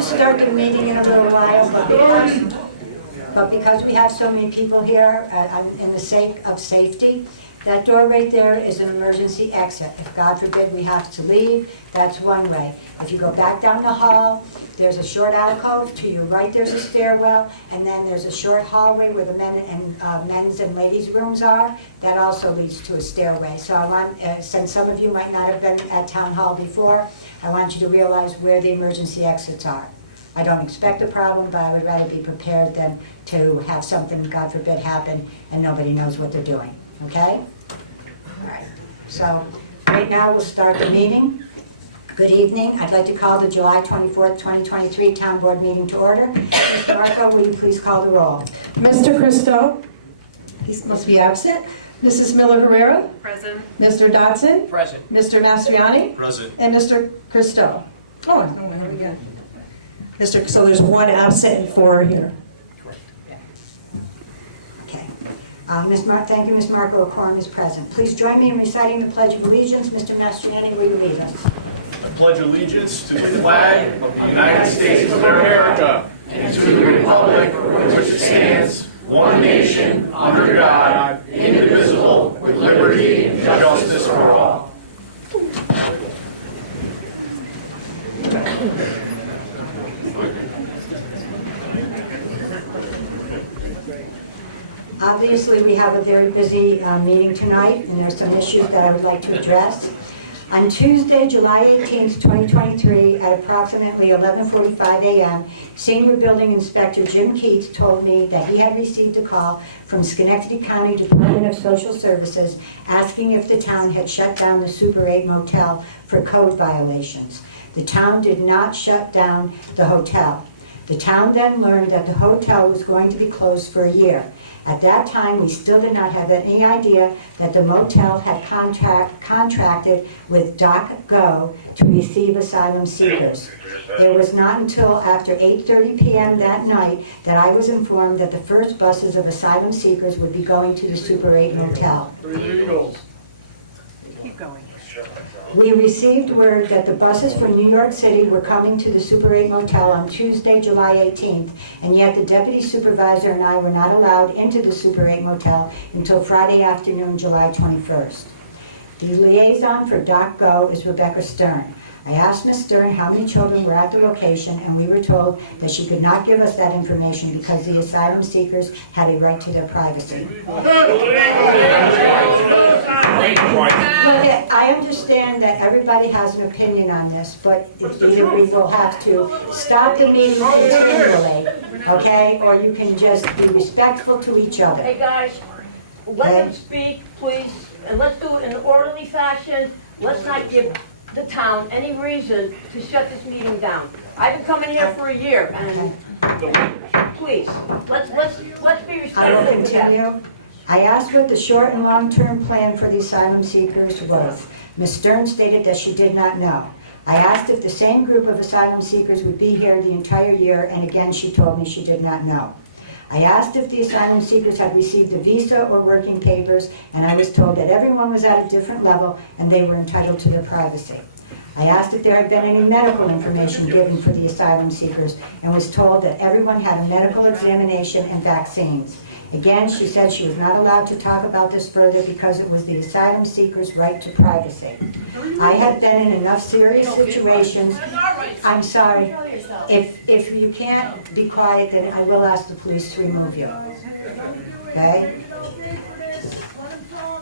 to start the meeting in a little while, but because we have so many people here, in the sake of safety, that door right there is an emergency exit. If God forbid we have to leave, that's one way. If you go back down the hall, there's a short alcove. To your right, there's a stairwell, and then there's a short hallway where the men's and ladies' rooms are. That also leads to a stairway. So I want, since some of you might not have been at Town Hall before, I want you to realize where the emergency exits are. I don't expect a problem, but I would rather be prepared than to have something, God forbid, happen and nobody knows what they're doing. Okay? All right. So right now we'll start the meeting. Good evening. I'd like to call the July 24th, 2023 Town Board meeting to order. Mr. Marco, will you please call the roll? Mr. Christo? He must be absent. Mrs. Miller-Herrera? Present. Mr. Dodson? Present. Mr. Mastriani? Present. And Mr. Christo? Oh, there we go. So there's one absent and 4 here. Okay. Thank you, Ms. Marco. A quorum is present. Please join me in reciting the Pledge of Allegiance. Mr. Mastriani, will you lead us? I pledge allegiance to the flag of the United States of America and to the republic for which it stands, one nation, under God, indivisible, with liberty and justice for all. Obviously, we have a very busy meeting tonight, and there's some issues that I would like to address. On Tuesday, July 18th, 2023, at approximately 11:45 a.m., Senior Building Inspector Jim Keats told me that he had received a call from Schenectady County Department of Social Services asking if the town had shut down the Super 8 motel for code violations. The town did not shut down the hotel. The town then learned that the hotel was going to be closed for a year. At that time, we still did not have any idea that the motel had contracted with DocGo to receive asylum seekers. It was not until after 8:30 p.m. that night that I was informed that the first buses of asylum seekers would be going to the Super 8 motel. Keep going. We received word that the buses from New York City were coming to the Super 8 motel on Tuesday, July 18th, and yet the deputy supervisor and I were not allowed into the Super 8 motel until Friday afternoon, July 21st. The liaison for DocGo is Rebecca Stern. I asked Ms. Stern how many children were at the location, and we were told that she could not give us that information because the asylum seekers had a right to their privacy. I understand that everybody has an opinion on this, but either we will have to stop the meeting continually, okay, or you can just be respectful to each other. Hey guys, let them speak, please, and let's do it in an orderly fashion. Let's not give the town any reason to shut this meeting down. I've been coming here for a year, and please, let's be respectful. I will continue. I asked what the short and long-term plan for the asylum seekers was. Ms. Stern stated that she did not know. I asked if the same group of asylum seekers would be here the entire year, and again she told me she did not know. I asked if the asylum seekers had received a visa or working papers, and I was told that everyone was at a different level and they were entitled to their privacy. I asked if there had been any medical information given for the asylum seekers, and was told that everyone had a medical examination and vaccines. Again, she said she was not allowed to talk about this further because it was the asylum seekers' right to privacy. I have been in enough serious situations. I'm sorry. If you can't be quiet, then I will ask the police to remove you. Okay?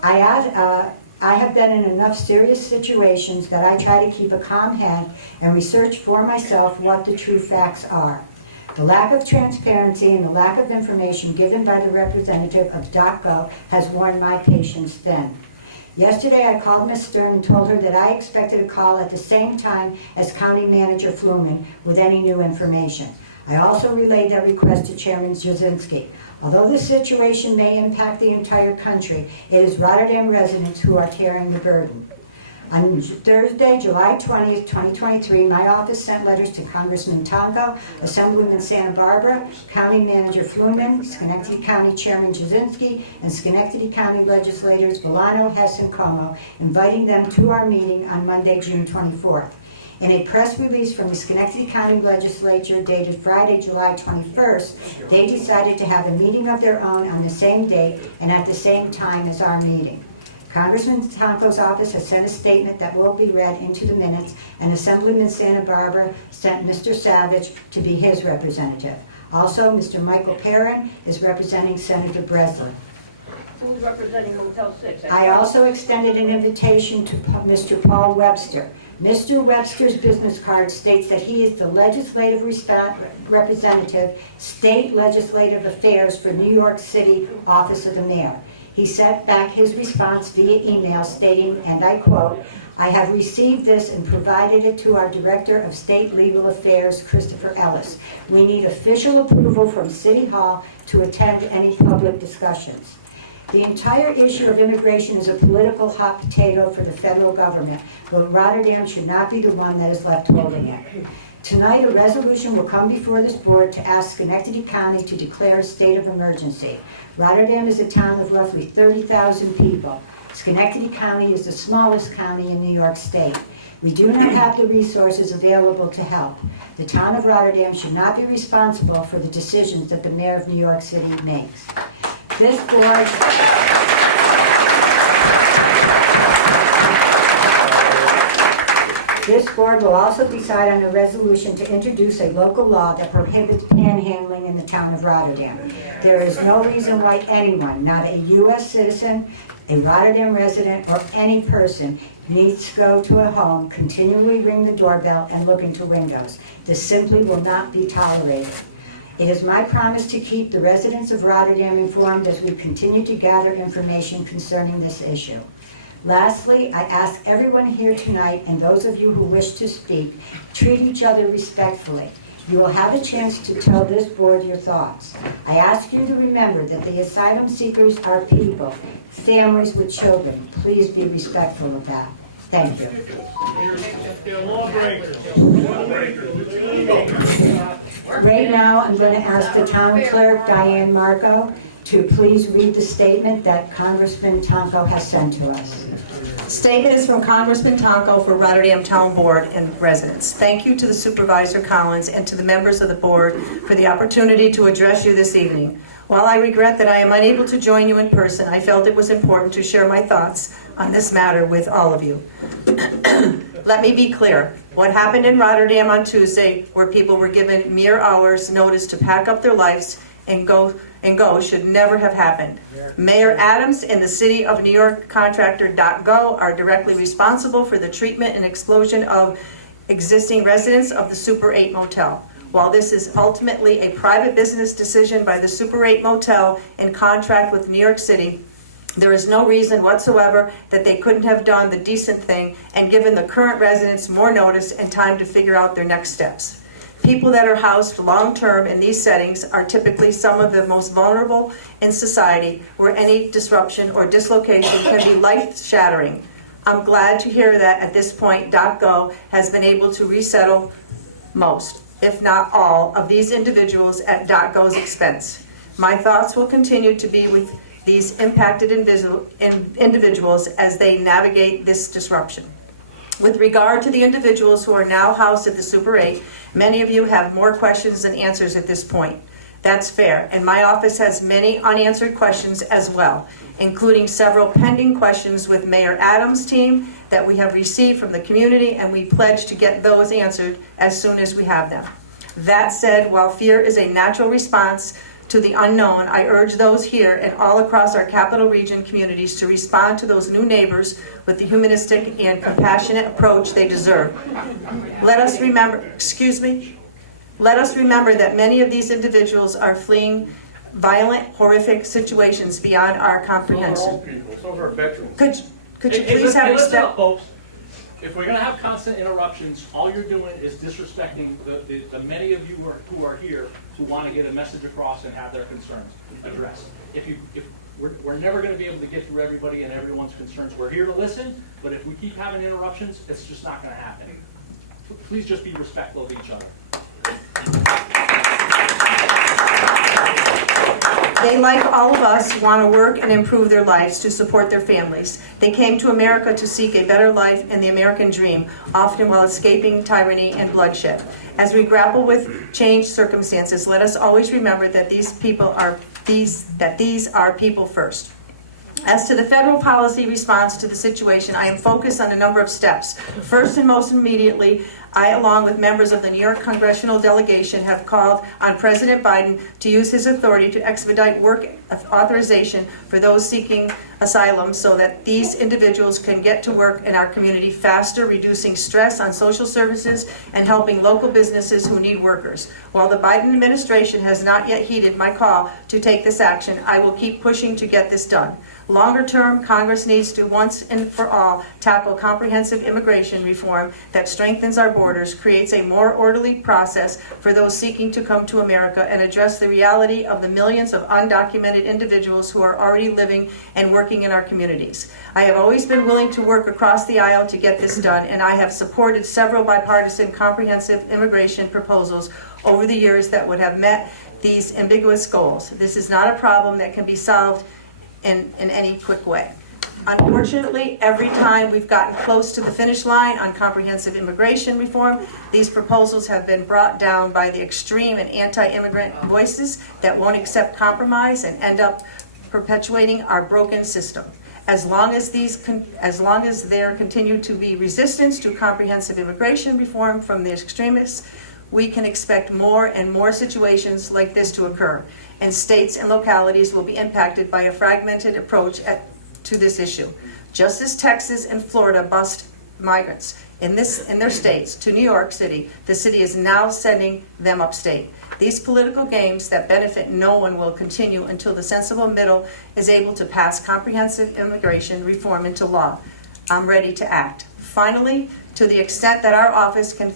I have been in enough serious situations that I try to keep a calm head and research for myself what the true facts are. The lack of transparency and the lack of information given by the representative of DocGo has worn my patience thin. Yesterday I called Ms. Stern and told her that I expected a call at the same time as County Manager Fluman with any new information. I also relayed that request to Chairman Jasinski. Although this situation may impact the entire country, it is Rotterdam residents who are carrying the burden. On Thursday, July 20th, 2023, my office sent letters to Congressman Tonko, Assemblyman Santa Barbara, County Manager Fluman, Schenectady County Chairman Jasinski, and Schenectady County legislators Bolano, Hess, and Como, inviting them to our meeting on Monday, June 24th. In a press release from the Schenectady County Legislature dated Friday, July 21st, they decided to have a meeting of their own on the same date and at the same time as our meeting. Congressman Tonko's office has sent a statement that will be read into the minutes, and Assemblyman Santa Barbara sent Mr. Savage to be his representative. Also, Mr. Michael Perrin is representing Senator Breslin. Who's representing Motel 6? I also extended an invitation to Mr. Paul Webster. Mr. Webster's business card states that he is the legislative representative, State Legislative Affairs for New York City Office of the Mayor. He sent back his response via email stating, and I quote, "I have received this and provided it to our Director of State Legal Affairs, Christopher Ellis. We need official approval from City Hall to attend any public discussions." The entire issue of immigration is a political hot potato for the federal government, but Rotterdam should not be the one that is left holding it. Tonight, a resolution will come before this board to ask Schenectady County to declare a state of emergency. Rotterdam is a town of roughly 30,000 people. Schenectady County is the smallest county in New York State. We do not have the resources available to help. The town of Rotterdam should not be responsible for the decisions that the mayor of New York City makes. This board will also decide on a resolution to introduce a local law that prohibits panhandling in the town of Rotterdam. There is no reason why anyone, not a U.S. citizen, a Rotterdam resident, or any person needs to go to a home, continually ring the doorbell, and look into windows. This simply will not be tolerated. It is my promise to keep the residents of Rotterdam informed as we continue to gather information concerning this issue. Lastly, I ask everyone here tonight, and those of you who wish to speak, treat each other respectfully. You will have a chance to tell this board your thoughts. I ask you to remember that the asylum seekers are people, families with children. Please be respectful of that. Thank you. Right now, I'm going to ask the town clerk, Diane Marco, to please read the statement that Congressman Tonko has sent to us. Statement is from Congressman Tonko for Rotterdam Town Board and residents. Thank you to the Supervisor Collins and to the members of the board for the opportunity to address you this evening. While I regret that I am unable to join you in person, I felt it was important to share my thoughts on this matter with all of you. Let me be clear. What happened in Rotterdam on Tuesday, where people were given mere hours notice to pack up their lives and go, should never have happened. Mayor Adams and the City of New York contractor .go are directly responsible for the treatment and explosion of existing residents of the Super 8 motel. While this is ultimately a private business decision by the Super 8 motel in contract with New York City, there is no reason whatsoever that they couldn't have done the decent thing and given the current residents more notice and time to figure out their next steps. People that are housed long-term in these settings are typically some of the most vulnerable in society, where any disruption or dislocation can be life-shattering. I'm glad to hear that at this point, .go has been able to resettle most, if not all, of these individuals at .go's expense. My thoughts will continue to be with these impacted individuals as they navigate this disruption. With regard to the individuals who are now housed at the Super 8, many of you have more questions than answers at this point. That's fair, and my office has many unanswered questions as well, including several pending questions with Mayor Adams' team that we have received from the community, and we pledge to get those answered as soon as we have them. That said, while fear is a natural response to the unknown, I urge those here and all across our capital region communities to respond to those new neighbors with the humanistic and compassionate approach they deserve. Let us remember that many of these individuals are fleeing violent, horrific situations beyond our comprehension. Some are old people, some are veterans. Could you please have listen respect? up, folks. If we're gonna have constant interruptions, all you're doing is disrespecting the many of you who are here who want to get a message across and have their concerns addressed. If we're never gonna be able to get through everybody and everyone's concerns. We're here to listen, but if we keep having interruptions, it's just not gonna happen. Please just be respectful of each other. They, like all of us, want to work and improve their lives to support their families. They came to America to seek a better life and the American dream, often while escaping tyranny and bloodshed. As we grapple with changed circumstances, let us always remember that these are people first. As to the federal policy response to the situation, I am focused on a number of steps. First and most immediately, I, along with members of the New York congressional delegation, have called on President Biden to use his authority to expedite work authorization for those seeking asylum so that these individuals can get to work in our community faster, reducing stress on social services and helping local businesses who need workers. While the Biden administration has not yet heeded my call to take this action, I will keep pushing to get this done. Longer term, Congress needs to once and for all tackle comprehensive immigration reform that strengthens our borders, creates a more orderly process for those seeking to come to America, and address the reality of the millions of undocumented individuals who are already living and working in our communities. I have always been willing to work across the aisle to get this done, and I have supported several bipartisan comprehensive immigration proposals over the years that would have met these ambiguous goals. This is not a problem that can be solved in any quick way. Unfortunately, every time we've gotten close to the finish line on comprehensive immigration reform, these proposals have been brought down by the extreme and anti-immigrant voices that won't accept compromise and end up perpetuating our broken system. As long as there continue to be resistance to comprehensive immigration reform from the extremists, we can expect more and more situations like this to occur, and states and localities will be impacted by a fragmented approach to this issue. Just as Texas and Florida bused migrants in their states to New York City, the city is now sending them upstate. These political games that benefit no one will continue until the sensible middle is able to pass comprehensive immigration reform into law. I'm ready to act. Finally, to the extent that our office can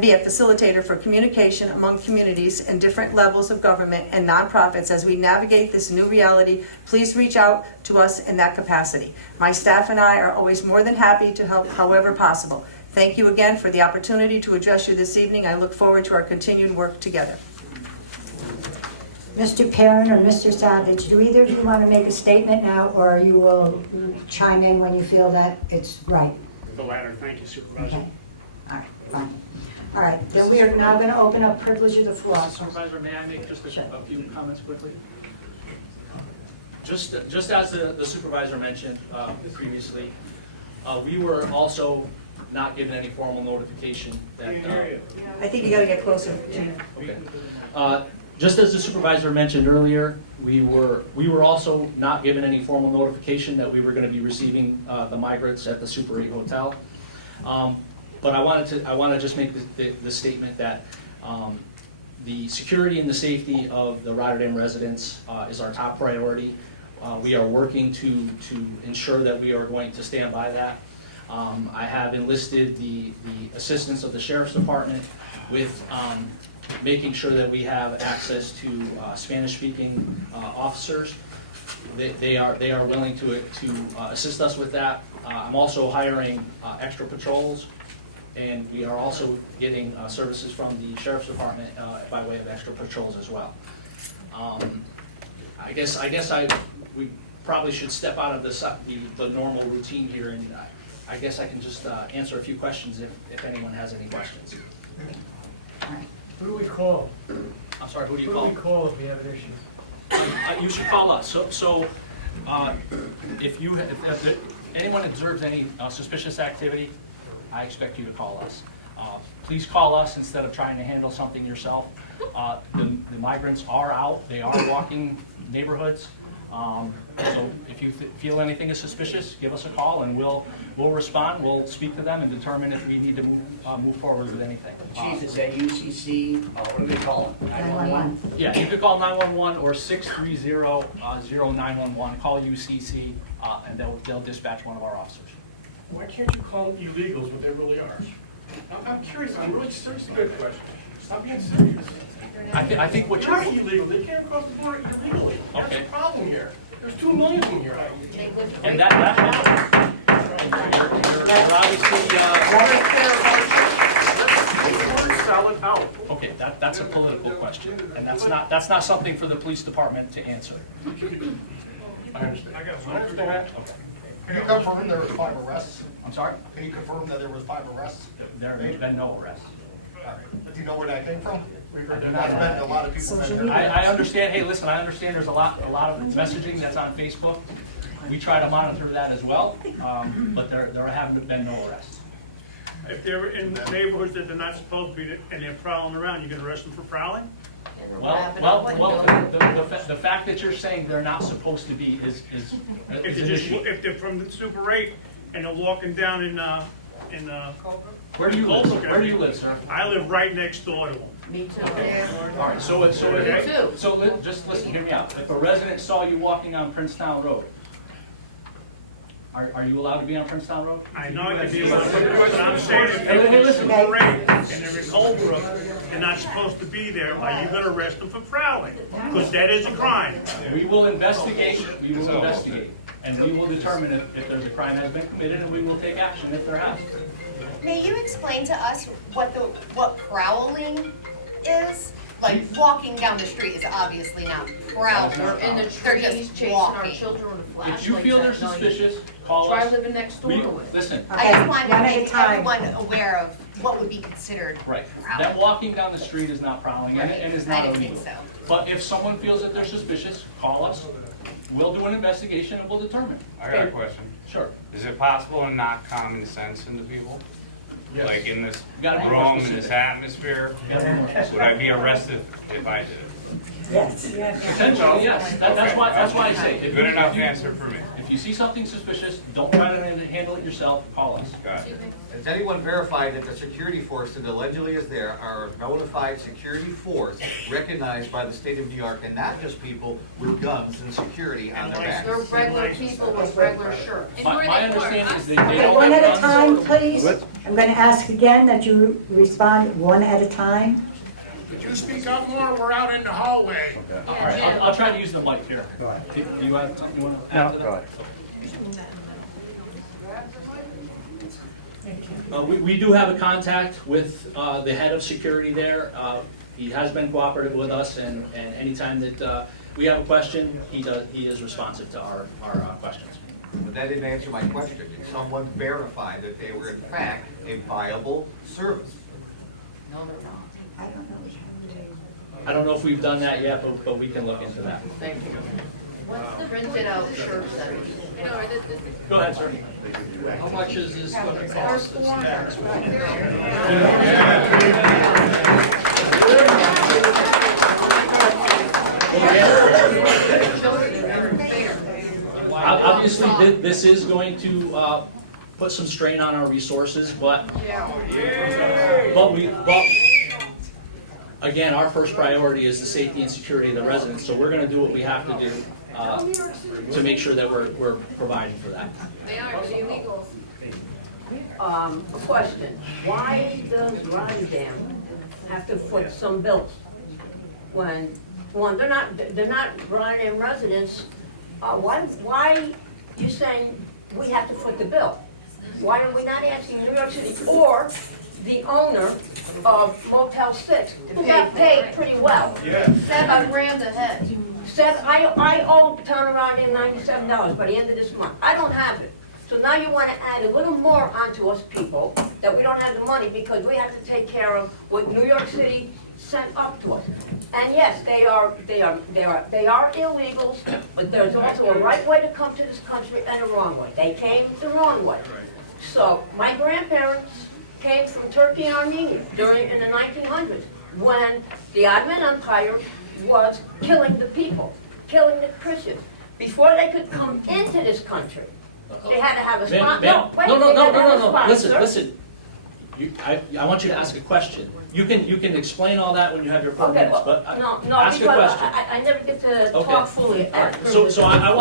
be a facilitator for communication among communities and different levels of government and nonprofits as we navigate this new reality, please reach out to us in that capacity. My staff and I are always more than happy to help however possible. Thank you again for the opportunity to address you this evening. I look forward to our continued work together. Mr. Perrin or Mr. Savage, do either of you want to make a statement now, or you will chime in when you feel that it's right? The latter. Thank you, Supervisor. Okay. All right, fine. All right, then we are now going to open up privilege of the floor. Supervisor, may I make just a few comments quickly? Just as the supervisor mentioned previously, we were also not given any formal notification that. I think you got to get closer, Gina. Okay. Just as the supervisor mentioned earlier, we were also not given any formal notification that we were going to be receiving the migrants at the Super 8 Hotel. But I want to just make the statement that the security and the safety of the Rotterdam residents is our top priority. We are working to ensure that we are going to stand by that. I have enlisted the assistance of the Sheriff's Department with making sure that we have access to Spanish-speaking officers. They are willing to assist us with that. I'm also hiring extra patrols, and we are also getting services from the Sheriff's Department by way of extra patrols as well. I guess we probably should step out of the normal routine here, and I guess I can just answer a few questions if anyone has any questions. Who do we call? I'm sorry, who do you Who call? do we call if we have an issue? You should call us. So if anyone observes any suspicious activity, I expect you to call us. Please call us instead of trying to handle something yourself. The migrants are out. They are walking neighborhoods. So if you feel anything is suspicious, give us a call and we'll respond. We'll speak to them and determine if we need to move forward with anything. Chief, is that UCC, what do they call it? 911. Yeah, you could call 911 or 630-0911. Call UCC and they'll dispatch one of our officers. Why can't you call them illegals what they really are? I'm curious, I'm really seriously good question. Stop being serious. I think what They're you're... not illegal, they can't cross the border illegally. That's the Okay. problem here. There's 2 million in here. And that happens. You're obviously... Words salad out. Okay, that's that's a political question, and that's not something for the police department to answer. I understand. Can you confirm there were 5 arrests? I'm sorry? Can you confirm that there were 5 arrests? There have been no arrests. All right. Do you know where that came from? I There's do not been a lot of people been there. I understand, hey, listen, I understand there's a lot of messaging that's on Facebook. We try to monitor that as well, but there haven't been no arrests. If they're in neighborhoods that they're not supposed to be and they're prowling around, you can arrest them for prowling? Well, the fact that you're saying they're not supposed to be is an issue. If they're from the Super 8 and they're walking down in Where do you live? Where do you live, sir? I live right next door to them. Me too. All right, so just listen, hear me out. If a resident saw you walking on Princetown Road, are you allowed to be on Princetown Road? I know I can be allowed to, but I'm saying if Hey, they're in listen. Super 8 and they're in Colebrook, they're not supposed to be there, are you gonna arrest them for prowling? Because that is a crime. We will investigate, and we will determine if there's a crime has been committed, and we will take action if there has. May you explain to us what prowling is? Like walking down the street is obviously not prowling. We're in the They're trees just chasing our walking. children with If flashlights. you feel they're at night. suspicious, call Try us. living next door to it. Listen, I just wanted to One at a make time. everyone aware of what would be considered right, prowling. them walking down the street is not prowling, and Right. is I not didn't illegal. think so. But if someone feels that they're suspicious, call us. We'll do an investigation and we'll determine. I got a question. Sure. Is it possible to knock common sense into people? Yes. Like in this You gotta be more room, in specific. this atmosphere? Would I be arrested if I did it? Yes. Potentially, yes. That's why I say. if Good you- enough if you- answer for me. If you see something suspicious, don't try to handle it yourself, call us. Got it. Has anyone verified that the security force that allegedly is there are a bona fide security force recognized by the state of New York, and not just people with guns and security on their backs? They're regular people with regular shirts. My understanding is they Okay, don't one have at a guns. time, please. I'm going to ask again that you respond one at a time. Could you speak up more? We're out in the hallway. All right, I'll try to use the mic here. Do you want to add to that? We do have a contact with the head of security there. He has been cooperative with us, and anytime that we have a question, he is responsive to our questions. But that didn't answer my question. Did someone verify that they were in fact a viable service? No, they're not. I don't know. I don't know if we've done that yet, but we can look into that. Thank you. What's the Printed out shirts that Go ahead, sir. How much is this going to cost us tax? Obviously, this is going to put some strain on our resources, but again, our first priority is the safety and security of the residents, so we're going to do what we have to do to make sure that we're providing for that. They are illegal. A question, why does Rotterdam have to foot some bills? When they're not Rotterdam residents, why you saying we have to foot the bill? Why are we not asking New York City or the owner of Motel 6, who got paid pretty well? $7 a head. I owe the town of Rotterdam $97 by the end of this month. I don't have it. So now you want to add a little more onto us people, that we don't have the money because we have to take care of what New York City sent up to us. And yes, they are illegals, but there's also a right way to come to this country and a wrong way. They came the wrong way. So my grandparents came from Turkey and Armenia in the 1900s, when the Ottoman Empire was killing the people, killing the Christians. Before they could come into this country, they had to have a sponsor. No. Listen. I want you to ask a question. You can explain all that when you have your 4 minutes, but ask a because question. I never get to Okay. talk fully. All right. So I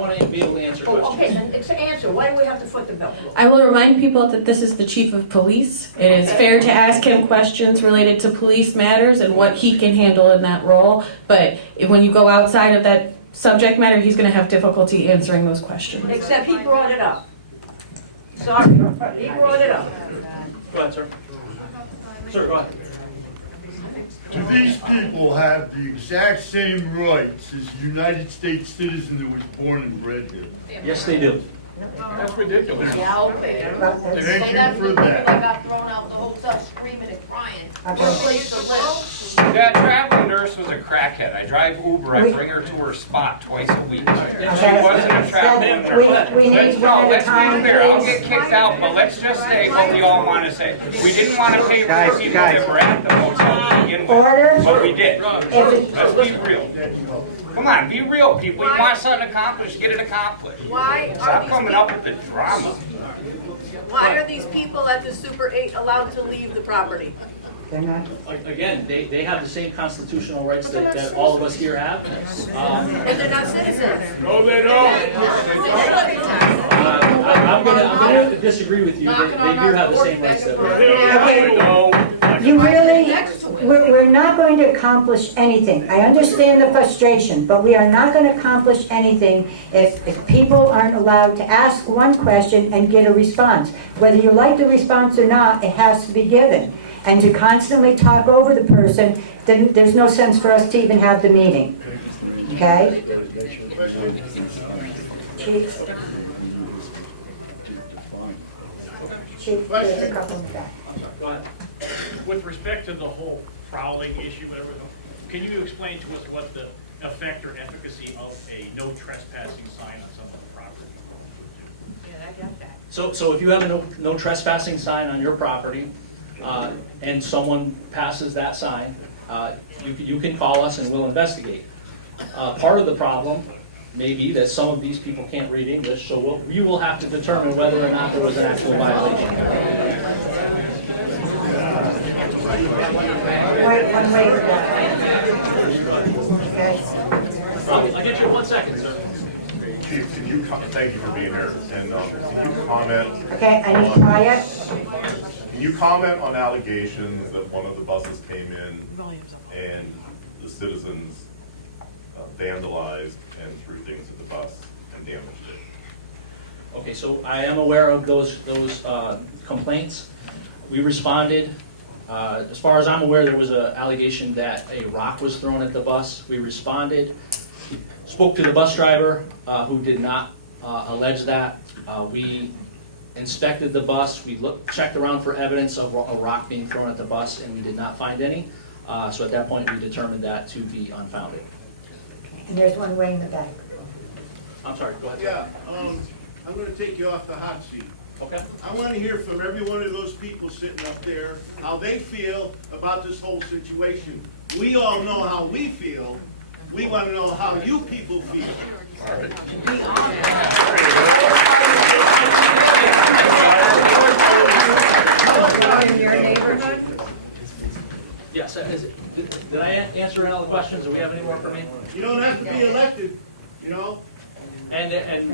want to be able to answer questions. Okay, then it's an answer. Why do we have to foot the bill? I will remind people that this is the chief of police. It is fair to ask him questions related to police matters and what he can handle in that role. But when you go outside of that subject matter, he's going to have difficulty answering those questions. Except he brought it up. Sorry, he brought it up. Go ahead, sir. Sir, go ahead. Do these people have the exact same rights as a United States citizen that was born and bred here? Yes, they do. That's ridiculous. Yeah, okay. Thank Say you that to for the people that. that got thrown out the hotel screaming and crying. No place to live. That traveling nurse was a crackhead. I drive Uber, I bring her to her spot twice a week. And she wasn't a traveling nurse. We need one at a Let's time, be fair, I'll please. get kicked out, but let's just say what we all want to say. We didn't want to pay for the people that were at the hotel to begin with, Order. but we did. If Let's be real. Come on, be real, people. You want something accomplished, get it accomplished. Why Stop coming up with the drama. Why are these people at the Super 8 allowed to leave the property? they're not. Again, they have the same constitutional rights that all of us here have. But they're not citizens. No, they don't. I'm gonna have to disagree with you. They do have the same rights that we have. Okay, you really, we're not going to accomplish anything. I understand the frustration, but we are not going to accomplish anything if people aren't allowed to ask one question and get a response. Whether you like the response or not, it has to be given. And to constantly talk over the person, then there's no sense for us to even have the meeting. Okay? Chief? Chief, there's a couple in the back. With respect to the whole prowling issue, whatever, can you explain to us what the effect or efficacy of a no trespassing sign on someone's property? Yeah, I got that. So if you have a no trespassing sign on your property, and someone passes that sign, you can call us and we'll investigate. Part of the problem may be that some of these people can't read English, so we will have to determine whether or not there was an actual violation. Wait, one way. I'll get you in 1 second, sir. Chief, can you, thank you for being here, and can you comment? Okay, I need quiet. Can you comment on allegations that one of the buses came in and the citizens vandalized and threw things at the bus and damaged it? Okay, so I am aware of those complaints. We responded. As far as I'm aware, there was an allegation that a rock was thrown at the bus. We responded, spoke to the bus driver who did not allege that. We inspected the bus. We checked around for evidence of a rock being thrown at the bus, and we did not find any. So at that point, we determined that to be unfounded. And there's one way in the back. I'm sorry, go ahead. Yeah, I'm gonna take you off the hot seat. Okay. I wanna hear from every one of those people sitting up there, how they feel about this whole situation. We all know how we feel. We wanna know how you people feel. In your neighborhood? Yes, did I answer any other questions? Do we have any more for me? You don't have to be elected, you know? And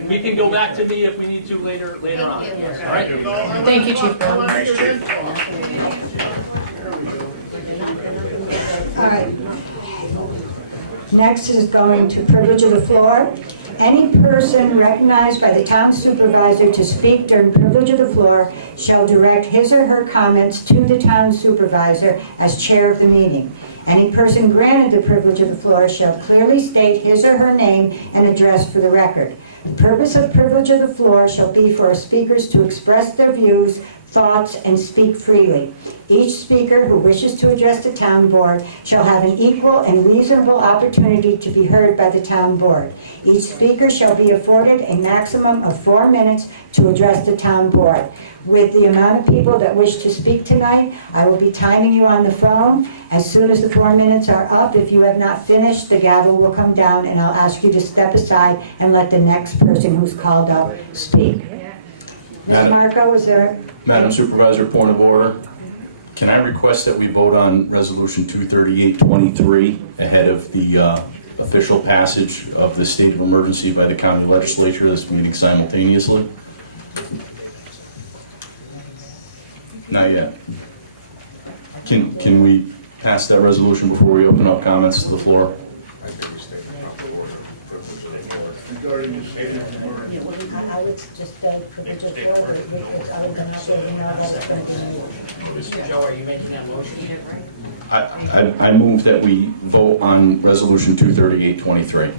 we can go back to me if we need to later on. All right? Thank you, Chief. I wanna hear your info. All right. Next is going to privilege of the floor. Any person recognized by the town supervisor to speak during privilege of the floor shall direct his or her comments to the town supervisor as chair of the meeting. Any person granted the privilege of the floor shall clearly state his or her name and address for the record. The purpose of privilege of the floor shall be for speakers to express their views, thoughts, and speak freely. Each speaker who wishes to address the town board shall have an equal and reasonable opportunity to be heard by the town board. Each speaker shall be afforded a maximum of 4 minutes to address the town board. With the amount of people that wish to speak tonight, I will be timing you on the phone. As soon as the 4 minutes are up, if you have not finished, the gavel will come down and I'll ask you to step aside and let the next person who's called up speak. Mr. Marco, is there? Madam Supervisor, point of order. Can I request that we vote on Resolution 238-23 ahead of the official passage of the state of emergency by the county legislature this meeting simultaneously? Not yet. Can we pass that resolution before we open up comments to the floor? I would just privilege of the floor, but I would not say, that's going to be. Mr. Joe, are you making that motion? I move that we vote on Resolution 238-23.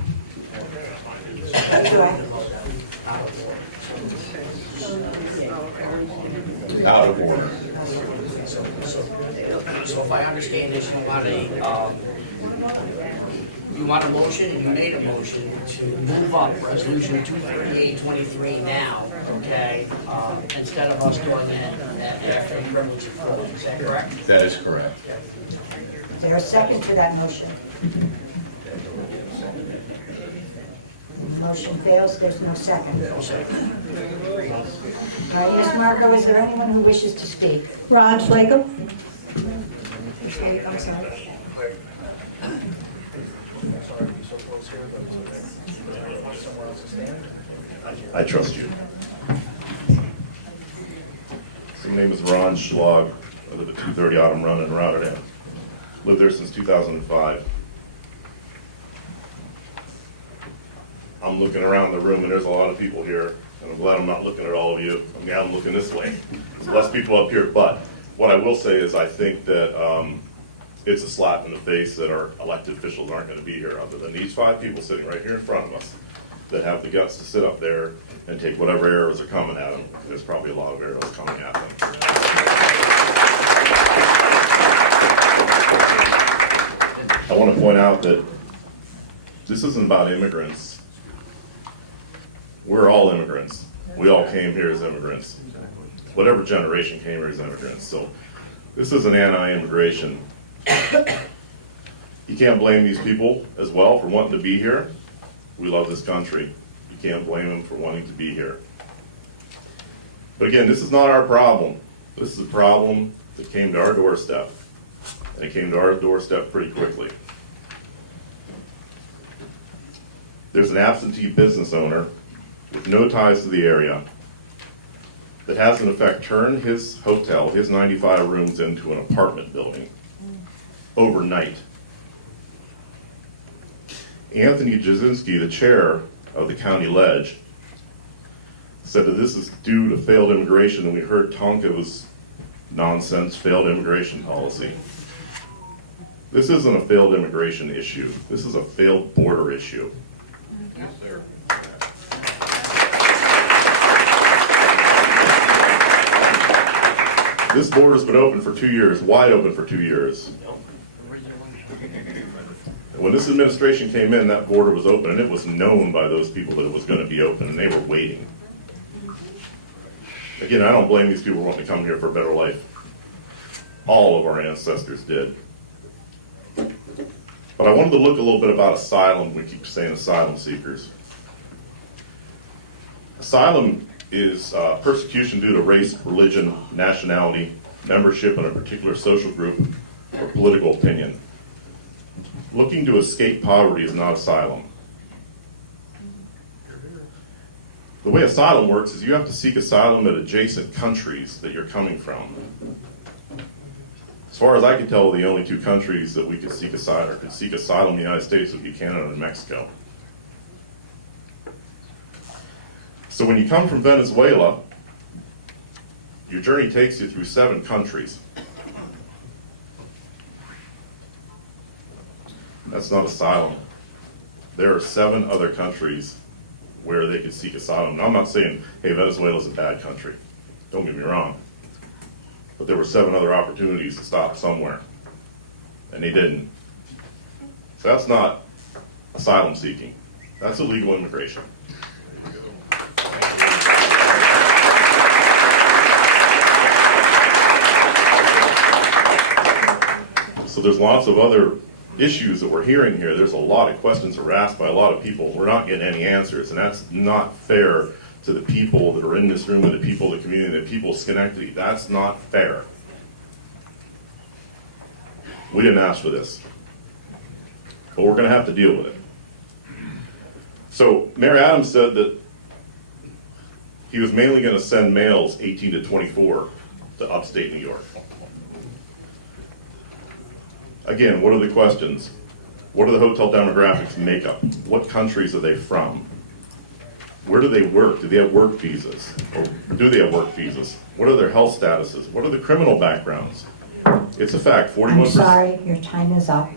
Out of order. So if I understand this, you want a motion, and you made a motion to move up resolution 238-23 now, okay? Instead of us doing that after the privilege of floor, is that correct? That is correct. Is there a second to that motion? Motion fails, there's no second. No second. Yes, Marco, is there anyone who wishes to speak? Ron Schlegel? I'm sorry. I trust you. So my name is Ron Schlag. I live at 230 Autumn Run in Rotterdam. Lived there since 2005. I'm looking around the room and there's a lot of people here, and I'm glad I'm not looking at all of you. I'm glad I'm looking this way. There's less people up here, but what I will say is I think that it's a slap in the face that our elected officials aren't going to be here, other than these 5 people sitting right here in front of us that have the guts to sit up there and take whatever arrows are coming at them. There's probably a lot of arrows coming at them. I want to point out that this isn't about immigrants. We're all immigrants. We all came here as immigrants. Whatever generation came here as immigrants. So this is an anti-immigration. You can't blame these people as well for wanting to be here. We love this country. You can't blame them for wanting to be here. But again, this is not our problem. This is a problem that came to our doorstep. And it came to our doorstep pretty quickly. There's an absentee business owner with no ties to the area that has in effect turned his hotel, his 95 rooms, into an apartment building overnight. Anthony Jasinski, the chair of the county ledge, said that this is due to failed immigration, and we heard Tonka's nonsense failed immigration policy. This isn't a failed immigration issue. This is a failed border issue. Yes, sir. This border's been open for 2 years, wide open for 2 years. And when this administration came in, that border was open, and it was known by those people that it was going to be open, and they were waiting. Again, I don't blame these people wanting to come here for a better life. All of our ancestors did. But I wanted to look a little bit about asylum. We keep saying asylum seekers. Asylum is persecution due to race, religion, nationality, membership in a particular social group, or political opinion. Looking to escape poverty is not asylum. The way asylum works is you have to seek asylum at adjacent countries that you're coming from. As far as I can tell, the only 2 countries that we could seek asylum in the United States would be Canada and Mexico. So when you come from Venezuela, your journey takes you through 7 countries. That's not asylum. There are 7 other countries where they could seek asylum. Now, I'm not saying, hey, Venezuela's a bad country. Don't get me wrong. But there were 7 other opportunities to stop somewhere. And they didn't. So that's not asylum seeking. That's illegal immigration. So there's lots of other issues that we're hearing here. There's a lot of questions that were asked by a lot of people. We're not getting any answers, and that's not fair to the people that are in this room and the people of the community, the people of Schenectady. That's not fair. We didn't ask for this, but we're going to have to deal with it. So Mayor Adams said that he was mainly going to send males 18 to 24 to upstate New York. Again, what are the questions? What are the hotel demographics makeup? What countries are they from? Where do they work? Do they have work visas? Or do they have work visas? What are their health statuses? What are the criminal backgrounds? It's a fact, I'm 41%. sorry, your time is up.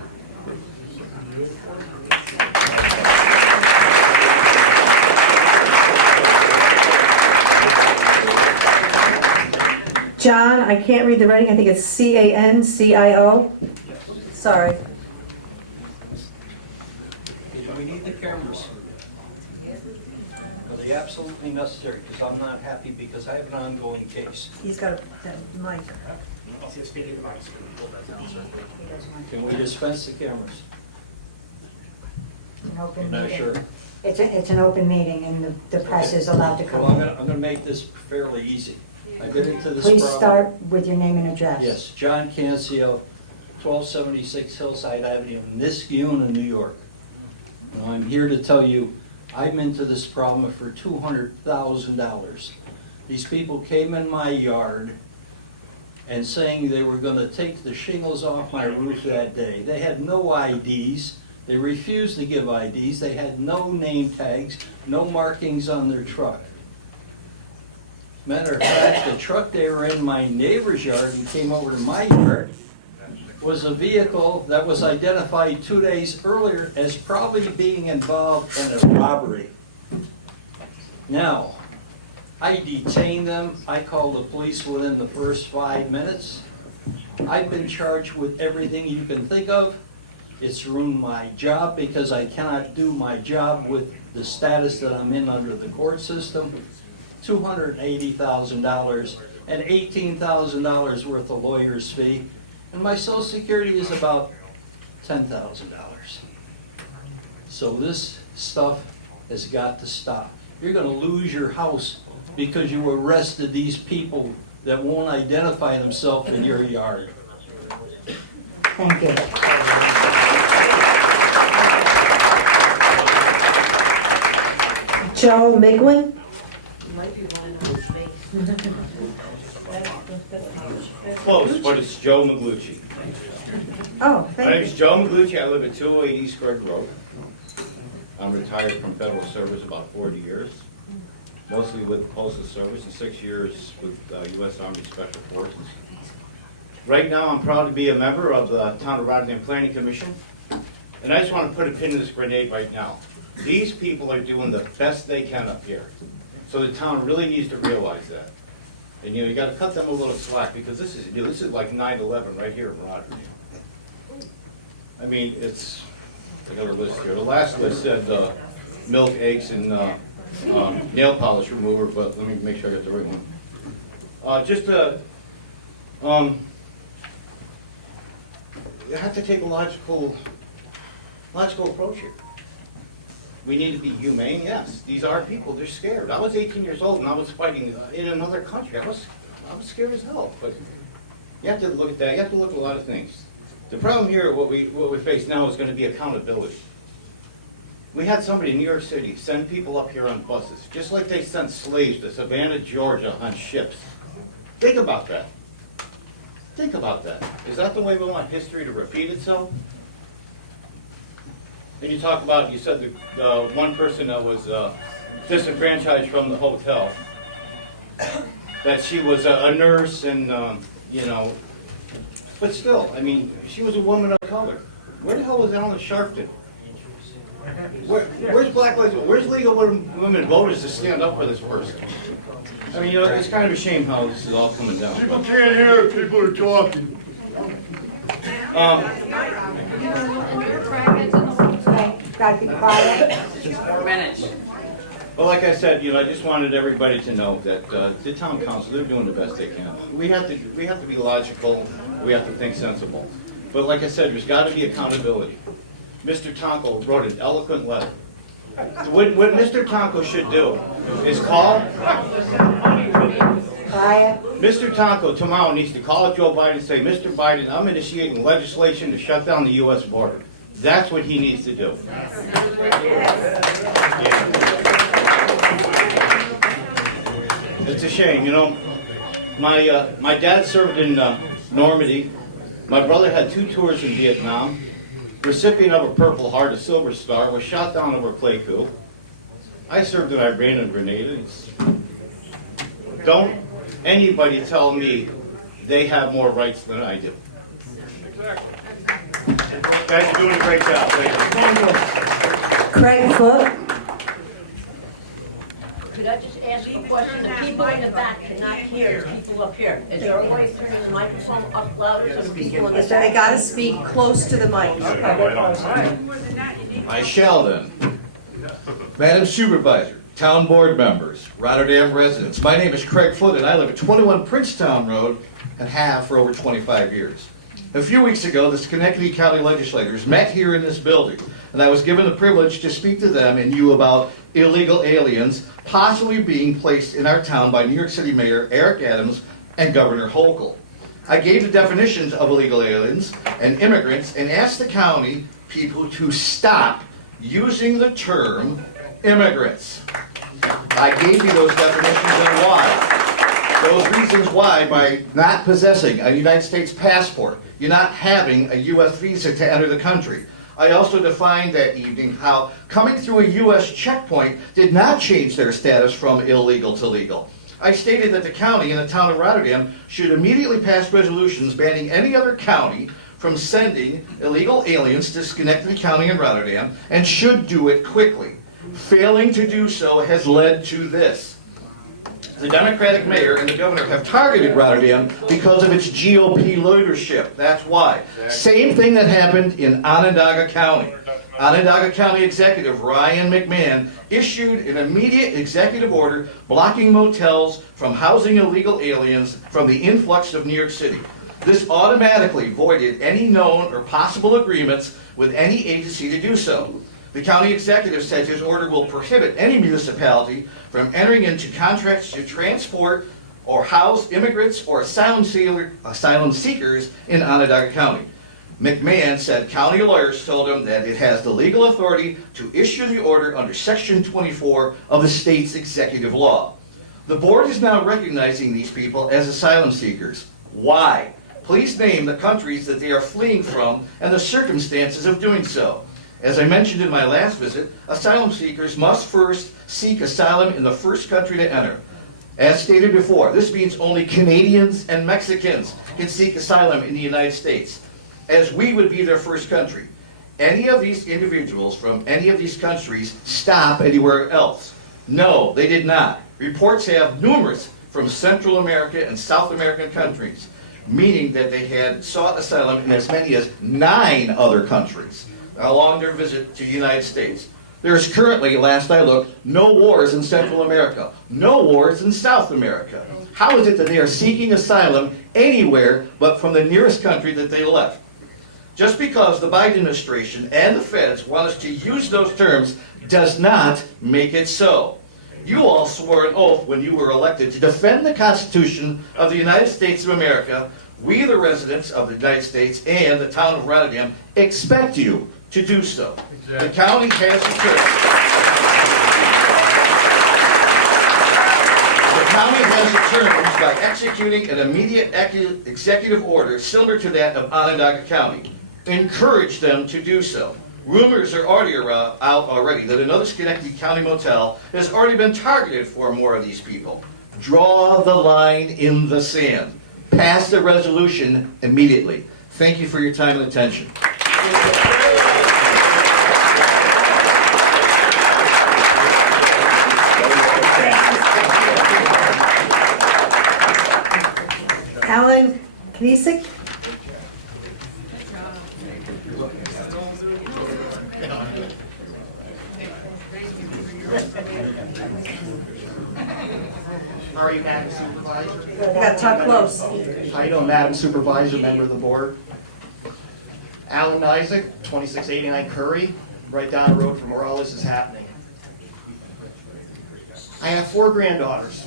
John, I can't read the writing, I think it's C-A-N-C-I-O? Sorry. We need the cameras. Are they absolutely necessary? Because I'm not happy because I have an ongoing case. He's got a mic. Can we dispense the cameras? It's an open I'm not meeting. sure. It's an open meeting and the press is allowed to come Well, I'm in. gonna make this fairly easy. I've been into this Please problem. start with your name and address. Yes, John Cancio, 1276 Hillside Avenue, Niskayuna, New York. Now, I'm here to tell you, I'm into this problem for $200,000. These people came in my yard and saying they were gonna take the shingles off my roof that day. They had no IDs. They refused to give IDs. They had no name tags, no markings on their truck. Matter of fact, the truck they were in my neighbor's yard and came over to my yard was a vehicle that was identified 2 days earlier as probably being involved in a robbery. Now, I detained them. I called the police within the first 5 minutes. I've been charged with everything you can think of. It's ruined my job because I cannot do my job with the status that I'm in under the court system. $280,000 and $18,000 worth of lawyer's fee. And my Social Security is about $10,000. So this stuff has got to stop. You're gonna lose your house because you arrested these people that won't identify themselves in your yard. Thank you. Joe Migwin? Close, but it's Joe Maglucci. Oh, My thank name's you. Joe Maglucci. I live at 208 East Gregg Road. I'm retired from federal service about 40 years, mostly with the Postal Service and 6 years with U.S. Army Special Forces. Right now, I'm proud to be a member of the Town of Rotterdam Planning Commission, and I just want to put a pin in this grenade right now. These people are doing the best they can up here, so the town really needs to realize that. And you got to cut them a little slack because this is like 9/11 right here in Rotterdam. I mean, it's, I got a list here. The last list said milk, eggs, and nail polish remover, but let me make sure I got the right one. You have to take a logical approach here. We need to be humane, yes. These are people, they're scared. I was 18 years old and I was fighting in another country. I was scared as hell, but you have to look at that. You have to look at a lot of things. The problem here, what we face now is going to be accountability. We had somebody in New York City send people up here on buses, just like they sent slaves to Savannah, Georgia on ships. Think about that. Think about that. Is that the way we want history to repeat itself? And you talk about, you said the one person that was disenfranchised from the hotel, that she was a nurse and, you know, but still, I mean, she was a woman of color. Where the hell was Alan Sharpton? Where's Black Lives Matter? Where's legal women voters to stand up for this person? I mean, you know, it's kind of a shame how this is all coming down. People can't hear if people are talking. Gotta be quiet. 4 minutes. Well, like I said, you know, I just wanted everybody to know that the town council, they're doing the best they can. We have to be logical. We have to think sensible. But like I said, there's got to be accountability. Mr. Tonko wrote an eloquent letter. What Mr. Tonko should do is call. Quiet. Mr. Tonko tomorrow needs to call Joe Biden and say, Mr. Biden, I'm initiating legislation to shut down the U.S. border. That's what he needs to do. It's a shame, you know. My dad served in Normandy. My brother had 2 tours in Vietnam. Recipient of a Purple Heart, a Silver Star, was shot down over Pleiku. I served in Iran and Grenada. Don't anybody tell me they have more rights than I do. Guys, you're doing a great job. Thank you. Craig Foot. Could I just ask a question? The people in the back cannot hear the people up here. Is there a way of turning the microphone up louder so the people in the back? I gotta speak close to the mic. I shall then. Madam Supervisor, Town Board members, Rotterdam residents, my name is Craig Foot and I live at 21 Princetown Road and have for over 25 years. A few weeks ago, the Schenectady County legislators met here in this building, and I was given the privilege to speak to them and you about illegal aliens possibly being placed in our town by New York City Mayor Eric Adams and Governor Hochul. I gave the definitions of illegal aliens and immigrants and asked the county people to stop using the term immigrants. I gave you those definitions and why. Those reasons why, by not possessing a United States passport, you're not having a U.S. visa to enter the country. I also defined that evening how coming through a U.S. checkpoint did not change their status from illegal to legal. I stated that the county and the town of Rotterdam should immediately pass resolutions banning any other county from sending illegal aliens to Schenectady County and Rotterdam, and should do it quickly. Failing to do so has led to this. The Democratic mayor and the governor have targeted Rotterdam because of its GOP leadership. That's why. Same thing that happened in Onondaga County. Onondaga County Executive Ryan McMahon issued an immediate executive order blocking motels from housing illegal aliens from the influx of New York City. This automatically voided any known or possible agreements with any agency to do so. The county executive said his order will prohibit any municipality from entering into contracts to transport or house immigrants or asylum seekers in Onondaga County. McMahon said county lawyers told him that it has the legal authority to issue the order under Section 24 of the state's executive law. The board is now recognizing these people as asylum seekers. Why? Please name the countries that they are fleeing from and the circumstances of doing so. As I mentioned in my last visit, asylum seekers must first seek asylum in the first country to enter. As stated before, this means only Canadians and Mexicans can seek asylum in the United States, as we would be their first country. Any of these individuals from any of these countries stop anywhere else? No, they did not. Reports have numerous from Central America and South American countries, meaning that they had sought asylum in as many as 9 other countries along their visit to the United States. There is currently, last I looked, no wars in Central America, no wars in South America. How is it that they are seeking asylum anywhere but from the nearest country that they left? Just because the Biden administration and the feds want us to use those terms does not make it so. You all swore an oath when you were elected to defend the Constitution of the United States of America. We, the residents of the United States and the town of Rotterdam, expect you to do so. The county has the terms. The county has the terms by executing an immediate executive order similar to that of Onondaga County. Encourage them to do so. Rumors are already out already that another Schenectady County motel has already been targeted for more of these people. Draw the line in the sand. Pass the resolution immediately. Thank you for your time and attention. Alan Knisik. How are you, Madam Supervisor? You gotta talk close. How you doing, Madam Supervisor, member of the board? Alan Isaac, 2689 Curry, right down the road from where all this is happening. I have 4 granddaughters.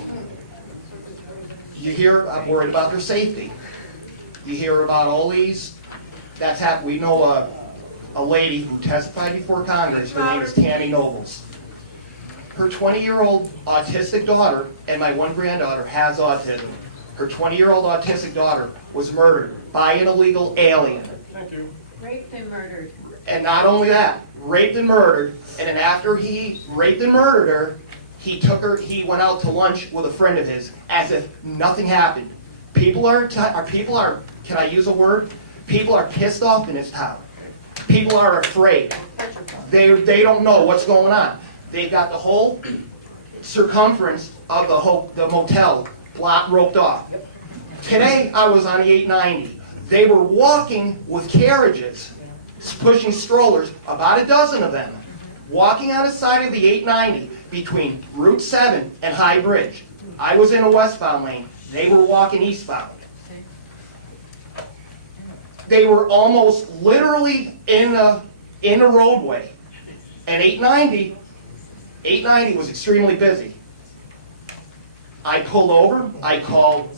You hear, I'm worried about their safety. You hear about all these, that's happened. We know a lady who testified before Congress, her name is Tammy Nobles. Her 20-year-old autistic daughter, and my 1 granddaughter has autism. Her 20-year-old autistic daughter was murdered by an illegal alien. Thank you. Raped and murdered. And not only that, raped and murdered, and then after he raped and murdered her, he went out to lunch with a friend of his as if nothing happened. People are, can I use a word? People are pissed off in this town. People are afraid. They don't know what's going on. They've got the whole circumference of the motel block roped off. Today, I was on the 890. They were walking with carriages, pushing strollers, about a dozen of them, walking on the side of the 890 between Route 7 and High Bridge. I was in a westbound lane. They were walking eastbound. They were almost literally in the roadway. And 890 was extremely busy. I pulled over. I called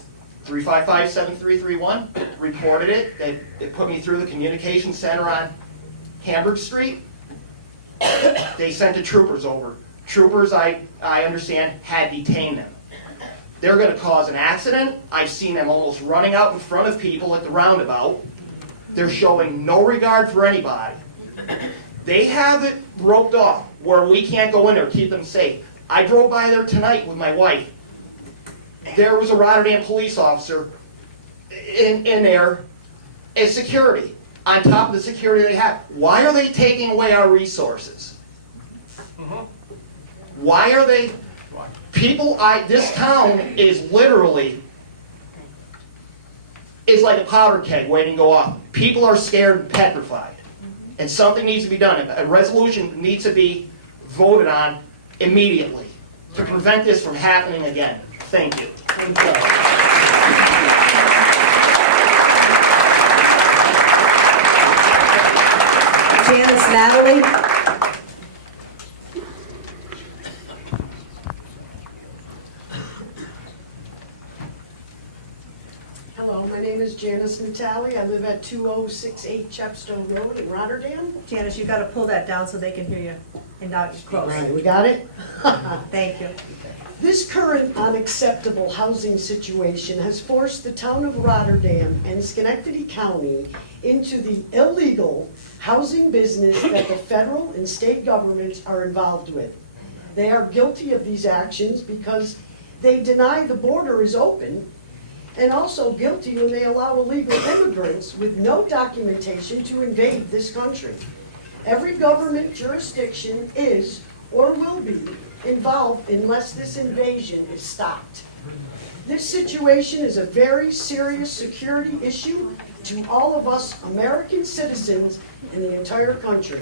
355-7331, reported it. They put me through the communication center on Hamburg Street. They sent the troopers over. Troopers, I understand, had detained them. They're going to cause an accident. I've seen them almost running out in front of people at the roundabout. They're showing no regard for anybody. They have it roped off where we can't go in there, keep them safe. I drove by there tonight with my wife. There was a Rotterdam police officer in there as security, on top of the security they have. Why are they taking away our resources? Why are they... this town is literally, is like a powder keg waiting to go off. People are scared and petrified. And something needs to be done. A resolution needs to be voted on immediately to prevent this from happening again. Thank you. Janice Natalie. Hello, my name is Janice Natali. I live at 2068 Chepstow Road in Rotterdam. Janice, you got to pull that down so they can hear you and not close. All right, we got it? Thank you. This current unacceptable housing situation has forced the town of Rotterdam and Schenectady County into the illegal housing business that the federal and state governments are involved with. They are guilty of these actions because they deny the border is open, and also guilty when they allow illegal immigrants with no documentation to invade this country. Every government jurisdiction is or will be involved unless this invasion is stopped. This situation is a very serious security issue to all of us American citizens in the entire country.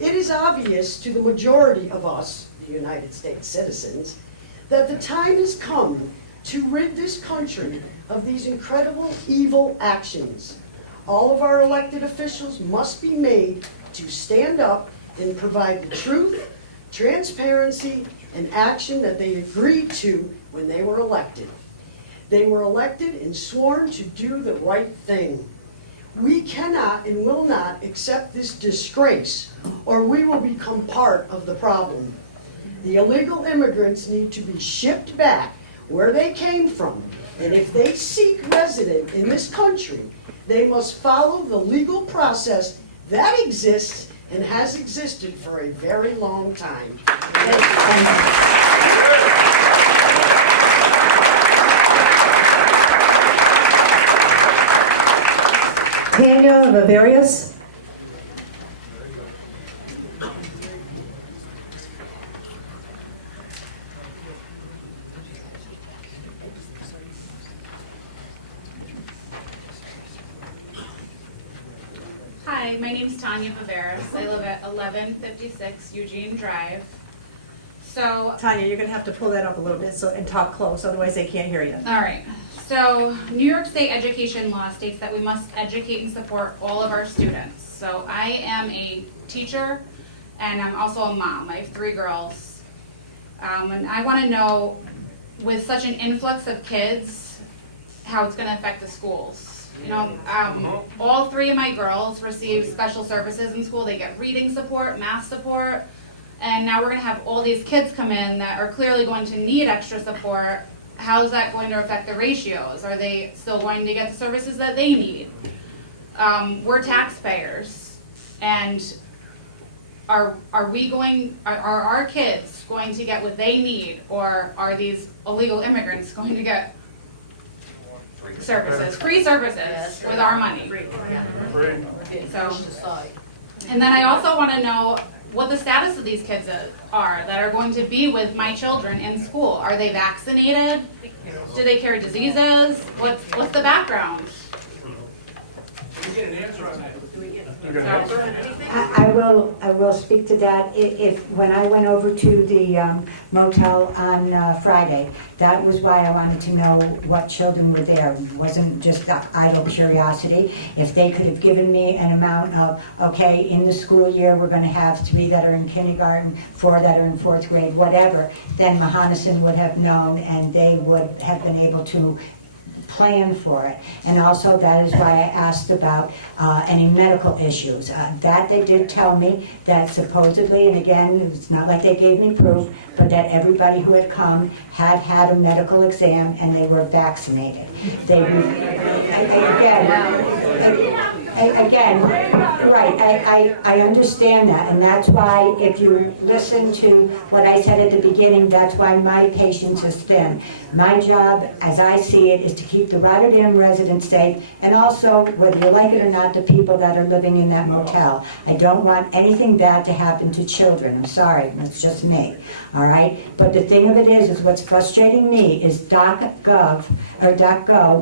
It is obvious to the majority of us, the United States citizens, that the time has come to rid this country of these incredible evil actions. All of our elected officials must be made to stand up and provide the truth, transparency, and action that they agreed to when they were elected. They were elected and sworn to do the right thing. We cannot and will not accept this disgrace, or we will become part of the problem. The illegal immigrants need to be shipped back where they came from, and if they seek residence in this country, they must follow the legal process that exists and has existed for a very long time. Tanya Vivarius. Hi, my name's Tanya Viveris. I live at 1156 Eugene Drive. So, Tanya, you're going to have to pull that up a little bit and talk close, otherwise they can't hear you. all right. So, New York State education law states that we must educate and support all of our students. So, I am a teacher and I'm also a mom. I have 3 girls. And I want to know, with such an influx of kids, how it's going to affect the schools. You know, all 3 of my girls receive special services in school. They get reading support, math support, and now we're going to have all these kids come in that are clearly going to need extra support. How is that going to affect the ratios? Are they still going to get the services that they need? We're taxpayers, and are our kids going to get what they need, or are these illegal immigrants going to get services, free services with our money. So, and then I also want to know what the status of these kids are that are going to be with my children in school. Are they vaccinated? Do they carry diseases? What's the background? Can we get an answer on that? I will speak to that. When I went over to the motel on Friday, that was why I wanted to know what children were there. It wasn't just idle curiosity. If they could have given me an amount of, okay, in the school year, we're going to have 3 that are in kindergarten, 4 that are in 4th grade, whatever, then Mahonison would have known and they would have been able to plan for it. And also that is why I asked about any medical issues. That they did tell me that supposedly, and again, it's not like they gave me proof, but that everybody who had come had had a medical exam and they were vaccinated. They again, right, I understand that, and that's why if you listen to what I said at the beginning, that's why my patience is thin. My job, as I see it, is to keep the Rotterdam residents safe, and also, whether you like it or not, the people that are living in that motel. I don't want anything bad to happen to children. I'm sorry, that's just me, all right? But the thing of it is what's frustrating me is .gov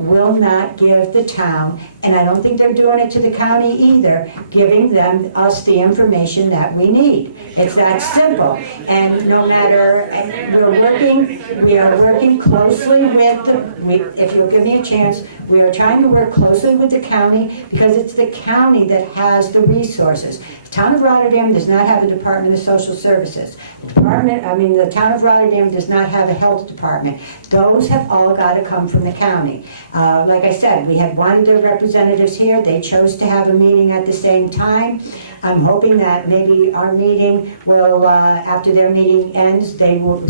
will not give the town, and I don't think they're doing it to the county either, giving us the information that we need. It's that simple. And no matter, and we are working closely with if you'll give me a chance, we are trying to work closely with the county because it's the county that has the resources. The town of Rotterdam does not have a Department of Social Services. The town of Rotterdam does not have a health department. Those have all got to come from the county. Like I said, we had one of their representatives here. They chose to have a meeting at the same time. I'm hoping that maybe our meeting will, after their meeting ends,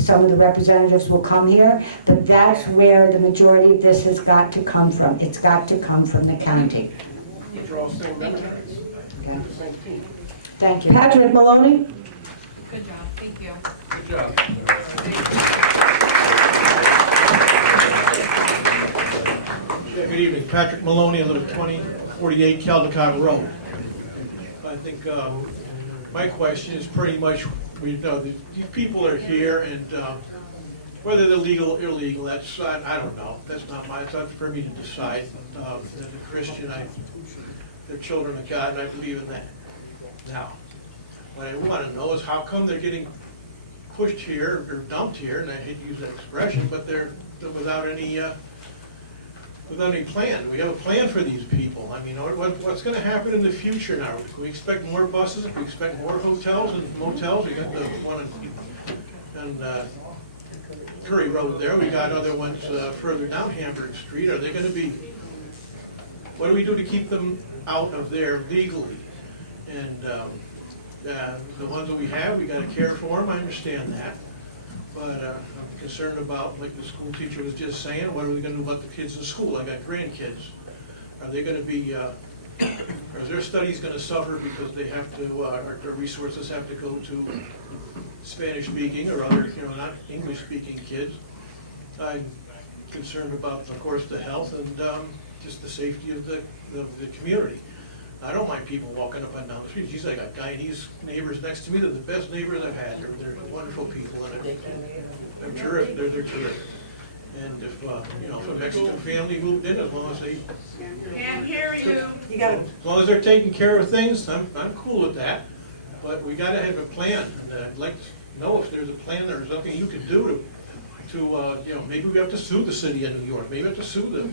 some of the representatives will come here. But that's where the majority of this has got to come from. It's got to come from the county. But you're all saying Democrats. Okay. Same team. Thank you. Patrick Maloney? Good job, thank you. Good job. Yeah, good evening. Patrick Maloney, I live at 2048 Caldecott Road. I think my question is pretty much, these people are here, and whether they're legal or illegal, that's, I don't know. That's not for me to decide. As a Christian, they're children of God, and I believe in that. Now, what I want to know is how come they're getting pushed here, or dumped here, and I hate to use that expression, but they're without any plan. We have a plan for these people. I mean, what's going to happen in the future now? We expect more buses, we expect more hotels and motels. We got the one on Curry Road there. We got other ones further down Hamburg Street. Are they going to be, what do we do to keep them out of there legally? And the ones that we have, we got to care for them. I understand that. But I'm concerned about, like the school teacher was just saying, what are we going to do about the kids in school? I got grandkids. Are they going to be, are their studies going to suffer because they have to, their resources have to go to Spanish-speaking or other, not English-speaking kids? I'm concerned about, of course, the health and just the safety of the community. I don't mind people walking up and down the street. Geez, I got Guyanese neighbors next to me. They're the best neighbors I've had. They're wonderful people, and they're terrific. They're terrific. And if if a Mexican family moved in, as long as they Can't hear you. as long as they're taking care of things, I'm cool with that. But we got to have a plan, and I'd like to know if there's a plan or something you can do to maybe we have to sue the city of New York. Maybe we have to sue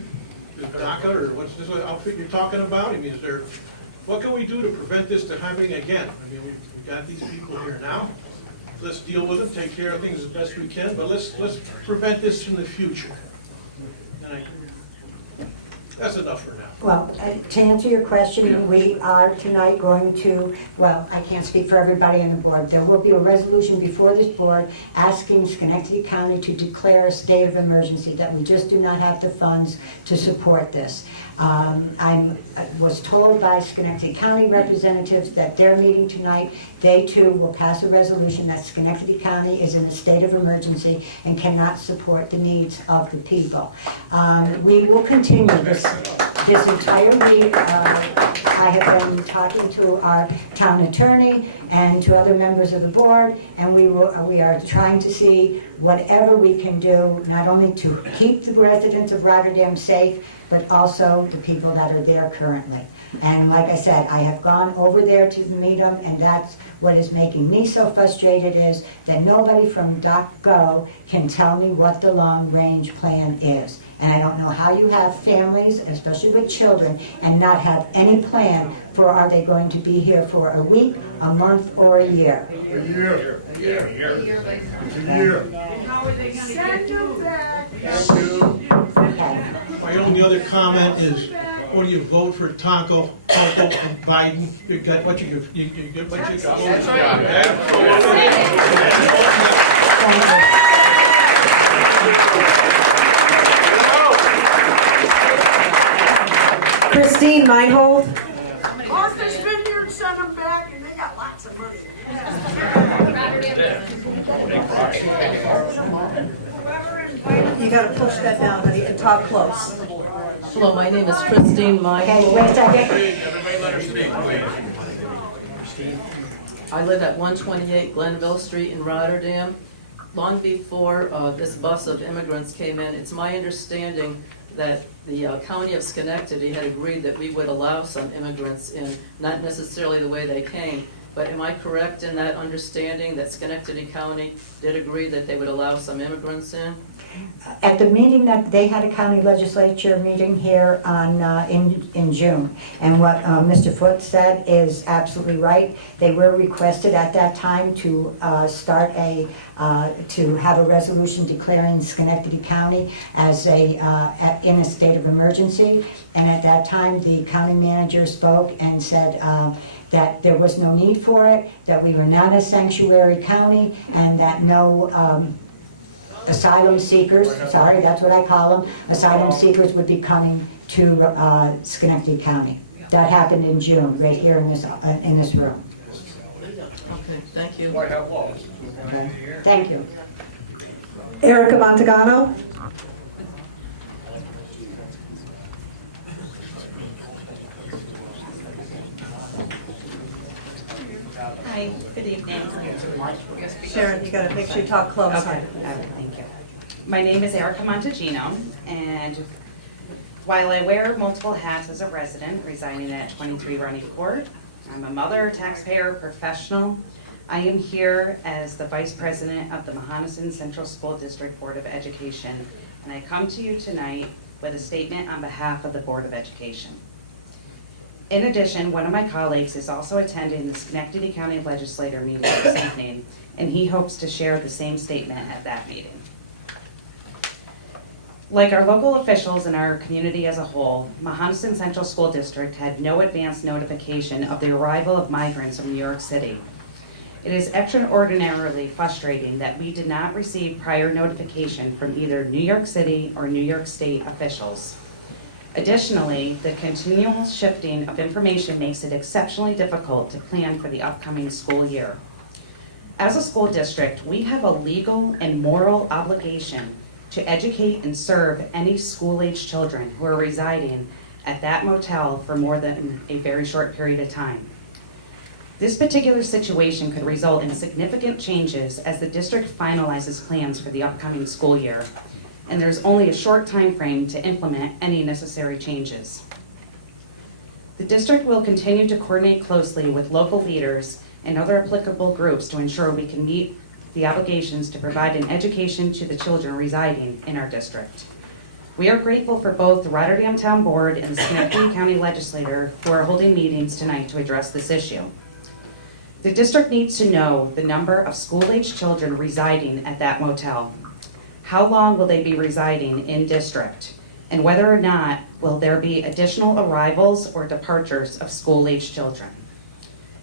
the DACA or what's this outfit you're talking about? I mean, what can we do to prevent this from happening again? I mean, we've got these people here now. Let's deal with them, take care of things as best we can, but let's prevent this in the future. That's enough for now. Well, to answer your question, we are tonight going to, well, I can't speak for everybody on the board. There will be a resolution before this board asking Schenectady County to declare a state of emergency, that we just do not have the funds to support this. I was told by Schenectady County representatives that they're meeting tonight. They too will pass a resolution that Schenectady County is in a state of emergency and cannot support the needs of the people. We will continue this entire week. I have been talking to our town attorney and to other members of the board, and we are trying to see whatever we can do, not only to keep the residents of Rotterdam safe, but also the people that are there currently. And like I said, I have gone over there to meet them, and that's what is making me so frustrated, is that nobody from DocGo can tell me what the long-range plan is. And I don't know how you have families, especially with children, and not have any plan for, are they going to be here for a week, a month, or a year? A year. A year. It's a year. How are they gonna get food? My only other comment is, when you vote for Tonko and Biden, you get what you get what you got. That's right. Christine Meinhold. Martha's Vineyard sent them back and they got lots of money. You gotta push that down, honey, and talk close. Hello, my name is Christine Meinhold. Okay, wait a second. Everybody let her speak, please. I live at 128 Glenville Street in Rotterdam. Long before this bus of immigrants came in, it's my understanding that the county of Schenectady had agreed that we would allow some immigrants in, not necessarily the way they came, but am I correct in that understanding that Schenectady County did agree that they would allow some immigrants in? At the meeting that they had a county legislature meeting here on in June, and what Mr. Foote said is absolutely right. They were requested at that time to start to have a resolution declaring Schenectady County as in a state of emergency. And at that time, the county manager spoke and said that there was no need for it, that we were not a sanctuary county, and that no asylum seekers, sorry, that's what I call them, asylum seekers would be coming to Schenectady County. That happened in June, right here in this room. Okay, thank you. Okay. Thank you. Erica Montagano. Hi, good evening. Sharon, you gotta make sure you talk close. Okay, thank you. My name is Erica Montagino, and while I wear multiple hats as a resident residing at 23 Runny Court, I'm a mother, taxpayer, professional. I am here as the Vice President of the Mohonasen Central School District Board of Education, and I come to you tonight with a statement on behalf of the Board of Education. In addition, one of my colleagues is also attending the Schenectady County Legislature meeting this evening, and he hopes to share the same statement at that meeting. Like our local officials and our community as a whole, Mohonasen Central School District had no advance notification of the arrival of migrants from New York City. It is extraordinarily frustrating that we did not receive prior notification from either New York City or New York State officials. Additionally, the continual shifting of information makes it exceptionally difficult to plan for the upcoming school year. As a school district, we have a legal and moral obligation to educate and serve any school-age children who are residing at that motel for more than a very short period of time. This particular situation could result in significant changes as the district finalizes plans for the upcoming school year, and there's only a short time frame to implement any necessary changes. The district will continue to coordinate closely with local leaders and other applicable groups to ensure we can meet the obligations to provide an education to the children residing in our district. We are grateful for both the Rotterdam Town Board and the Schenectady County Legislature who are holding meetings tonight to address this issue. The district needs to know the number of school-aged children residing at that motel. How long will they be residing in district? And whether or not will there be additional arrivals or departures of school-age children.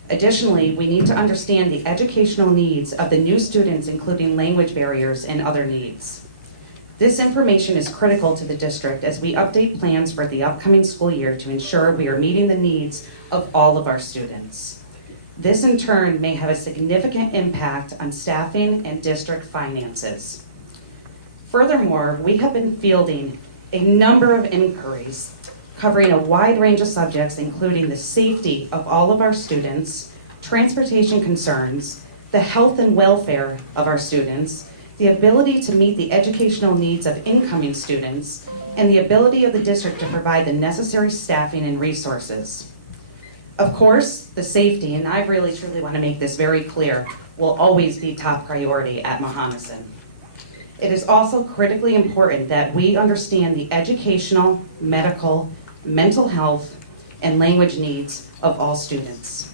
Additionally, we need to understand the educational needs of the new students, including language barriers and other needs. This information is critical to the district as we update plans for the upcoming school year to ensure we are meeting the needs of all of our students. This in turn may have a significant impact on staffing and district finances. Furthermore, we have been fielding a number of inquiries covering a wide range of subjects, including the safety of all of our students, transportation concerns, the health and welfare of our students, the ability to meet the educational needs of incoming students, and the ability of the district to provide the necessary staffing and resources. Of course, the safety, and I really truly want to make this very clear, will always be top priority at Mohonasen. It is also critically important that we understand the educational, medical, mental health, and language needs of all students.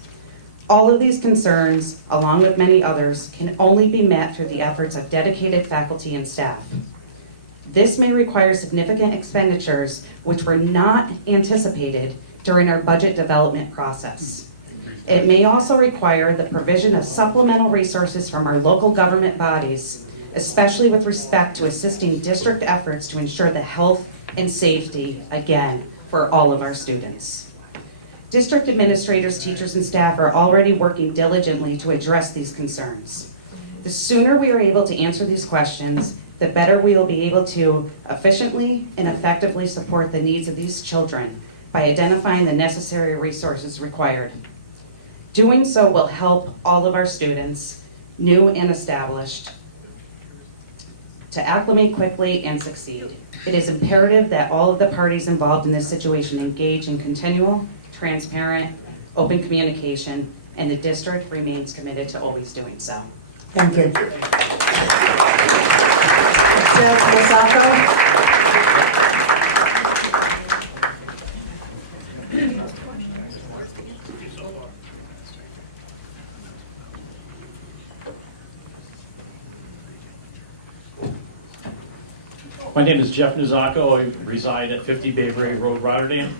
All of these concerns, along with many others, can only be met through the efforts of dedicated faculty and staff. This may require significant expenditures which were not anticipated during our budget development process. It may also require the provision of supplemental resources from our local government bodies, especially with respect to assisting district efforts to ensure the health and safety, again, for all of our students. District administrators, teachers, and staff are already working diligently to address these concerns. The sooner we are able to answer these questions, the better we will be able to efficiently and effectively support the needs of these children by identifying the necessary resources required. Doing so will help all of our students, new and established, to acclimate quickly and succeed. It is imperative that all of the parties involved in this situation engage in continual, transparent, open communication, and the district remains committed to always doing so. Thank you. My name is Jeff Nuzako. I reside at 50 Bayberry Road, Rotterdam.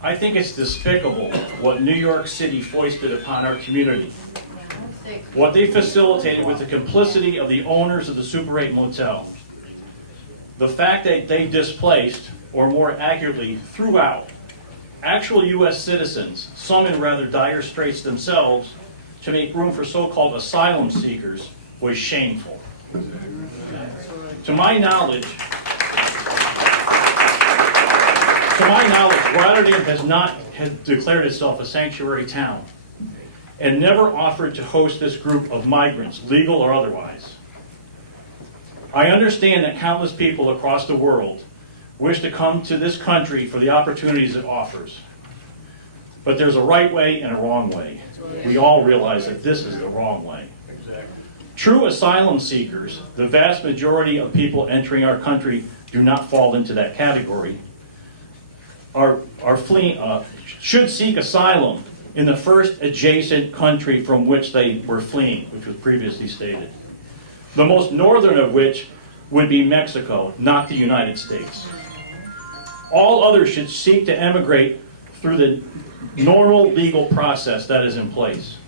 I think it's despicable what New York City foisted upon our community. What they facilitated with the complicity of the owners of the Super 8 motel. The fact that they displaced, or more accurately, threw out, actual U.S. citizens, some in rather dire straits themselves, to make room for so-called asylum seekers was shameful. To my knowledge, Rotterdam has not declared itself a sanctuary town and never offered to host this group of migrants, legal or otherwise. I understand that countless people across the world wish to come to this country for the opportunities it offers. But there's a right way and a wrong way. We all realize that this is the wrong way. True asylum seekers, the vast majority of people entering our country do not fall into that category, are fleeing, should seek asylum in the first adjacent country from which they were fleeing, which was previously stated. The most northern of which would be Mexico, not the United States. All others should seek to emigrate through the normal legal process that is in place.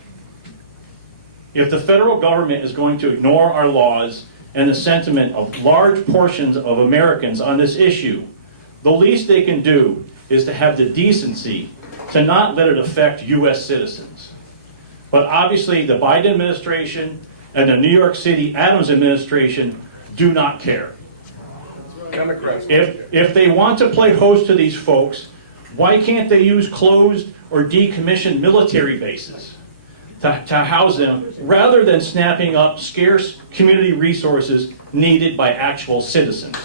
If the federal government is going to ignore our laws and the sentiment of large portions of Americans on this issue, the least they can do is to have the decency to not let it affect U.S. citizens. But obviously the Biden administration and the New York City Adams administration do not care. If they want to play host to these folks, why can't they use closed or decommissioned military bases to house them rather than snapping up scarce community resources needed by actual citizens?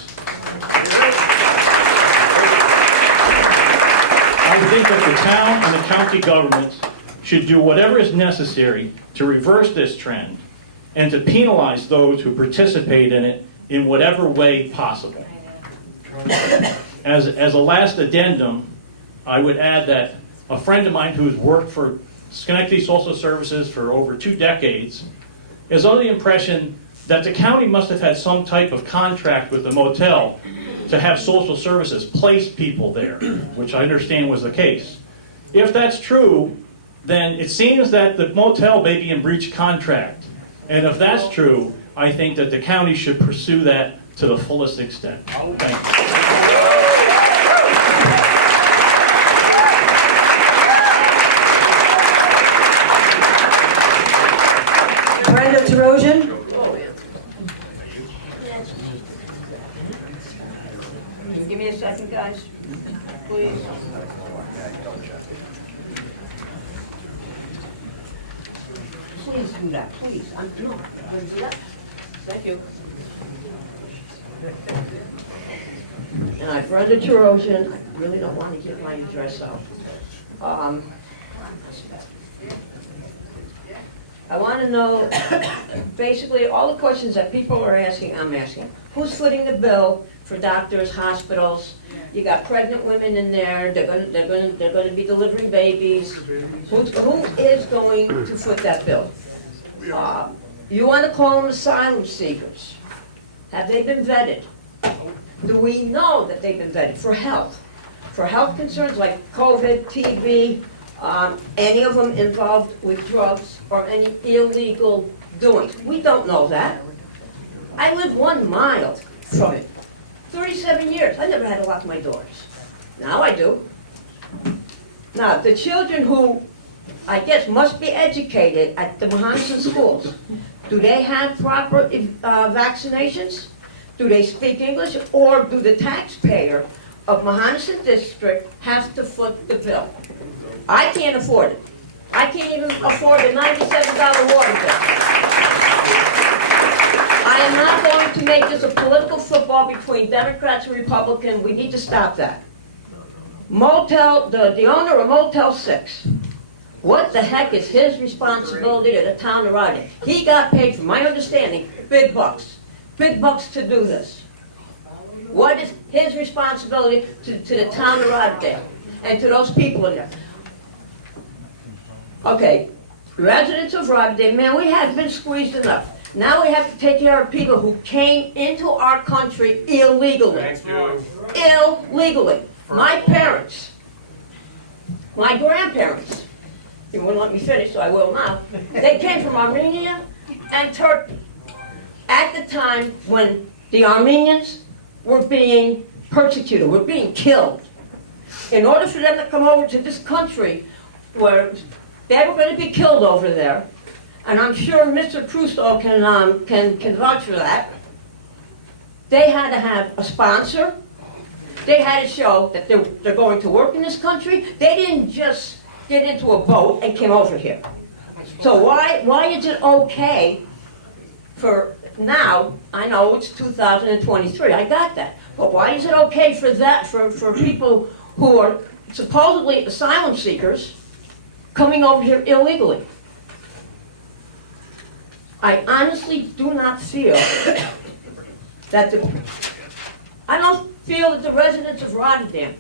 I think that the town and the county governments should do whatever is necessary to reverse this trend and to penalize those who participate in it in whatever way possible. As a last addendum, I would add that a friend of mine who's worked for Schenectady Social Services for over 2 decades is under the impression that the county must have had some type of contract with the motel to have social services place people there, which I understand was the case. If that's true, then it seems that the motel may be in breach of contract. And if that's true, I think that the county should pursue that to the fullest extent. Thank you. Brenda Terosian. Give me a second, guys, please. Please do that, please. I'm no, I'm gonna do that. Thank you. And I, Brenda Terosian, I really don't want to get my address out. I want to know, basically, all the questions that people are asking, I'm asking. Who's footing the bill for doctors, hospitals? You got pregnant women in there. They're going to be delivering babies. Who is going to foot that bill? You want to call them asylum seekers? Have they been vetted? Do we know that they've been vetted for health? For health concerns like COVID, TB, any of them involved with drugs or any illegal doings? We don't know that. I live 1 mile from it. 37 years. I never had to lock my doors. Now I do. Now, the children who, I guess, must be educated at the Mohanson schools, do they have proper vaccinations? Do they speak English? Or do the taxpayer of Mohanson District have to foot the bill? I can't afford it. I can't even afford a $97 water bill. I am not going to make this a political football between Democrats and Republicans. We need to stop that. Motel, the owner of Motel 6, what the heck is his responsibility to the town of Rotterdam? He got paid, from my understanding, big bucks to do this. What is his responsibility to the town of Rotterdam and to those people in there? Okay, residents of Rotterdam, man, we have been squeezed enough. Now we have to take care of people who came into our country illegally. Illegally. My parents, my grandparents, you wouldn't let me finish, so I will now. They came from Armenia and Turkey at the time when the Armenians were being persecuted, were being killed. In order for them to come over to this country where they were going to be killed over there, and I'm sure Mr. Crusoe can vouch for that, they had to have a sponsor. They had to show that they're going to work in this country. They didn't just get into a boat and came over here. So why is it okay for now? I know it's 2023, I got that. But why is it okay for that, for people who are supposedly asylum seekers coming over here illegally? I honestly do not feel that I don't feel that the residents of Rotterdam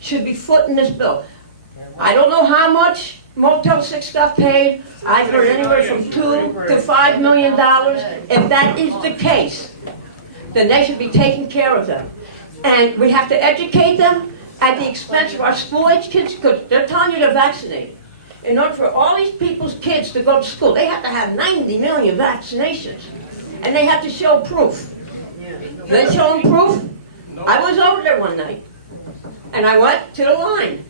should be footing this bill. I don't know how much Motel 6 got paid. I've heard anywhere from $2 to $5 million. If that is the case, then they should be taking care of them. And we have to educate them at the expense of our school-age kids, because they're telling you they're vaccinated. In order for all these people's kids to go to school, they have to have 90 million vaccinations. And they have to show proof. They show them proof? I was over there one night, and I went to the line,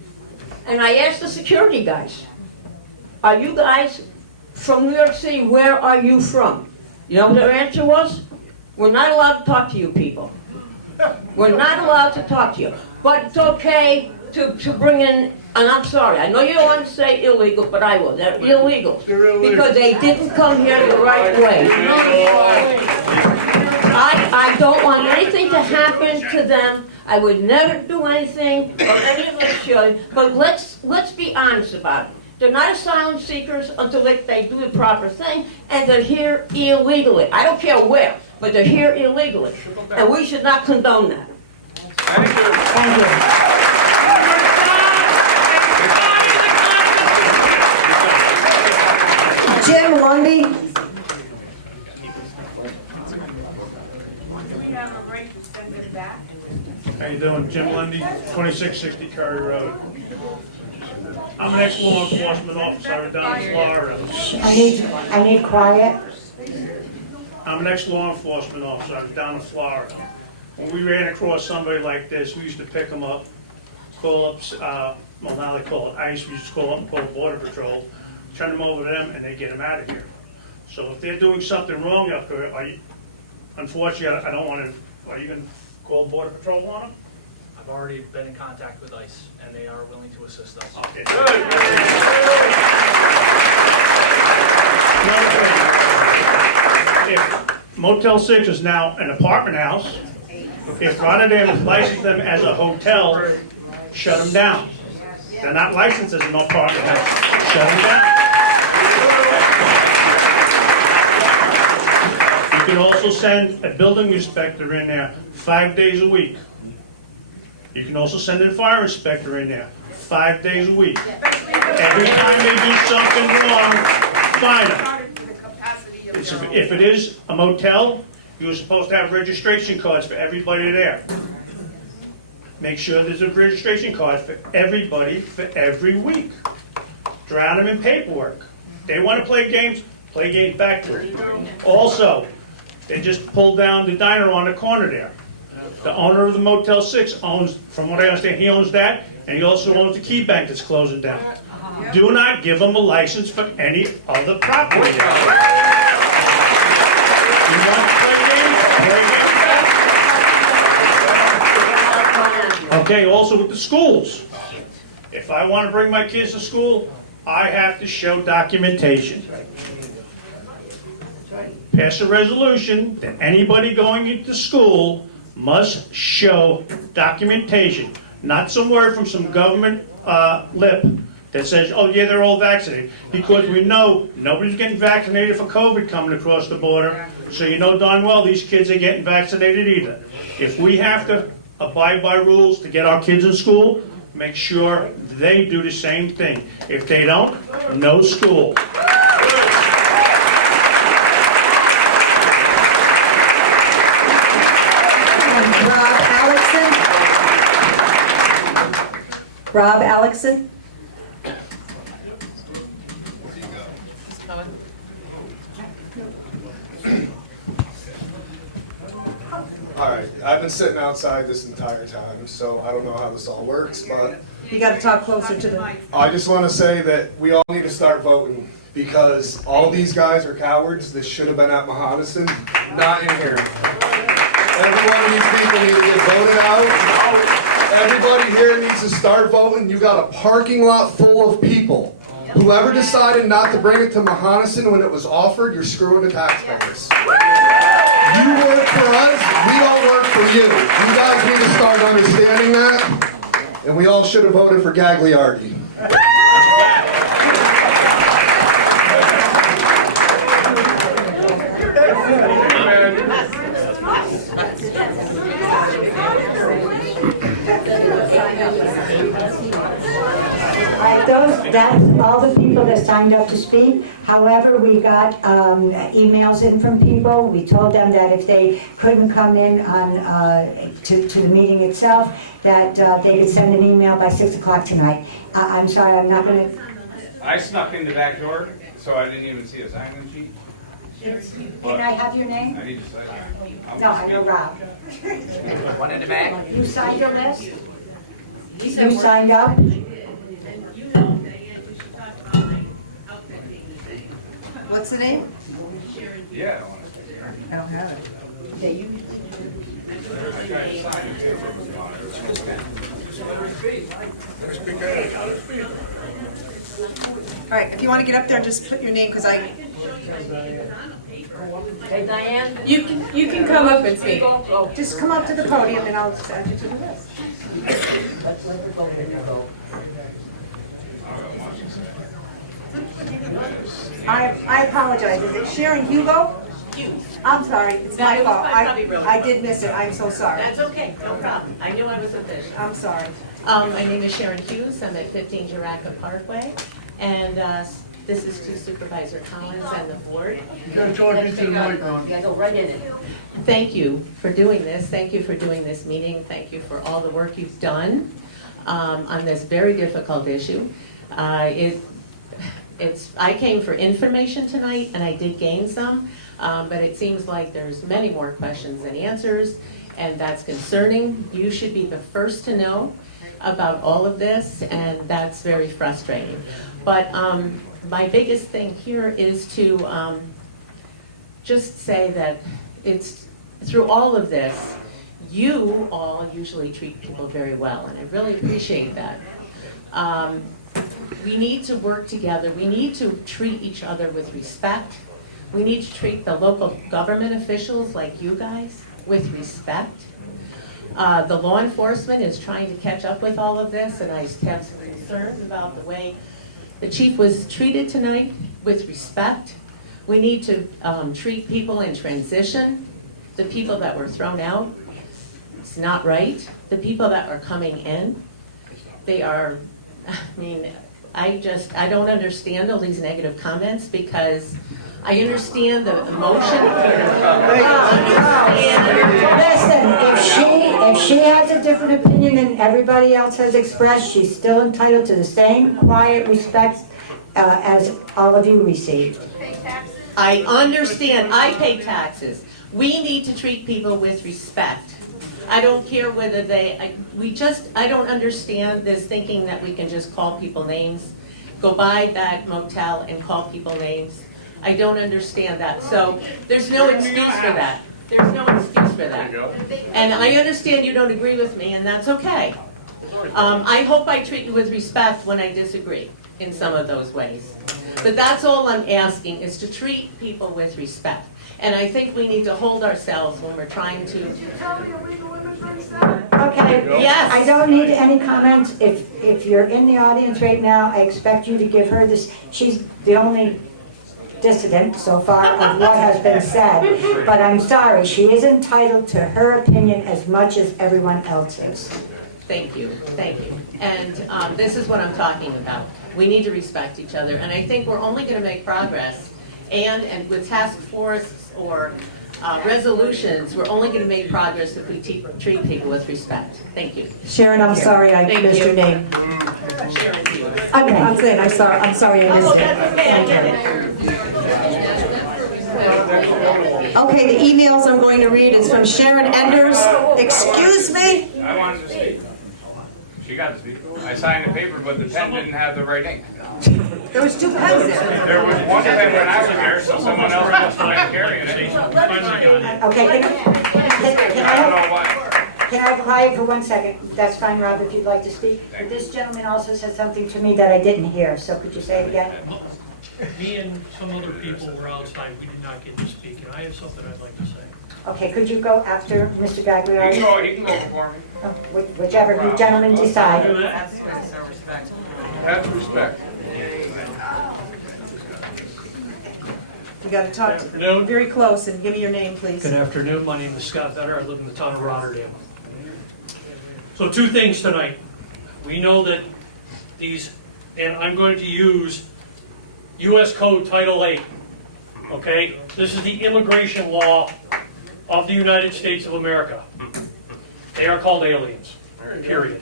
and I asked the security guys, are you guys from New York City? Where are you from? You know what their answer was? We're not allowed to talk to you people. We're not allowed to talk to you. But it's okay to bring in, and I'm sorry, I know you don't want to say illegal, but I will. They're illegal. Because they didn't come here the right way. I don't want anything to happen to them. I would never do anything, or any of us should, but let's be honest about it. They're not asylum seekers until they do the proper thing, and they're here illegally. I don't care where, but they're here illegally. And we should not condone that. Thank you. Thank you. Jim Lundy. camera break and send it back. How you doing? Jim Lundy, 2660 Curry Road. I'm an ex-law enforcement officer down in Florida. I need quiet. I'm an ex-law enforcement officer down in Florida. When we ran across somebody like this, we used to pick them up, call up, well now they call it ICE, we used to call up and call Border Patrol, turn them over to them, and they get them out of here. So if they're doing something wrong up there, unfortunately, I don't want to, are you going to call Border Patrol on them? I've already been in contact with ICE, and they are willing to assist us. Okay. Another thing, if Motel 6 is now an apartment house, if Rotterdam has licensed them as a hotel, shut them down. They're not licensed as an apartment house. Shut them down. You can also send a building inspector in there 5 days a week. You can also send a fire inspector in there 5 days a week. Every time they do something wrong, fine them. If it is a motel, you're supposed to have registration cards for everybody there. Make sure there's a registration card for everybody for every week. Drown them in paperwork. They want to play games back to it. Also, they just pulled down the diner on the corner there. The owner of the Motel 6 owns, from what I understand, he owns that, and he also owns the key bank that's closing down. Do not give them a license for any other property there. You want to play games? Play games. Okay, also with the schools. If I want to bring my kids to school, I have to show documentation. Pass a resolution that anybody going into school must show documentation, not some word from some government lip that says, oh yeah, they're all vaccinated. Because we know nobody's getting vaccinated for COVID coming across the border, so you know darn well these kids are getting vaccinated either. If we have to abide by rules to get our kids in school, make sure they do the same thing. If they don't, no school. Rob Alexson? All right, I've been sitting outside this entire time, so I don't know how this all works, but You got to talk closer to the... I just want to say that we all need to start voting because all these guys are cowards that should have been at Mahonison, not in here. Every one of these people need to get voted out. Everybody here needs to start voting. You got a parking lot full of people. Whoever decided not to bring it to Mahonison when it was offered, you're screwing the taxpayers. You work for us, we don't work for you. You guys need to start understanding that. And we all should have voted for Gagliardi. That's all the people that signed up to speak. However, we got emails in from people. We told them that if they couldn't come in on to the meeting itself, that they could send an email by 6 o'clock tonight. I'm sorry, I'm not going to... I snuck in the back door, so I didn't even see a sign-in sheet. Can I have your name? I need to sign it. No, I know Rob. One in the back. You signed your list? You signed up? What's the name? Yeah. I don't have it. Yeah, you... All right, if you want to get up there and just put your name, because I... Hey, Diane? You can come up and speak. Just come up to the podium and I'll add you to the list. Let's let her go. I apologize. Is it Sharon Hugo? I'm sorry. It's my fault. I did miss it. I'm so sorry. That's okay, no problem. I knew I was official. I'm sorry. My name is Sharon Hughes. I'm at 15 Jaraka Parkway. And this is to Supervisor Collins and the board. You gotta talk into the microphone. You gotta go right in it. thank you for doing this. Thank you for doing this meeting. Thank you for all the work you've done on this very difficult issue. I came for information tonight, and I did gain some, but it seems like there's many more questions than answers, and that's concerning. You should be the first to know about all of this, and that's very frustrating. But my biggest thing here is to just say that it's through all of this, you all usually treat people very well, and I really appreciate that. We need to work together. We need to treat each other with respect. We need to treat the local government officials like you guys with respect. The law enforcement is trying to catch up with all of this, and I have some concerns about the way the chief was treated tonight with respect. We need to treat people in transition, the people that were thrown out. It's not right. The people that are coming in, they are, I mean, I don't understand all these negative comments because I understand the emotion. Listen, if she has a different opinion than everybody else has expressed, she's still entitled to the same quiet respect as all of you received. I understand. I pay taxes. We need to treat people with respect. I don't care whether I don't understand this thinking that we can just call people names, go by that motel and call people names. I don't understand that. So there's no excuse for that. There's no excuse for that. And I understand you don't agree with me, and that's okay. I hope I treat you with respect when I disagree in some of those ways. But that's all I'm asking, is to treat people with respect. And I think we need to hold ourselves when we're trying to... Okay, yes. I don't need any comments. If you're in the audience right now, I expect you to give her this. She's the only dissident so far of what has been said. But I'm sorry, she is entitled to her opinion as much as everyone else's. Thank you, thank you. And this is what I'm talking about. We need to respect each other, and I think we're only going to make progress. And with task force or resolutions, we're only going to make progress if we treat people with respect. Thank you. Sharon, I'm sorry I missed your name. Sharon Hughes. I'm saying I'm sorry I missed it. Okay, the emails I'm going to read is from Sharon Enders. Excuse me? I wanted to speak. She got to speak. I signed the paper, but the pen didn't have the right ink. There was two pens there. There was one pen when I was there, so someone else must have been carrying it. Okay, I don't know why. can I have quiet for 1 second? That's fine, Rob, if you'd like to speak. But this gentleman also said something to me that I didn't hear, so could you say it again? Me and some other people were outside, we did not get to speak, and I have something I'd like to say. Okay, could you go after Mr. Gagliardi? He can go before me. Whichever you gentlemen decide. That's respect. That's respect. You got to talk very close and give me your name, please. Good afternoon, my name is Scott Vetter, I live in the town of Rotterdam. So 2 things tonight. We know that these, and I'm going to use U.S. Code Title 8, okay? This is the immigration law of the United States of America. They are called aliens, period.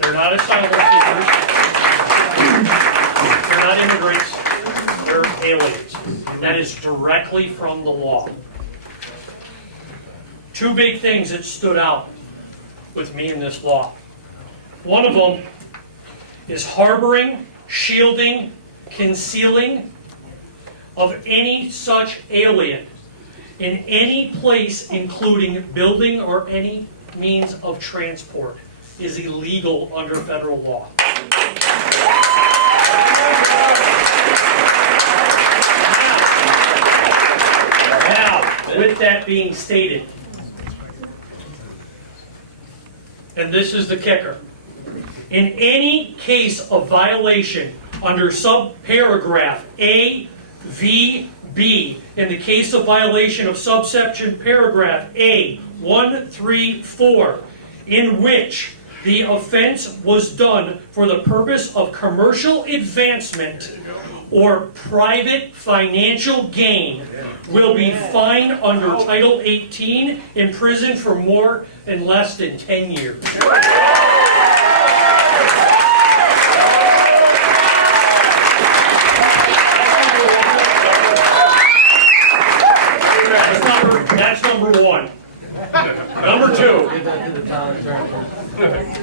They're not asylum seekers. They're not immigrants. They're aliens. That is directly from the law. 2 big things that stood out with me in this law. One of them is harboring, shielding, concealing of any such alien in any place, including building or any means of transport, is illegal under federal law. Now, with that being stated, and this is the kicker, in any case of violation under subparagraph A, V, B, in the case of violation of subsection paragraph A, 1, 3, 4, in which the offense was done for the purpose of commercial advancement or private financial gain will be fined under Title 18, imprisoned for more and less than 10 years. That's number one. Number two,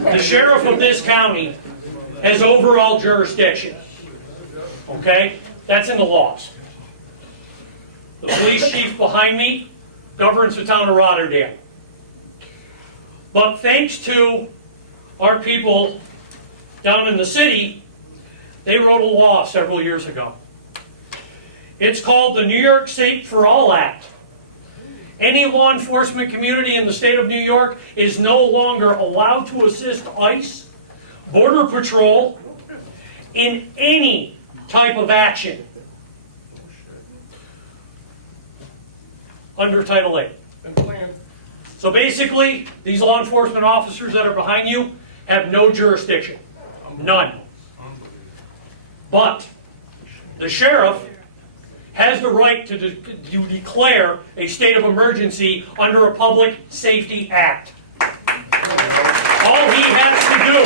the sheriff of this county has overall jurisdiction. Okay? That's in the laws. The police chief behind me governs the town of Rotterdam. But thanks to our people down in the city, they wrote a law several years ago. It's called the New York State for All Act. Any law enforcement community in the state of New York is no longer allowed to assist ICE, Border Patrol, in any type of action under Title 8. So basically, these law enforcement officers that are behind you have no jurisdiction. None. But the sheriff has the right to declare a state of emergency under a Public Safety Act. All he has to do,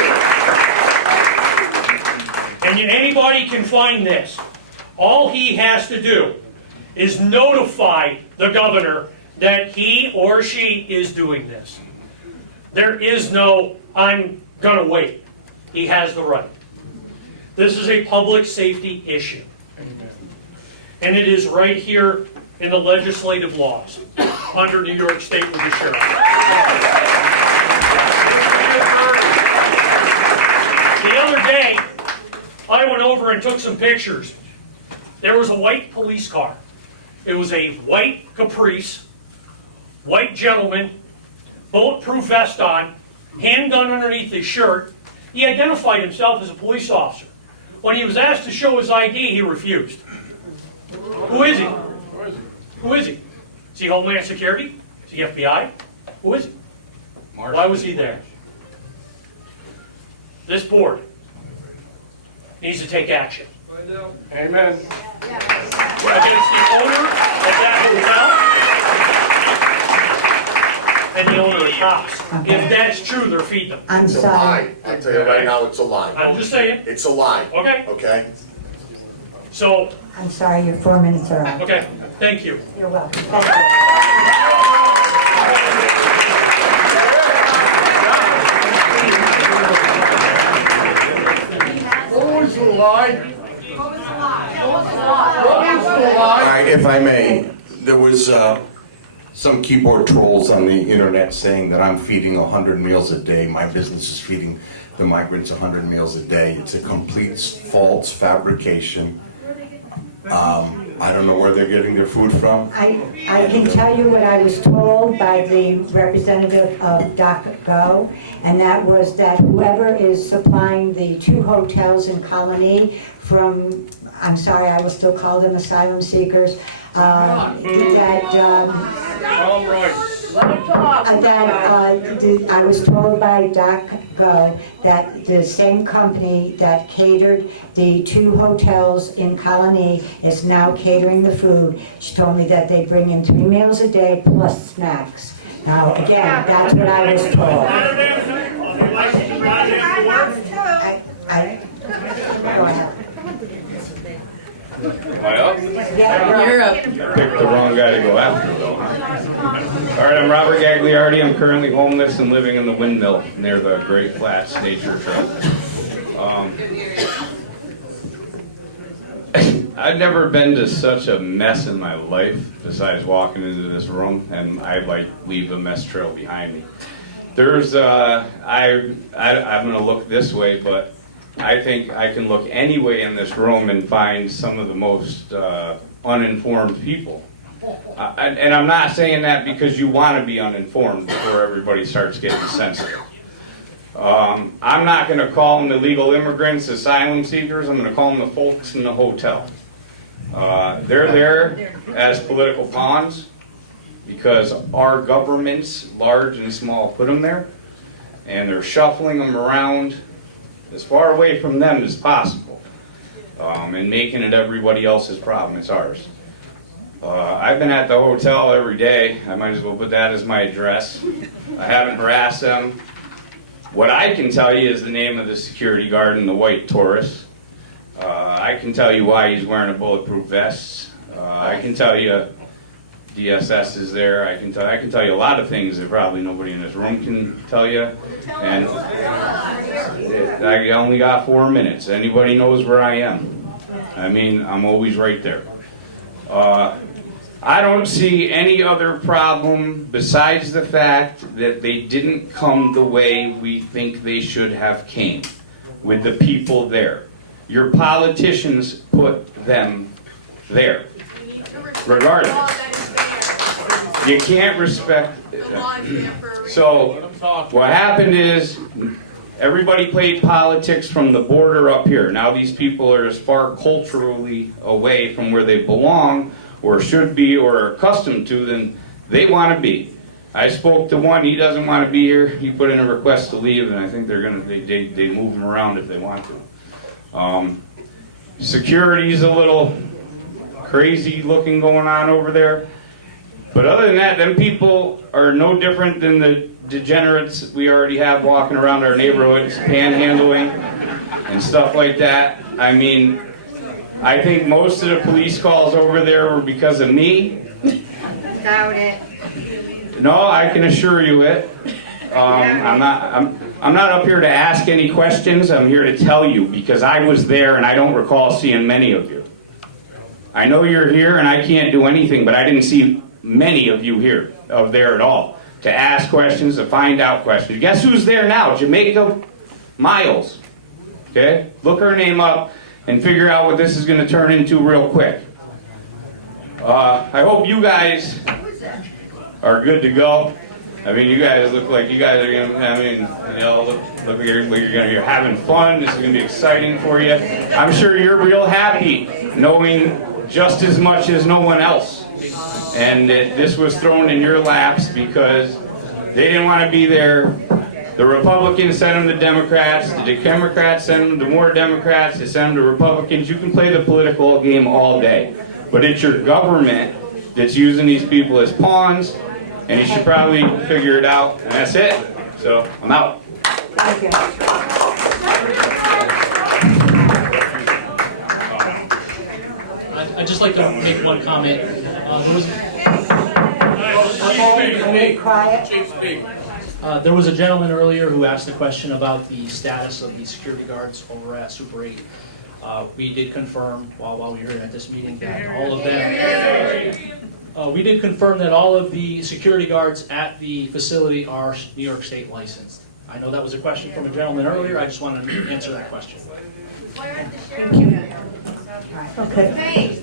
and anybody can find this, all he has to do is notify the governor that he or she is doing this. There is no, I'm gonna wait. He has the right. This is a public safety issue. And it is right here in the legislative laws under New York State with the sheriff. The other day, I went over and took some pictures. There was a white police car. It was a white Caprice, white gentleman, bulletproof vest on, handgun underneath his shirt. He identified himself as a police officer. When he was asked to show his ID, he refused. Who is he? Who is he? Is he Homeland Security? Is he FBI? Who is he? Why was he there? This board needs to take action. Amen. Against the owner of that hotel and the owner of the cops. If that's true, they're feeding them. I'm It's a sorry. lie. I'll tell you right now, it's a lie. I'm just saying. It's a lie. Okay. Okay? So, I'm sorry, your 4 minutes are up. okay, thank you. You're welcome. Thank you. What was the lie? All right, if I may, there was some keyboard trolls on the internet saying that I'm feeding 100 meals a day. My business is feeding the migrants 100 meals a day. It's a complete false fabrication. I don't know where they're getting their food from. I can tell you what I was told by the representative of DocGo, and that was that whoever is supplying the 2 hotels in Colony from, I'm sorry, I will still call them asylum seekers, I was told by DocGo that the same company that catered the 2 hotels in Colony is now catering the food. She told me that they bring in 3 meals a day plus snacks. Now, again, that's what I was told. Go ahead. Am I up? You're up. Picked the wrong guy to go after, though. All right, I'm Robert Gagliardi. I'm currently homeless and living in the windmill near the Great Flats Nature Trail. I've never been to such a mess in my life besides walking into this room, and I leave a mess trail behind me. There's I'm going to look this way, but I think I can look any way in this room and find some of the most uninformed people. And I'm not saying that because you want to be uninformed before everybody starts getting sensitive. I'm not going to call them illegal immigrants, asylum seekers. I'm going to call them the folks in the hotel. They're there as political pawns because our governments, large and small, put them there, and they're shuffling them around as far away from them as possible. and making it everybody else's problem. It's ours. I've been at the hotel every day. I might as well put that as my address. I haven't harassed them. What I can tell you is the name of the security guard in the white Taurus. I can tell you why he's wearing a bulletproof vest. I can tell you DSS is there. I can tell you a lot of things that probably nobody in this room can tell you. And I only got 4 minutes. Anybody knows where I am. I mean, I'm always right there. I don't see any other problem besides the fact that they didn't come the way we think they should have came with the people there. Your politicians put them there. Regardless. You can't respect. So what happened is everybody played politics from the border up here. Now these people are as far culturally away from where they belong or should be or are accustomed to than they want to be. I spoke to one, he doesn't want to be here. He put in a request to leave, and I think they're going to they move him around if they want to. Security's a little crazy looking going on over there. But other than that, them people are no different than the degenerates we already have walking around our neighborhoods, panhandling and stuff like that. I mean, I think most of the police calls over there were because of me. Doubt it. No, I can assure you it. I'm not up here to ask any questions. I'm here to tell you because I was there and I don't recall seeing many of you. I know you're here and I can't do anything, but I didn't see many of you here, there at all, to ask questions, to find out questions. Guess who's there now? Jamaica Miles. Okay? Look her name up and figure out what this is going to turn into real quick. I hope you guys are good to go. I mean, you guys look like you guys are going to, I mean, you know, look like you're having fun. This is going to be exciting for you. I'm sure you're real happy knowing just as much as no one else. And this was thrown in your laps because they didn't want to be there. The Republicans sent them to Democrats. The Democrats sent them to more Democrats. They sent them to Republicans. You can play the political game all day. But it's your government that's using these people as pawns, and you should probably figure it out. And that's it. So, I'm out. Thank you. I'd just like to make one comment. There was a gentleman earlier who asked a question about the status of the security guards over at Super 8. We did confirm while we were at this meeting that all of them. We did confirm that all of the security guards at the facility are New York State licensed. I know that was a question from a gentleman earlier. I just wanted to answer that question. Thank you. Okay.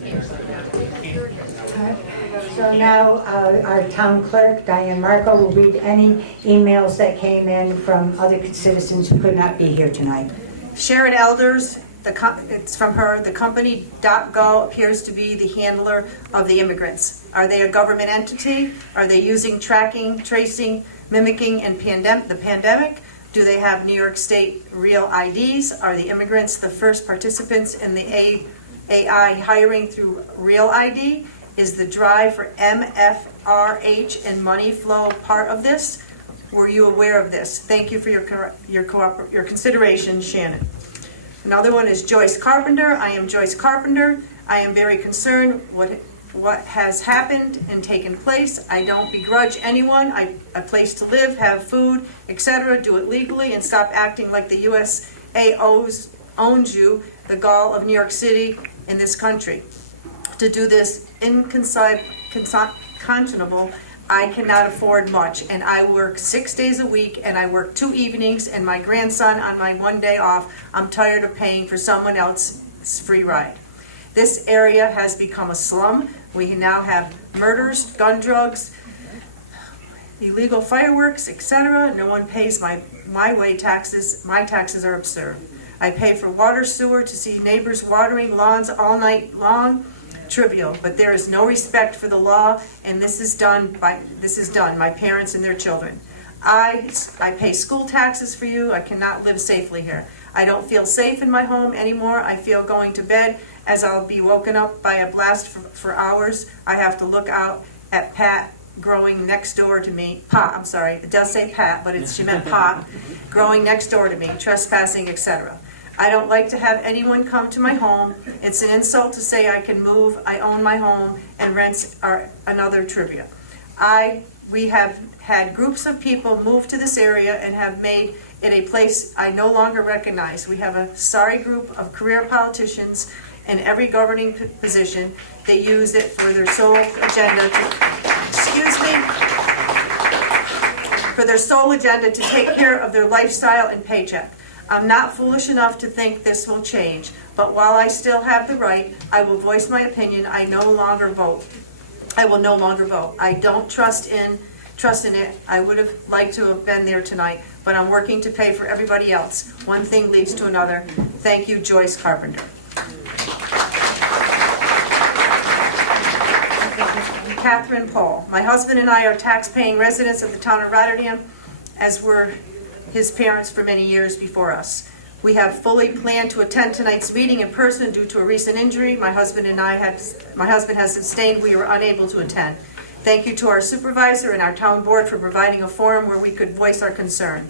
So now our town clerk, Diane Marco, will read any emails that came in from other citizens who could not be here tonight. Sharon Elders, it's from her, the company.go appears to be the handler of the immigrants. Are they a government entity? Are they using tracking, tracing, mimicking, and the pandemic? Do they have New York State real IDs? Are the immigrants the first participants in the AI hiring through real ID? Is the drive for MFRH and money flow part of this? Were you aware of this? Thank you for your consideration, Shannon. Another one is Joyce Carpenter. I am Joyce Carpenter. I am very concerned what has happened and taken place. I don't begrudge anyone. A place to live, have food, etc. Do it legally and stop acting like the USA owns you, the gall of New York City in this country. To do this unconscionable, I cannot afford much, and I work 6 days a week, and I work 2 evenings, and my grandson on my 1 day off. I'm tired of paying for someone else's free ride. This area has become a slum. We now have murders, gun drugs, illegal fireworks, etc. No one pays my way taxes. My taxes are absurd. I pay for water, sewer, to see neighbors watering lawns all night long. Trivial, but there is no respect for the law, and this is done my parents and their children. I pay school taxes for you. I cannot live safely here. I don't feel safe in my home anymore. I feel going to bed as I'll be woken up by a blast for hours. I have to look out at Pat growing next door to me. Pot, I'm sorry, it does say Pat, but she meant pot, growing next door to me, trespassing, etc. I don't like to have anyone come to my home. It's an insult to say I can move. I own my home, and rents are another trivia. We have had groups of people move to this area and have made it a place I no longer recognize. We have a sorry group of career politicians in every governing position. They use it for their sole agenda for their sole agenda to take care of their lifestyle and paycheck. I'm not foolish enough to think this will change, but while I still have the right, I will voice my opinion. I will no longer vote. I don't trust in it. I would have liked to have been there tonight, but I'm working to pay for everybody else. One thing leads to another. Thank you, Joyce Carpenter. Catherine Paul. My husband and I are tax-paying residents of the town of Rotterdam, as were his parents for many years before us. We have fully planned to attend tonight's meeting in person due to a recent injury my husband has sustained. We were unable to attend. Thank you to our supervisor and our town board for providing a forum where we could voice our concern.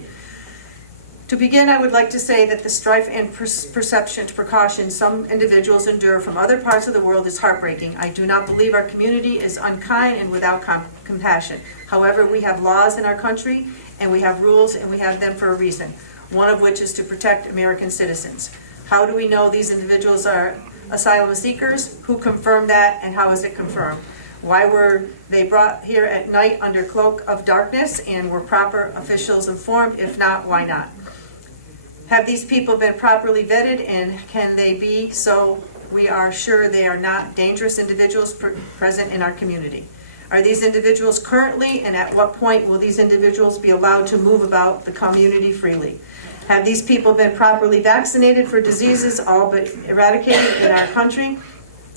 To begin, I would like to say that the strife and precaution some individuals endure from other parts of the world is heartbreaking. I do not believe our community is unkind and without compassion. However, we have laws in our country, and we have rules, and we have them for a reason, one of which is to protect American citizens. How do we know these individuals are asylum seekers? Who confirmed that, and how is it confirmed? Why were they brought here at night under cloak of darkness, and were proper officials informed? If not, why not? Have these people been properly vetted, and can they be so we are sure they are not dangerous individuals present in our community? Are these individuals currently, and at what point will these individuals be allowed to move about the community freely? Have these people been properly vaccinated for diseases all but eradicated in our country,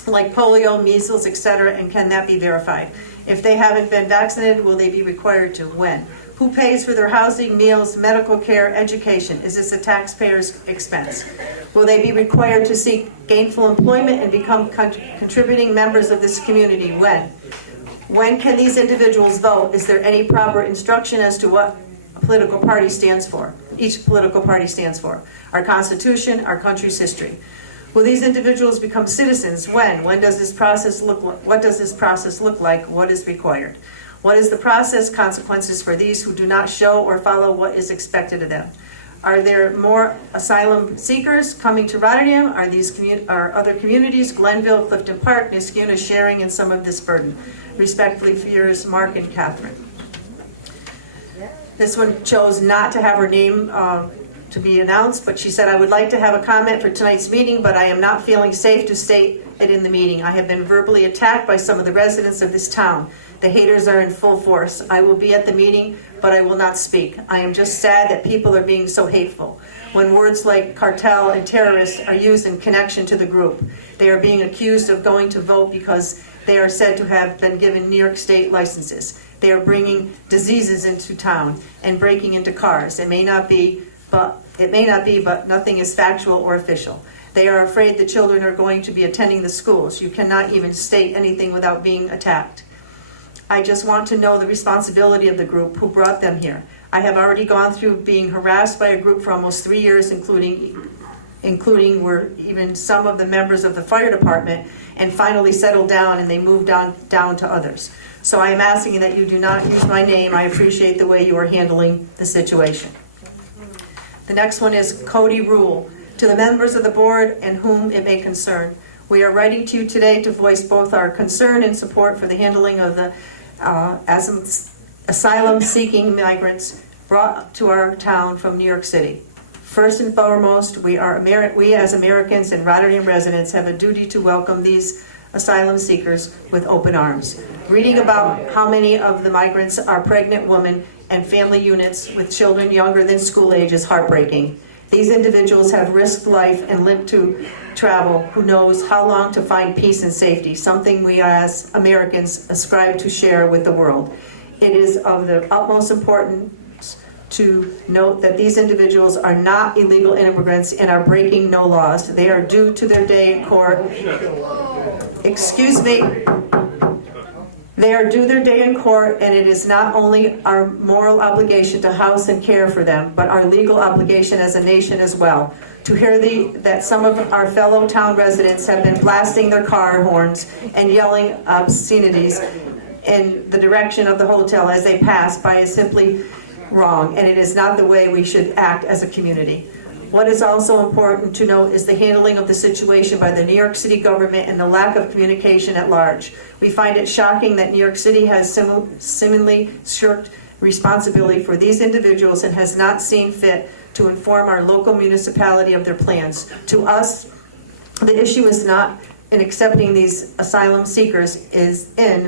like polio, measles, etc., and can that be verified? If they haven't been vaccinated, will they be required to? When? Who pays for their housing, meals, medical care, education? Is this a taxpayer's expense? Will they be required to seek gainful employment and become contributing members of this community? When? When can these individuals vote? Is there any proper instruction as to what a political party stands for? Each political party stands for. Our Constitution, our country's history. Will these individuals become citizens? When? When does this process look like? What does this process look like? What is required? What is the process consequences for these who do not show or follow what is expected of them? Are there more asylum seekers coming to Rotterdam? Are other communities, Glenville, Clifton Park, Niskuna, sharing in some of this burden? Respectfully, for yours, Mark and Catherine. This one chose not to have her name to be announced, but she said, I would like to have a comment for tonight's meeting, but I am not feeling safe to state it in the meeting. I have been verbally attacked by some of the residents of this town. The haters are in full force. I will be at the meeting, but I will not speak. I am just sad that people are being so hateful. When words like cartel and terrorist are used in connection to the group, they are being accused of going to vote because they are said to have been given New York State licenses. They are bringing diseases into town and breaking into cars. It may not be, but nothing is factual or official. They are afraid the children are going to be attending the schools. You cannot even state anything without being attacked. I just want to know the responsibility of the group who brought them here. I have already gone through being harassed by a group for almost 3 years, including were even some of the members of the fire department, and finally settled down and they moved down to others. So I am asking that you do not use my name. I appreciate the way you are handling the situation. The next one is Cody Rule. To the members of the board and whom it may concern, we are writing to you today to voice both our concern and support for the handling of the asylum-seeking migrants brought to our town from New York City. First and foremost, we as Americans and Rotterdam residents have a duty to welcome these asylum seekers with open arms. Reading about how many of the migrants are pregnant women and family units with children younger than school age is heartbreaking. These individuals have risked life and lived to travel. Who knows how long to find peace and safety, something we as Americans ascribe to share with the world. It is of the utmost importance to note that these individuals are not illegal immigrants and are breaking no laws. They are due to their day in court. Excuse me. They are due their day in court, and it is not only our moral obligation to house and care for them, but our legal obligation as a nation as well. To hear that some of our fellow town residents have been blasting their car horns and yelling obscenities in the direction of the hotel as they pass by is simply wrong, and it is not the way we should act as a community. What is also important to note is the handling of the situation by the New York City government and the lack of communication at large. We find it shocking that New York City has seemingly shirked responsibility for these individuals and has not seen fit to inform our local municipality of their plans. To us, the issue is not in accepting these asylum seekers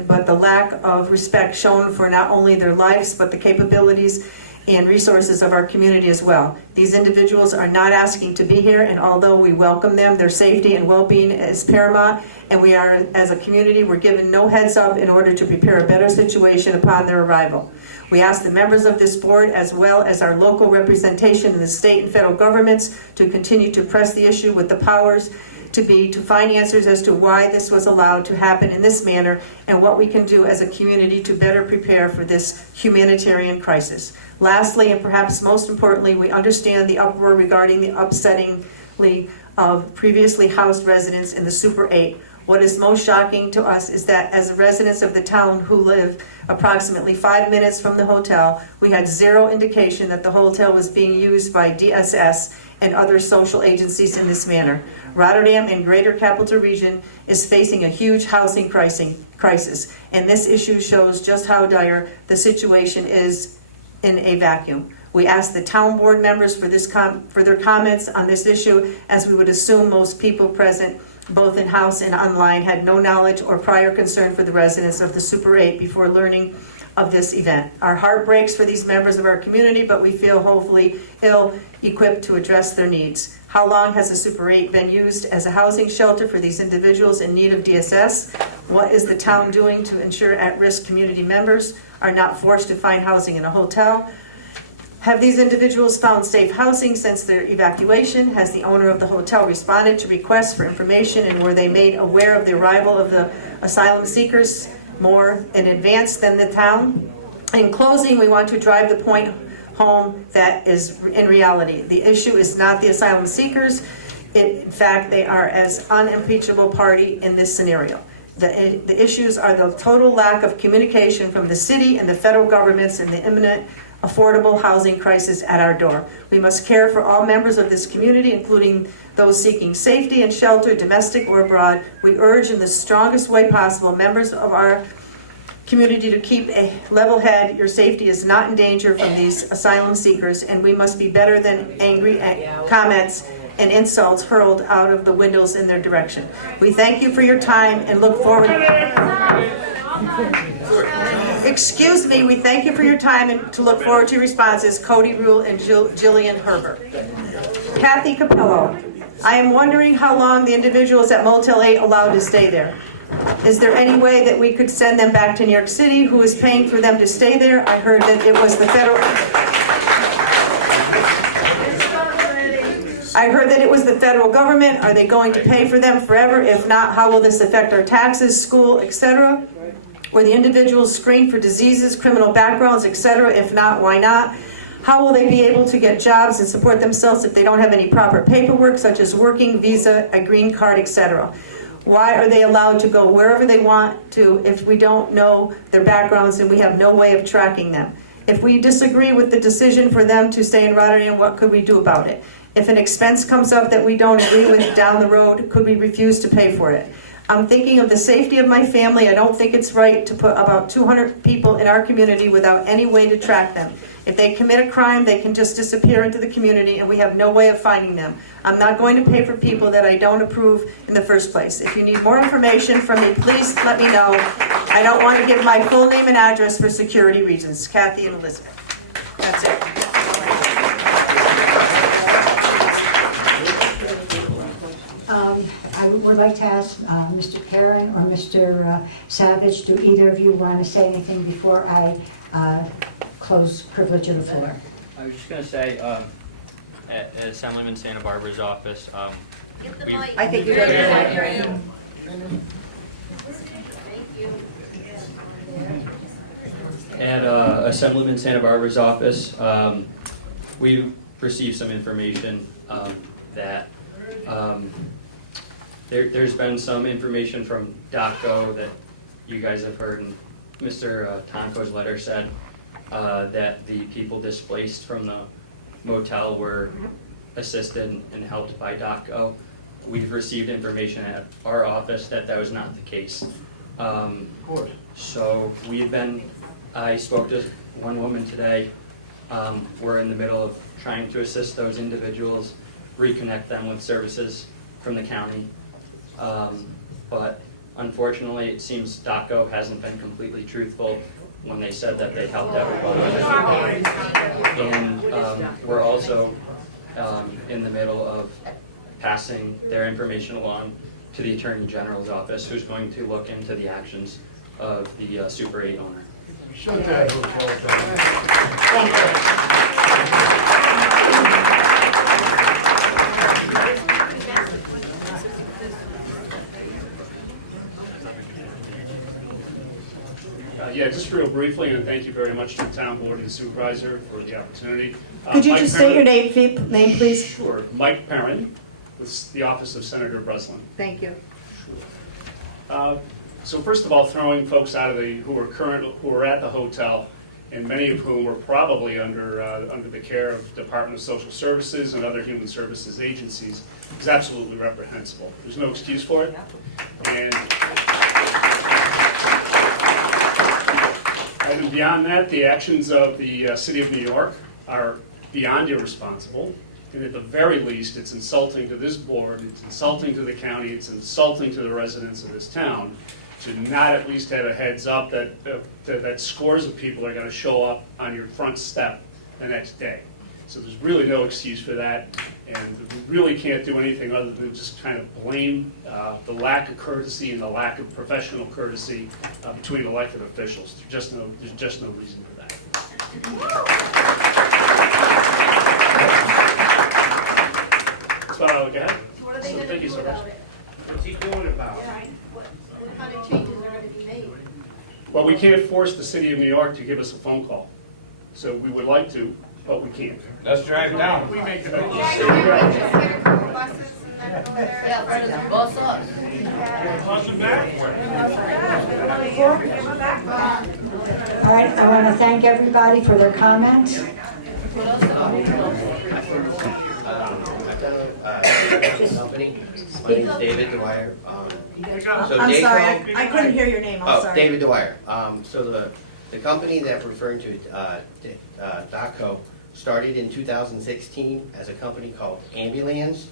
but the lack of respect shown for not only their lives but the capabilities and resources of our community as well. These individuals are not asking to be here, and although we welcome them, their safety and well-being is paramount, and we are, as a community, we're given no heads up in order to prepare a better situation upon their arrival. We ask the members of this board, as well as our local representation in the state and federal governments, to continue to press the issue with the powers to find answers as to why this was allowed to happen in this manner and what we can do as a community to better prepare for this humanitarian crisis. Lastly, and perhaps most importantly, we understand the uproar regarding the upsettingly of previously housed residents in the Super 8. What is most shocking to us is that as residents of the town who live approximately 5 minutes from the hotel, we had zero indication that the hotel was being used by DSS and other social agencies in this manner. Rotterdam and Greater Capital Region is facing a huge housing crisis, and this issue shows just how dire the situation is in a vacuum. We ask the town board members for their comments on this issue, as we would assume most people present, both in house and online, had no knowledge or prior concern for the residents of the Super 8 before learning of this event. Our heart breaks for these members of our community, but we feel hopefully ill-equipped to address their needs. How long has the Super 8 been used as a housing shelter for these individuals in need of DSS? What is the town doing to ensure at-risk community members are not forced to find housing in a hotel? Have these individuals found safe housing since their evacuation? Has the owner of the hotel responded to requests for information, and were they made aware of the arrival of the asylum seekers more in advance than the town? In closing, we want to drive the point home that is in reality. The issue is not the asylum seekers. In fact, they are as unimpeachable party in this scenario. The issues are the total lack of communication from the city and the federal governments and the imminent affordable housing crisis at our door. We must care for all members of this community, including those seeking safety and shelter, domestic or abroad. We urge in the strongest way possible members of our community to keep a level head. Your safety is not in danger from these asylum seekers, and we must be better than angry comments and insults hurled out of the windows in their direction. We thank you for your time and look forward. Excuse me, we thank you for your time and to look forward to your responses. Cody Rule and Jillian Herbert. Kathy Capello, I am wondering how long the individuals at Motel 8 allowed to stay there. Is there any way that we could send them back to New York City? Who is paying for them to stay there? I heard that it was the federal government. Are they going to pay for them forever? If not, how will this affect our taxes, school, etc.? Were the individuals screened for diseases, criminal backgrounds, etc.? If not, why not? How will they be able to get jobs and support themselves if they don't have any proper paperwork, such as working visa, a green card, etc.? Why are they allowed to go wherever they want to if we don't know their backgrounds and we have no way of tracking them? If we disagree with the decision for them to stay in Rotterdam, what could we do about it? If an expense comes up that we don't agree with down the road, could we refuse to pay for it? I'm thinking of the safety of my family. I don't think it's right to put about 200 people in our community without any way to track them. If they commit a crime, they can just disappear into the community and we have no way of finding them. I'm not going to pay for people that I don't approve in the first place. If you need more information from me, please let me know. I don't want to give my full name and address for security reasons. Kathy and Elizabeth. That's it. I would like to ask Mr. Karen or Mr. Savage, do either of you want to say anything before I close privilege of the floor? I was just going to say, at Assemblyman Santa Barbara's office, we... I think you got it. At Assemblyman Santa Barbara's office, we received some information that there's been some information from DOCO that you guys have heard, and Mr. Tonko's letter said that the people displaced from the motel were assisted and helped by DOCO. We've received information at our office that that was not the case. Of course. So I spoke to one woman today. We're in the middle of trying to assist those individuals, reconnect them with services from the county. But unfortunately, it seems DOCO hasn't been completely truthful when they said that they helped everybody. And we're also in the middle of passing their information along to the Attorney General's office, who's going to look into the actions of the Super 8 owner. Shut that hotel Yeah, just real briefly, and thank you very much to the town board and the supervisor for the opportunity. Could you Mike just state your Perrin- name, please? Sure. Mike Perrin with the office of Senator Breslin. Thank you. So first of all, throwing folks out of who are at the hotel, and many of whom were probably under the care of Department of Social Services and other human services agencies, is absolutely reprehensible. There's no excuse for it. And beyond that, the actions of the City of New York are beyond irresponsible. And at the very least, it's insulting to this board, it's insulting to the county, it's insulting to the residents of this town to not at least have a heads up that scores of people are going to show up on your front step the next day. So there's really no excuse for that, and we really can't do anything other than just kind of blame the lack of courtesy and the lack of professional courtesy between elected officials. There's just no reason for that. So, go ahead. What are they going to Thank you do so much. about it? What's he doing about it? Yeah, what kind of changes are going to be made? Well, we can't force the City of New York to give us a phone call. So we would like to, but we can't. Let's drive down. We make the Yeah, let us bus up. All right, I want to thank everybody for their comments. Company. My name is David Dwyer. I'm sorry, I couldn't hear your name, I'm sorry. David Dwyer. So the company that we're referring to, DOCO, started in 2016 as a company called Ambulance,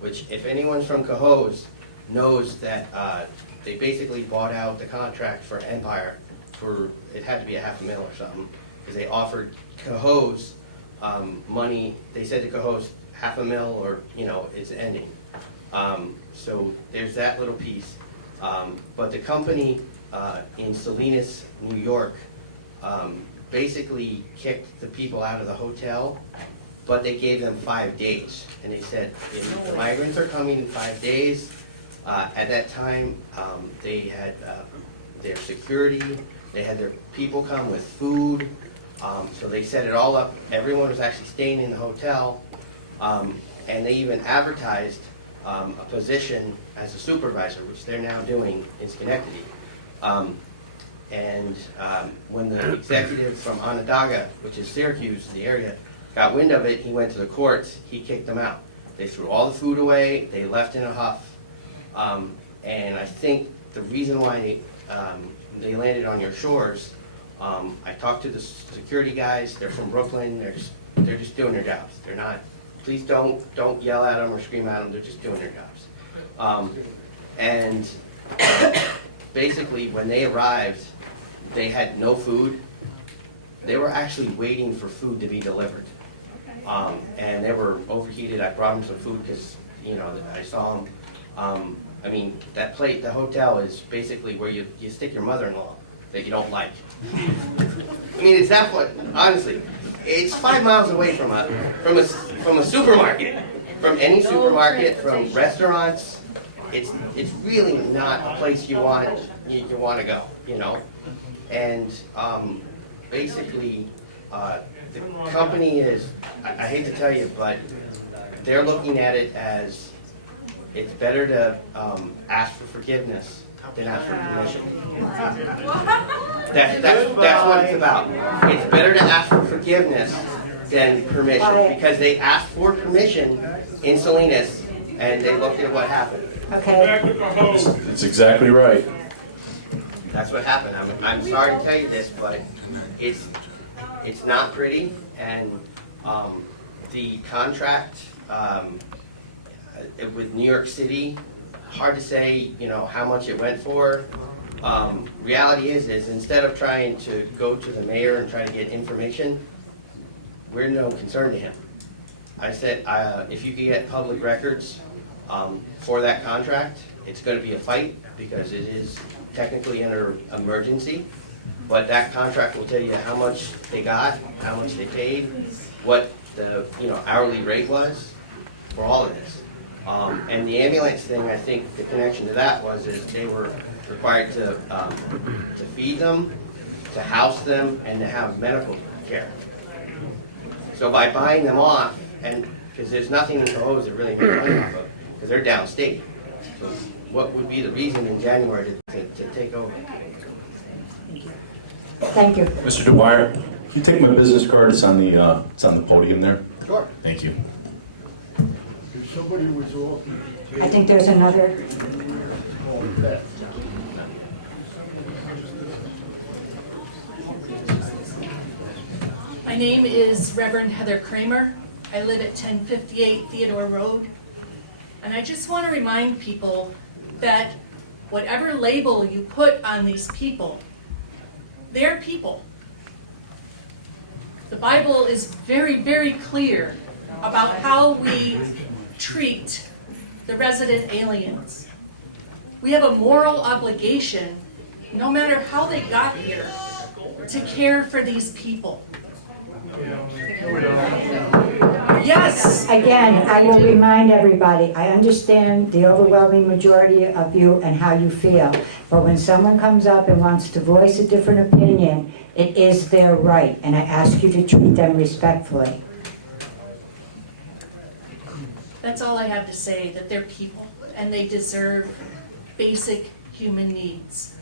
which if anyone's from Cohoes knows that they basically bought out the contract for Empire for, it had to be $500,000 or something, because they offered Cohoes money. They said to Cohoes, $500,000 or, it's ending. So there's that little piece. But the company in Salinas, New York, basically kicked the people out of the hotel, but they gave them 5 days. And they said, if the migrants are coming in 5 days, at that time, they had their security, they had their people come with food, so they set it all up. Everyone was actually staying in the hotel, and they even advertised a position as a supervisor, which they're now doing in Schenectady. When the executive from Onondaga, which is Syracuse, the area, got wind of it, he went to the courts, he kicked them out. They threw all the food away, they left in a huff, and I think the reason why they landed on your shores, I talked to the security guys, they're from Brooklyn, they're just doing their jobs. They're not, please don't yell at them or scream at them, they're just doing their jobs. Basically, when they arrived, they had no food. They were actually waiting for food to be delivered. And they were overheated. I brought them some food because, I saw them. I mean, that plate, the hotel is basically where you stick your mother-in-law that you don't like. I mean, it's that what, honestly. It's 5 miles away from a supermarket, from any supermarket, from restaurants. It's really not a place you want to go, you know. And basically, the company is, I hate to tell you, but they're looking at it as it's better to ask for forgiveness than ask for permission. That's what it's about. It's better to ask for forgiveness than permission, because they asked for permission in Salinas and they looked at what happened. Okay. That's exactly right. That's what happened. I'm sorry to tell you this, but it's not pretty, and the contract with New York City, hard to say, you know, how much it went for. Reality is instead of trying to go to the mayor and try to get information, we're no concern to him. I said, if you could get public records for that contract, it's going to be a fight because it is technically under emergency, but that contract will tell you how much they got, how much they paid, what the hourly rate was for all of this. And the ambulance thing, I think the connection to that is they were required to feed them, to house them, and to have medical care. So by buying them off, and because there's nothing in Cohoes that really make money off of, because they're downstate. So what would be the reason in January to take over? Thank you. Mr. Dwyer, can you take my business card? It's on the podium there. Sure. Thank you. If somebody was off. I think there's another. My name is Reverend Heather Kramer. I live at 1058 Theodore Road. And I just want to remind people that whatever label you put on these people, they're people. The Bible is very, very clear about how we treat the resident aliens. We have a moral obligation, no matter how they got here, to care for these people. Yes! Again, I will remind everybody, I understand the overwhelming majority of you and how you feel, but when someone comes up and wants to voice a different opinion, it is their right, and I ask you to treat them respectfully. That's all I have to say, that they're people, and they deserve basic human needs.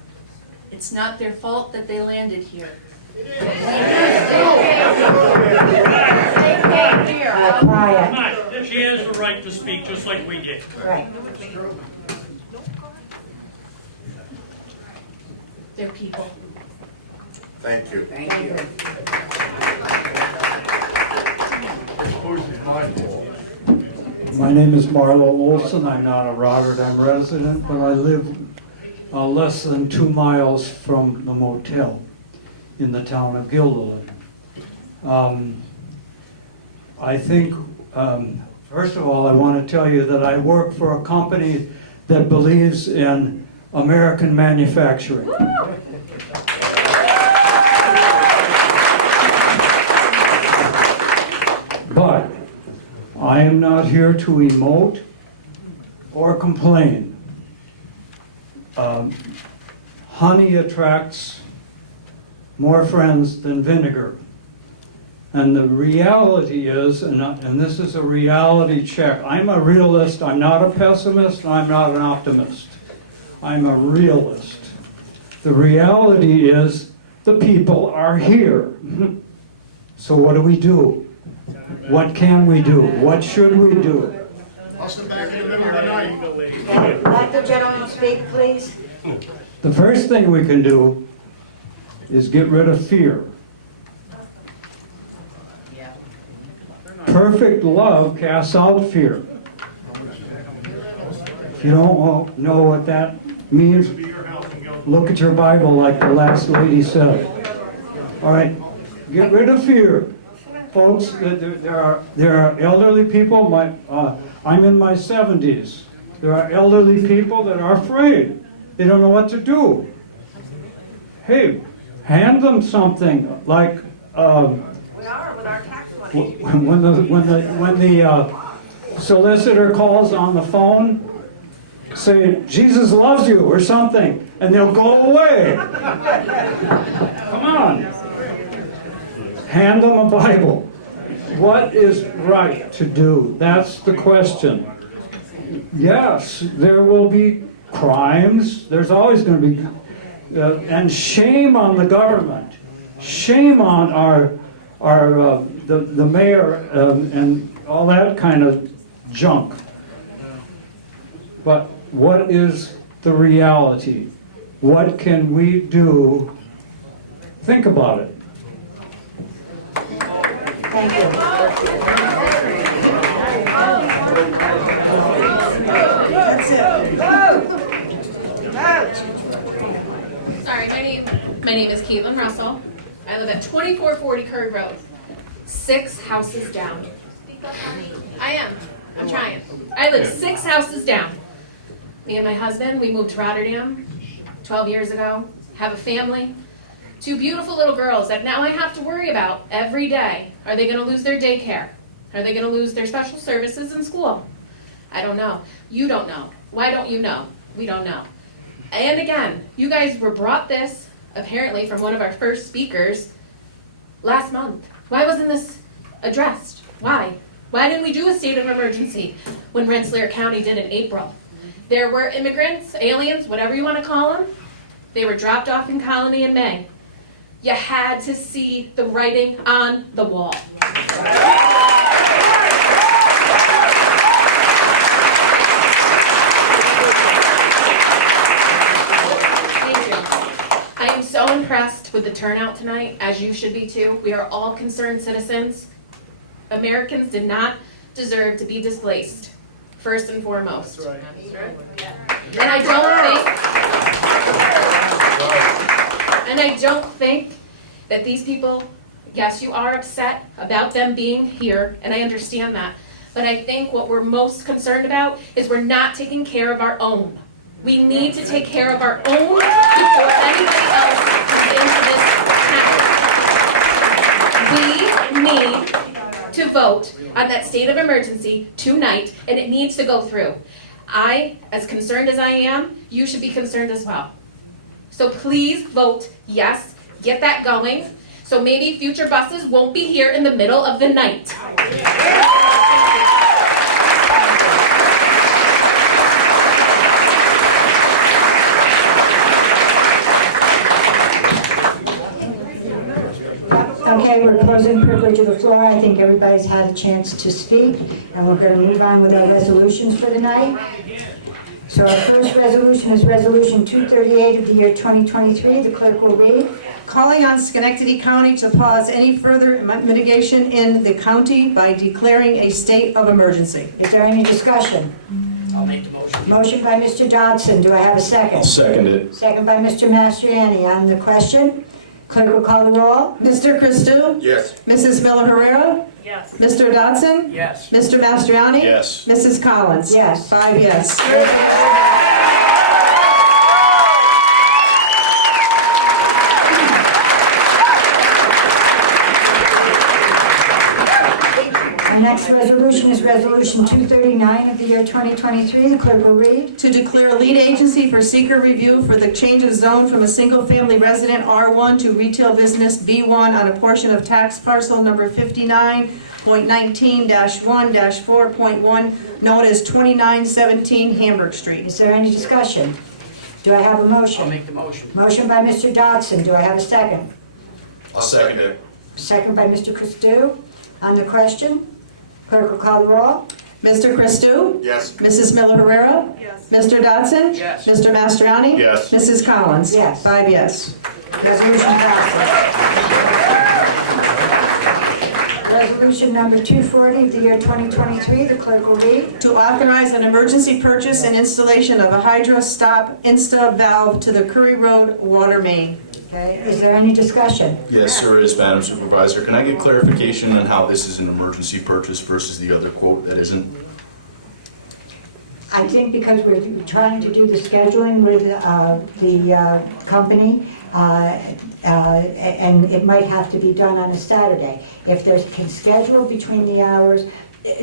It's not their fault that they landed here. Quiet. She has the right to speak just like we did. Right. They're people. Thank you. Thank you. My name is Marlo Olson. I'm not a Rotterdam resident, but I live less than 2 miles from the motel in the town of Guilderland. I think, first of all, I want to tell you that I work for a company that believes in American manufacturing. But I am not here to emote or complain. Honey attracts more friends than vinegar. And the reality is, and this is a reality check, I'm a realist, I'm not a pessimist, I'm not an optimist. I'm a realist. The reality is, the people are here. So what do we do? What can we do? What should we do? Let the gentleman speak, please. The first thing we can do is get rid of fear. Perfect love casts out fear. If you don't know what that means, look at your Bible like the last lady said. All right, get rid of fear. Folks, there are elderly people, I'm in my 70s. There are elderly people that are afraid. They don't know what to do. Hey, hand them something like We are with our when the solicitor calls on the phone, say, Jesus loves you, or something, and they'll go away. Come on. Hand them a Bible. What is right to do? That's the question. Yes, there will be crimes. There's always going to be, and shame on the government. Shame on the mayor and all that kind of junk. But what is the reality? What can we do? Think about it. Thank you. That's it. Sorry, my name is Caitlin Russell. I live at 2440 Curry Road, 6 houses down. I am. I'm trying. I live 6 houses down. Me and my husband, we moved to Rotterdam 12 years ago, have a family, 2 beautiful little girls that now I have to worry about every day. Are they going to lose their daycare? Are they going to lose their special services in school? I don't know. You don't know. Why don't you know? We don't know. And again, you guys were brought this, apparently from one of our first speakers, last month. Why wasn't this addressed? Why? Why didn't we do a state of emergency when Rensselaer County did in April? There were immigrants, aliens, whatever you want to call them. They were dropped off in Colony in May. You had to see the writing on the wall. I am so impressed with the turnout tonight, as you should be too. We are all concerned citizens. Americans did not deserve to be displaced, first and foremost. That's right. And I don't think that these people, yes, you are upset about them being here, and I understand that. But I think what we're most concerned about is we're not taking care of our own. We need to take care of our own before anybody else comes into this town. We need to vote on that state of emergency tonight, and it needs to go through. I, as concerned as I am, you should be concerned as well. So please vote yes, get that going, so maybe future buses won't be here in the middle of the night. Okay, we're closing privilege of the floor. I think everybody's had a chance to speak, and we're going to move on with our resolutions for the night. So our first resolution is Resolution 238 of the year 2023. The clerk will read. Calling on Schenectady County to pause any further mitigation in the county by declaring a state of emergency. Is there any discussion? I'll make the motion. Motion by Mr. Dodson. Do I have a second? I'll second it. Second by Mr. Mastriani. On the question, clerk will call the roll. Mr. Christou? Yes. Mrs. Miller Herrera? Yes. Mr. Dodson? Yes. Mr. Mastriani? Yes. Mrs. Collins? Yes. 5 yes. Our next resolution is Resolution 239 of the year 2023. The clerk will read. To declare lead agency for seeker review for the change of zone from a single-family resident R1 to retail business B1 on a portion of tax parcel number 59.19-1-4.1 known as 2917 Hamburg Street. Is there any discussion? Do I have a motion? I'll make the motion. Motion by Mr. Dodson. Do I have a second? I'll second it. Second by Mr. Christou. On the question, clerk will call the roll. Mr. Christou? Yes. Mrs. Miller Herrera? Yes. Mr. Dodson? Yes. Mr. Mastriani? Yes. Mrs. Collins? Yes. 5 yes. Resolution passes. Resolution number 240 of the year 2023. The clerk will read. To authorize an emergency purchase and installation of a Hydro Stop Insta valve to the Curry Road water main. Okay, is there any discussion? Yes, there is, Madam Supervisor. Can I get clarification on how this is an emergency purchase versus the other quote that isn't? I think because we're trying to do the scheduling with the company, and it might have to be done on a Saturday. If there's can schedule between the hours,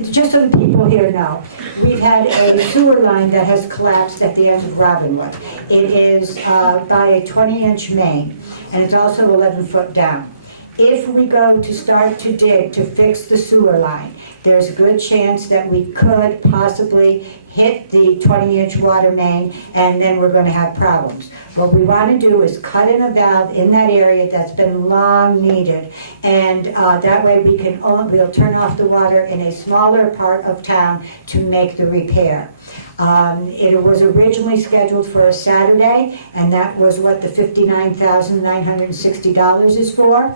just so the people here know, we've had a sewer line that has collapsed at the end of Robinwood. It is by a 20-inch main, and it's also 11 foot down. If we go to start to dig to fix the sewer line, there's a good chance that we could possibly hit the 20-inch water main, and then we're going to have problems. What we want to do is cut in a valve in that area that's been long needed, and that way we'll turn off the water in a smaller part of town to make the repair. It was originally scheduled for a Saturday, and that was what the $59,960 is for.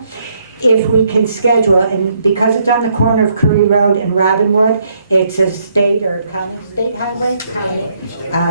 If we can schedule, and because it's on the corner of Curry Road and Robinwood, it's a state highway?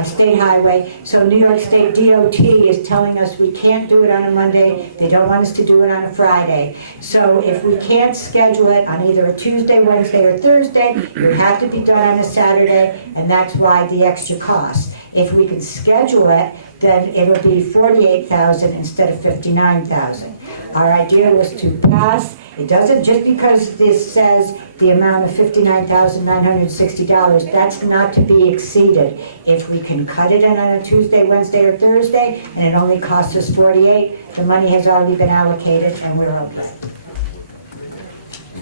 State highway. So New York State DOT is telling us we can't do it on a Monday. They don't want us to do it on a Friday. So if we can't schedule it on either a Tuesday, Wednesday, or Thursday, it would have to be done on a Saturday, and that's why the extra cost. If we can schedule it, then it'll be $48,000 instead of $59,000. Our idea was to pass. It doesn't, just because this says the amount of $59,960, that's not to be exceeded. If we can cut it in on a Tuesday, Wednesday, or Thursday, and it only costs us $48,000, the money has already been allocated, and we're okay.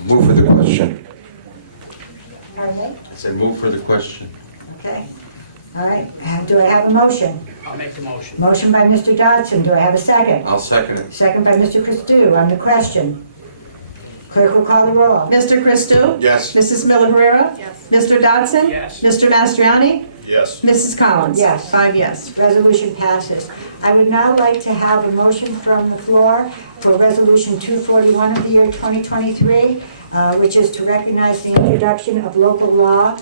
Move for the question. Pardon me? I said move for the question. Okay. All right. Do I have a motion? I'll make the motion. Motion by Mr. Dodson. Do I have a second? I'll second it. Second by Mr. Christou on the question. Clerk will call the roll. Mr. Christou? Yes. Mrs. Miller Herrera? Yes. Mr. Dodson? Yes. Mr. Mastriani? Yes. Mrs. Collins? Yes. 5 yes. Resolution passes. I would now like to have a motion from the floor for Resolution 241 of the year 2023, which is to recognize the introduction of local law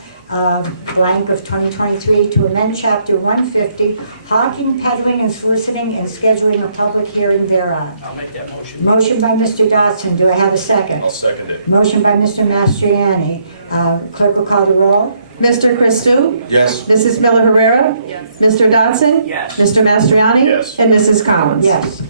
blank of 2023 to amend Chapter 150, hawking, peddling, and soliciting, and scheduling a public hearing thereon. I'll make that motion. Motion by Mr. Dodson. Do I have a second? I'll second it. Motion by Mr. Mastriani. Clerk will call the roll. Mr. Christou? Yes. Mrs. Miller Herrera? Yes. Mr. Dodson? Yes. Mr. Mastriani? Yes. And Mrs. Collins? Yes.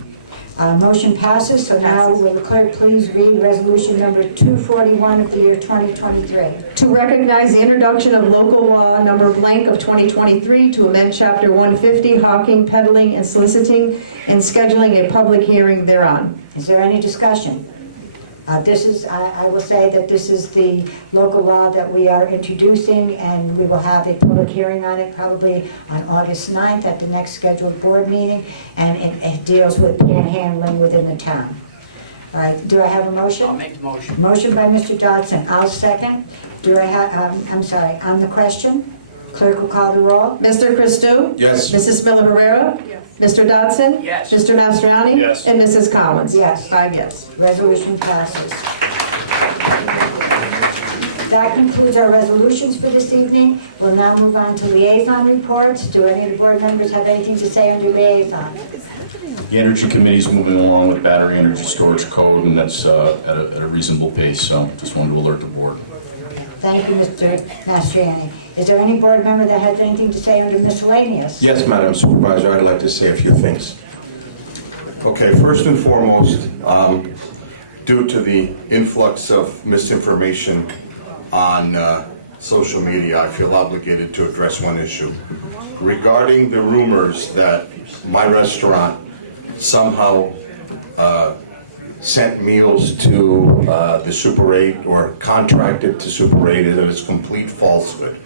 Motion passes, so now will the clerk please read resolution number 241 of the year 2023. To recognize the introduction of local law number blank of 2023 to amend Chapter 150, hawking, peddling, and soliciting, and scheduling a public hearing thereon. Is there any discussion? I will say that this is the local law that we are introducing, and we will have a public hearing on it probably on August 9th at the next scheduled board meeting, and it deals with panhandling within the town. All right, do I have a motion? I'll make the motion. Motion by Mr. Dodson. I'll second. Do I have, I'm sorry, on the question? Clerk will call the roll. Mr. Christou? Yes. Mrs. Miller Herrera? Yes. Mr. Dodson? Yes. Mr. Mastriani? Yes. And Mrs. Collins? Yes. 5 yes. Resolution passes. That concludes our resolutions for this evening. We'll now move on to liaison reports. Do any of the board members have anything to say under liaison? The Energy Committee's moving along with battery energy storage code, and that's at a reasonable pace, so just wanted to alert the board. Thank you, Mr. Mastriani. Is there any board member that has anything to say under miscellaneous? Yes, Madam Supervisor, I'd like to say a few things. Okay, first and foremost, due to the influx of misinformation on social media, I feel obligated to address one issue. Regarding the rumors that my restaurant somehow sent meals to the Super 8 or contracted to Super 8, it is complete falsehood.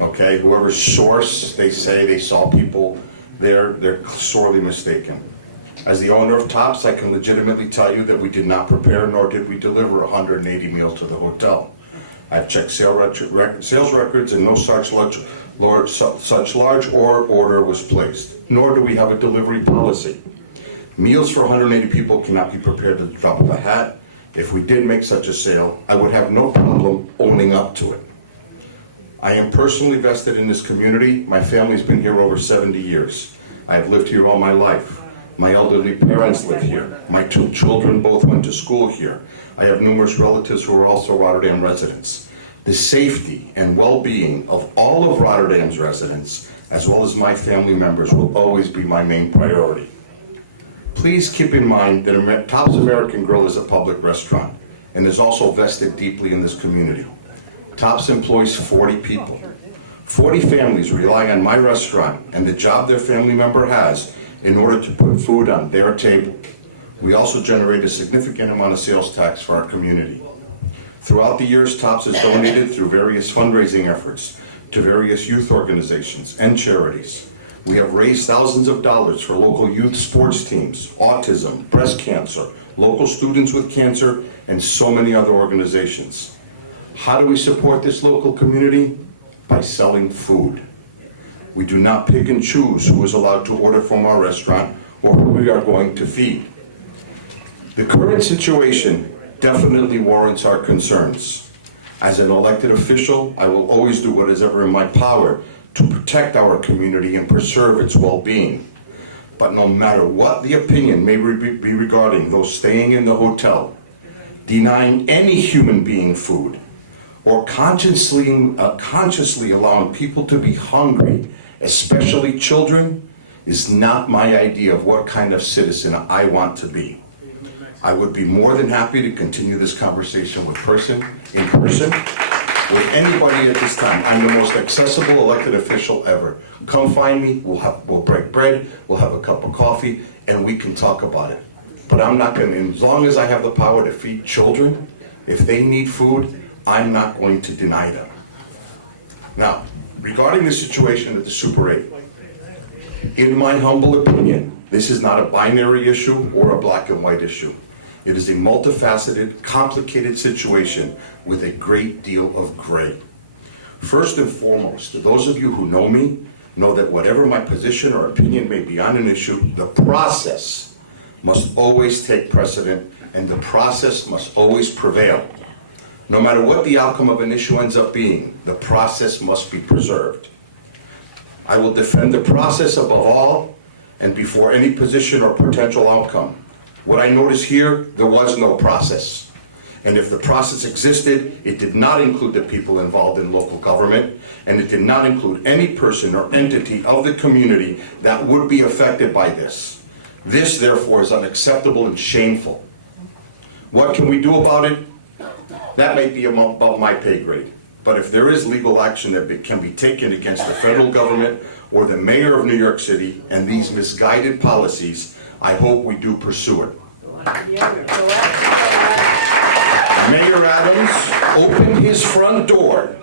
Okay, whoever's source they say they saw people there, they're sorely mistaken. As the owner of Tops, I can legitimately tell you that we did not prepare nor did we deliver 180 meals to the hotel. I've checked sales records and no such large order was placed, nor do we have a delivery policy. Meals for 180 people cannot be prepared at the drop of a hat. If we did make such a sale, I would have no problem owning up to it. I am personally vested in this community. My family's been here over 70 years. I have lived here all my life. My elderly parents live here. My 2 children both went to school here. I have numerous relatives who are also Rotterdam residents. The safety and well-being of all of Rotterdam's residents, as well as my family members, will always be my main priority. Please keep in mind that Tops American Grill is a public restaurant and is also vested deeply in this community. Tops employs 40 people. 40 families rely on my restaurant and the job their family member has in order to put food on their table. We also generate a significant amount of sales tax for our community. Throughout the years, Tops has donated through various fundraising efforts to various youth organizations and charities. We have raised thousands of dollars for local youth sports teams, autism, breast cancer, local students with cancer, and so many other organizations. How do we support this local community? By selling food. We do not pick and choose who is allowed to order from our restaurant or who we are going to feed. The current situation definitely warrants our concerns. As an elected official, I will always do what is ever in my power to protect our community and preserve its well-being. But no matter what the opinion may be regarding those staying in the hotel, denying any human being food, or consciously allowing people to be hungry, especially children, is not my idea of what kind of citizen I want to be. I would be more than happy to continue this conversation in person, with anybody at this time. I'm the most accessible elected official ever. Come find me, we'll break bread, we'll have a cup of coffee, and we can talk about it. But I'm not going to, as long as I have the power to feed children, if they need food, I'm not going to deny them. Now, regarding the situation at the Super 8, in my humble opinion, this is not a binary issue or a black and white issue. It is a multifaceted, complicated situation with a great deal of gray. First and foremost, those of you who know me know that whatever my position or opinion may be on an issue, the process must always take precedent and the process must always prevail. No matter what the outcome of an issue ends up being, the process must be preserved. I will defend the process above all and before any position or potential outcome. What I notice here, there was no process. And if the process existed, it did not include the people involved in local government, and it did not include any person or entity of the community that would be affected by this. This, therefore, is unacceptable and shameful. What can we do about it? That may be above my pay grade. But if there is legal action that can be taken against the federal government or the mayor of New York City and these misguided policies, I hope we do pursue it. Mayor Adams opened his front door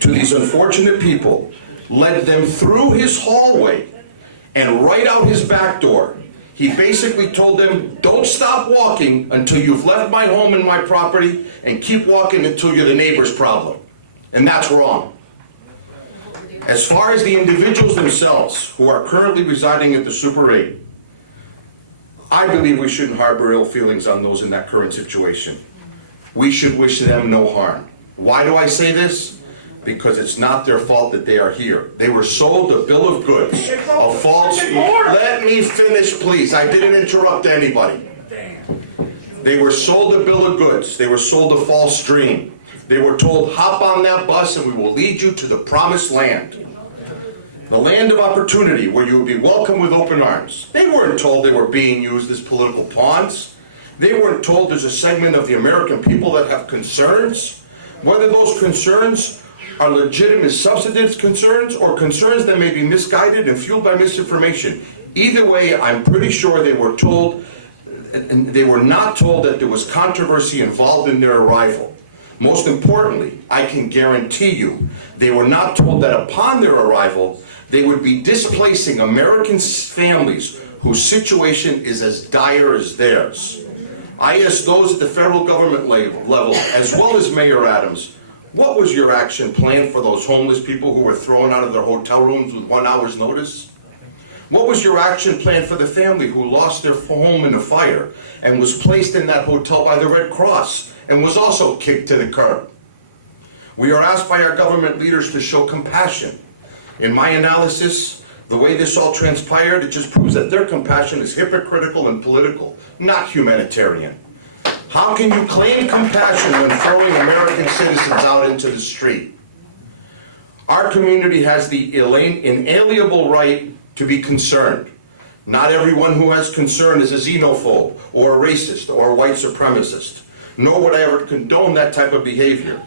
to these unfortunate people, led them through his hallway, and right out his back door. He basically told them, don't stop walking until you've left my home and my property, and keep walking until you're the neighbor's problem. And that's wrong. As far as the individuals themselves who are currently residing at the Super 8, I believe we shouldn't harbor ill feelings on those in that current situation. We should wish them no harm. Why do I say this? Because it's not their fault that they are here. They were sold a bill of goods, a false... Let me finish, please. I didn't interrupt anybody. They were sold a bill of goods. They were sold a false dream. They were told, hop on that bus and we will lead you to the promised land. The land of opportunity where you would be welcomed with open arms. They weren't told they were being used as political pawns. They weren't told there's a segment of the American people that have concerns. Whether those concerns are legitimate substantive concerns or concerns that may be misguided and fueled by misinformation. Either way, I'm pretty sure they were told, and they were not told that there was controversy involved in their arrival. Most importantly, I can guarantee you, they were not told that upon their arrival, they would be displacing American families whose situation is as dire as theirs. I asked those at the federal government level, as well as Mayor Adams, what was your action plan for those homeless people who were thrown out of their hotel rooms with 1 hour's notice? What was your action plan for the family who lost their home in a fire and was placed in that hotel by the Red Cross and was also kicked to the curb? We are asked by our government leaders to show compassion. In my analysis, the way this all transpired, it just proves that their compassion is hypocritical and political, not humanitarian. How can you claim compassion when throwing American citizens out into the street? Our community has the inalienable right to be concerned. Not everyone who has concern is a xenophobe or a racist or a white supremacist, nor would I ever condone that type of behavior.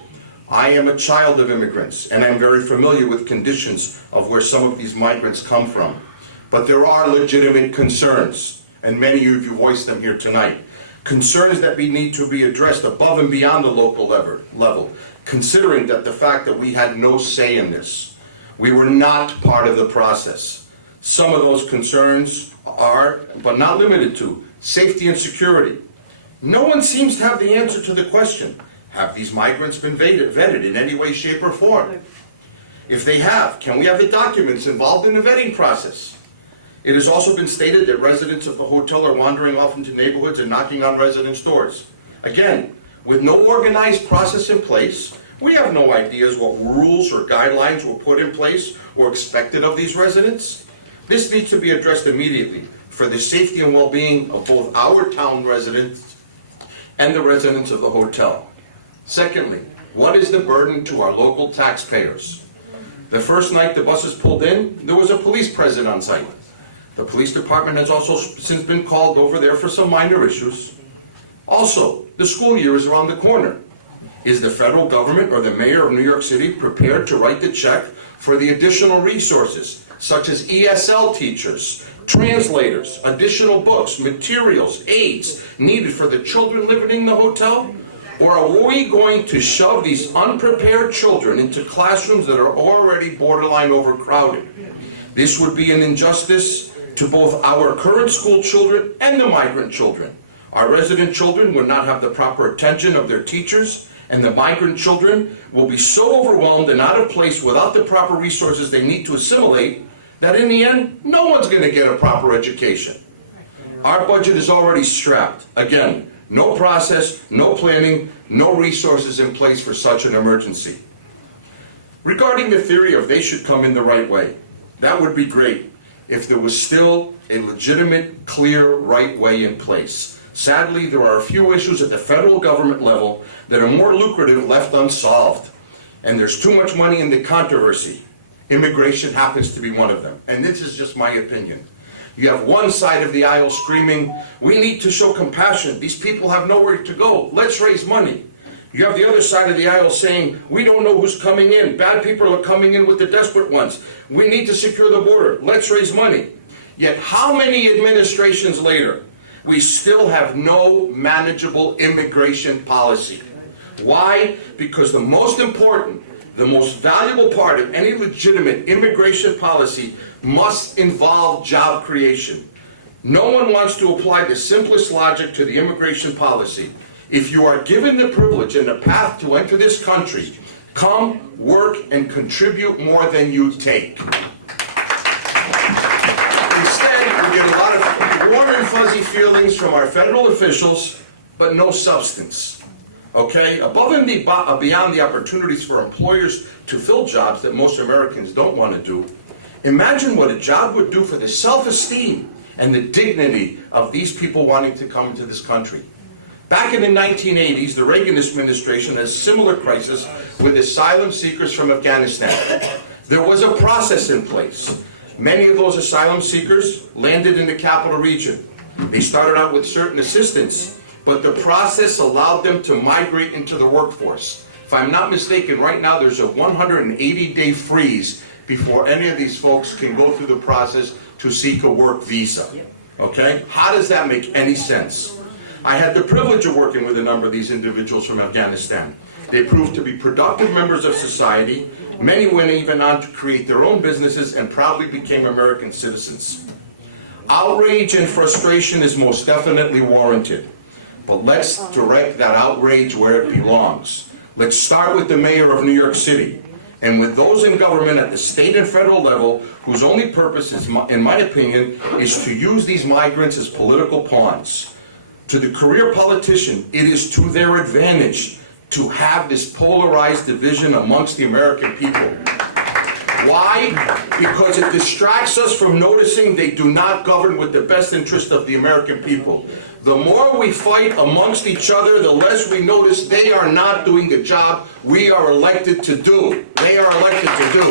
I am a child of immigrants, and I'm very familiar with conditions of where some of these migrants come from. But there are legitimate concerns, and many of you voiced them here tonight. Concerns that we need to be addressed above and beyond the local level, considering that the fact that we had no say in this. We were not part of the process. Some of those concerns are, but not limited to, safety and security. No one seems to have the answer to the question, have these migrants been vetted in any way, shape, or form? If they have, can we have the documents involved in the vetting process? It has also been stated that residents of the hotel are wandering off into neighborhoods and knocking on residents' doors. Again, with no organized process in place, we have no ideas what rules or guidelines were put in place or expected of these residents. This needs to be addressed immediately for the safety and well-being of both our town residents and the residents of the hotel. Secondly, what is the burden to our local taxpayers? The first night the buses pulled in, there was a police present on site. The police department has also since been called over there for some minor issues. Also, the school year is around the corner. Is the federal government or the mayor of New York City prepared to write the check for the additional resources, such as ESL teachers, translators, additional books, materials, aids needed for the children living in the hotel? Or are we going to shove these unprepared children into classrooms that are already borderline overcrowded? This would be an injustice to both our current school children and the migrant children. Our resident children would not have the proper attention of their teachers, and the migrant children will be so overwhelmed and out of place without the proper resources they need to assimilate that in the end, no one's going to get a proper education. Our budget is already strapped. Again, no process, no planning, no resources in place for such an emergency. Regarding the theory of they should come in the right way, that would be great if there was still a legitimate, clear, right way in place. Sadly, there are a few issues at the federal government level that are more lucrative left unsolved. And there's too much money in the controversy. Immigration happens to be one of them. And this is just my opinion. You have one side of the aisle screaming, we need to show compassion. These people have nowhere to go. Let's raise money. You have the other side of the aisle saying, we don't know who's coming in. Bad people are coming in with the desperate ones. We need to secure the border. Let's raise money. Yet how many administrations later, we still have no manageable immigration policy? Why? Because the most important, the most valuable part of any legitimate immigration policy must involve job creation. No one wants to apply the simplest logic to the immigration policy. If you are given the privilege and the path to enter this country, come, work, and contribute more than you take. Instead, we get a lot of warm and fuzzy feelings from our federal officials, but no substance. Okay? Above and beyond the opportunities for employers to fill jobs that most Americans don't want to do, imagine what a job would do for the self-esteem and the dignity of these people wanting to come into this country. Back in the 1980s, the Reagan administration had a similar crisis with asylum seekers from Afghanistan. There was a process in place. Many of those asylum seekers landed in the capital region. They started out with certain assistance, but the process allowed them to migrate into the workforce. If I'm not mistaken, right now there's a 180-day freeze before any of these folks can go through the process to seek a work visa. Okay? How does that make any sense? I had the privilege of working with a number of these individuals from Afghanistan. They proved to be productive members of society. Many went even on to create their own businesses and proudly became American citizens. Outrage and frustration is most definitely warranted. But let's direct that outrage where it belongs. Let's start with the mayor of New York City and with those in government at the state and federal level whose only purpose, is, in my opinion, is to use these migrants as political pawns. To the career politician, it is to their advantage to have this polarized division amongst the American people. Why? Because it distracts us from noticing they do not govern with the best interest of the American people. The more we fight amongst each other, the less we notice they are not doing the job we are elected to do. They are elected to do.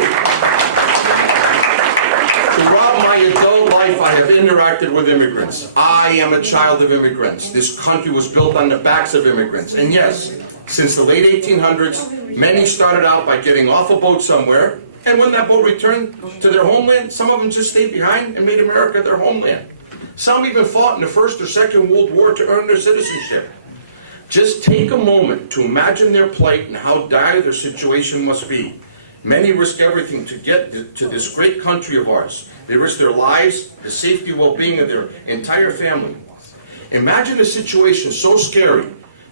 Throughout my adult life, I have interacted with immigrants. I am a child of immigrants. This country was built on the backs of immigrants. And yes, since the late 1800s, many started out by getting off a boat somewhere, and when that boat returned to their homeland, some of them just stayed behind and made America their homeland. Some even fought in the First or Second World War to earn their citizenship. Just take a moment to imagine their plight and how dire their situation must be. Many risk everything to get to this great country of ours. They risk their lives, the safety and well-being of their entire family. Imagine a situation so scary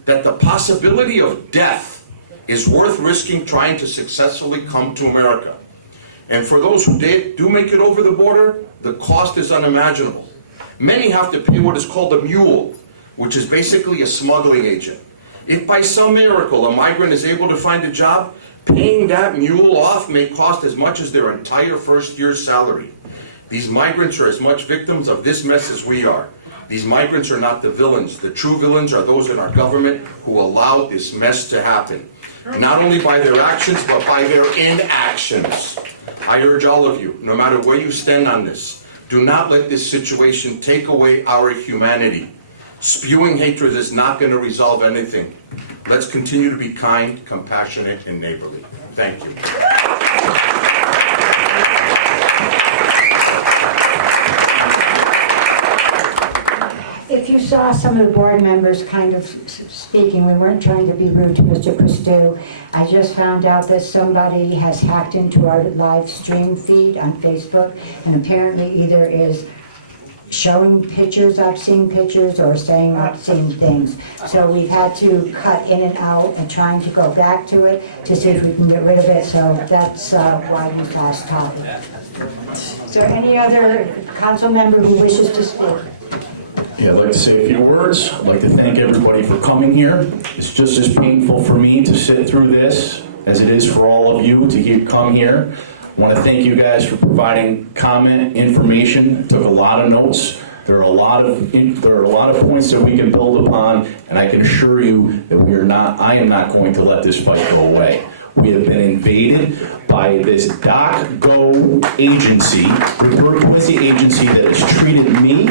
that the possibility of death is worth risking trying to successfully come to America. And for those who do make it over the border, the cost is unimaginable. Many have to pay what is called a mule, which is basically a smuggling agent. If by some miracle a migrant is able to find a job, paying that mule off may cost as much as their entire first year's salary. These migrants are as much victims of this mess as we are. These migrants are not the villains. The true villains are those in our government who allowed this mess to happen. Not only by their actions, but by their inactions. I urge all of you, no matter where you stand on this, do not let this situation take away our humanity. Spewing hatred is not going to resolve anything. Let's continue to be kind, compassionate, and neighborly. Thank you. If you saw some of the board members kind of speaking, we weren't trying to be rude to Mr. Christou. I just found out that somebody has hacked into our live stream feed on Facebook and apparently either is showing pictures, obscene pictures, or saying obscene things. So we've had to cut in and out and trying to go back to it to see if we can get rid of it. So that's why we saw us talking. Is there any other council member who wishes to speak? Yeah, I'd like to say a few words. I'd like to thank everybody for coming here. It's just as painful for me to sit through this as it is for all of you to come here. I want to thank you guys for providing comment, information. Took a lot of notes. There are a lot of points that we can build upon, and I can assure you that I am not going to let this fight go away. We have been invaded by this DocGo agency, referred to as the agency that has treated me,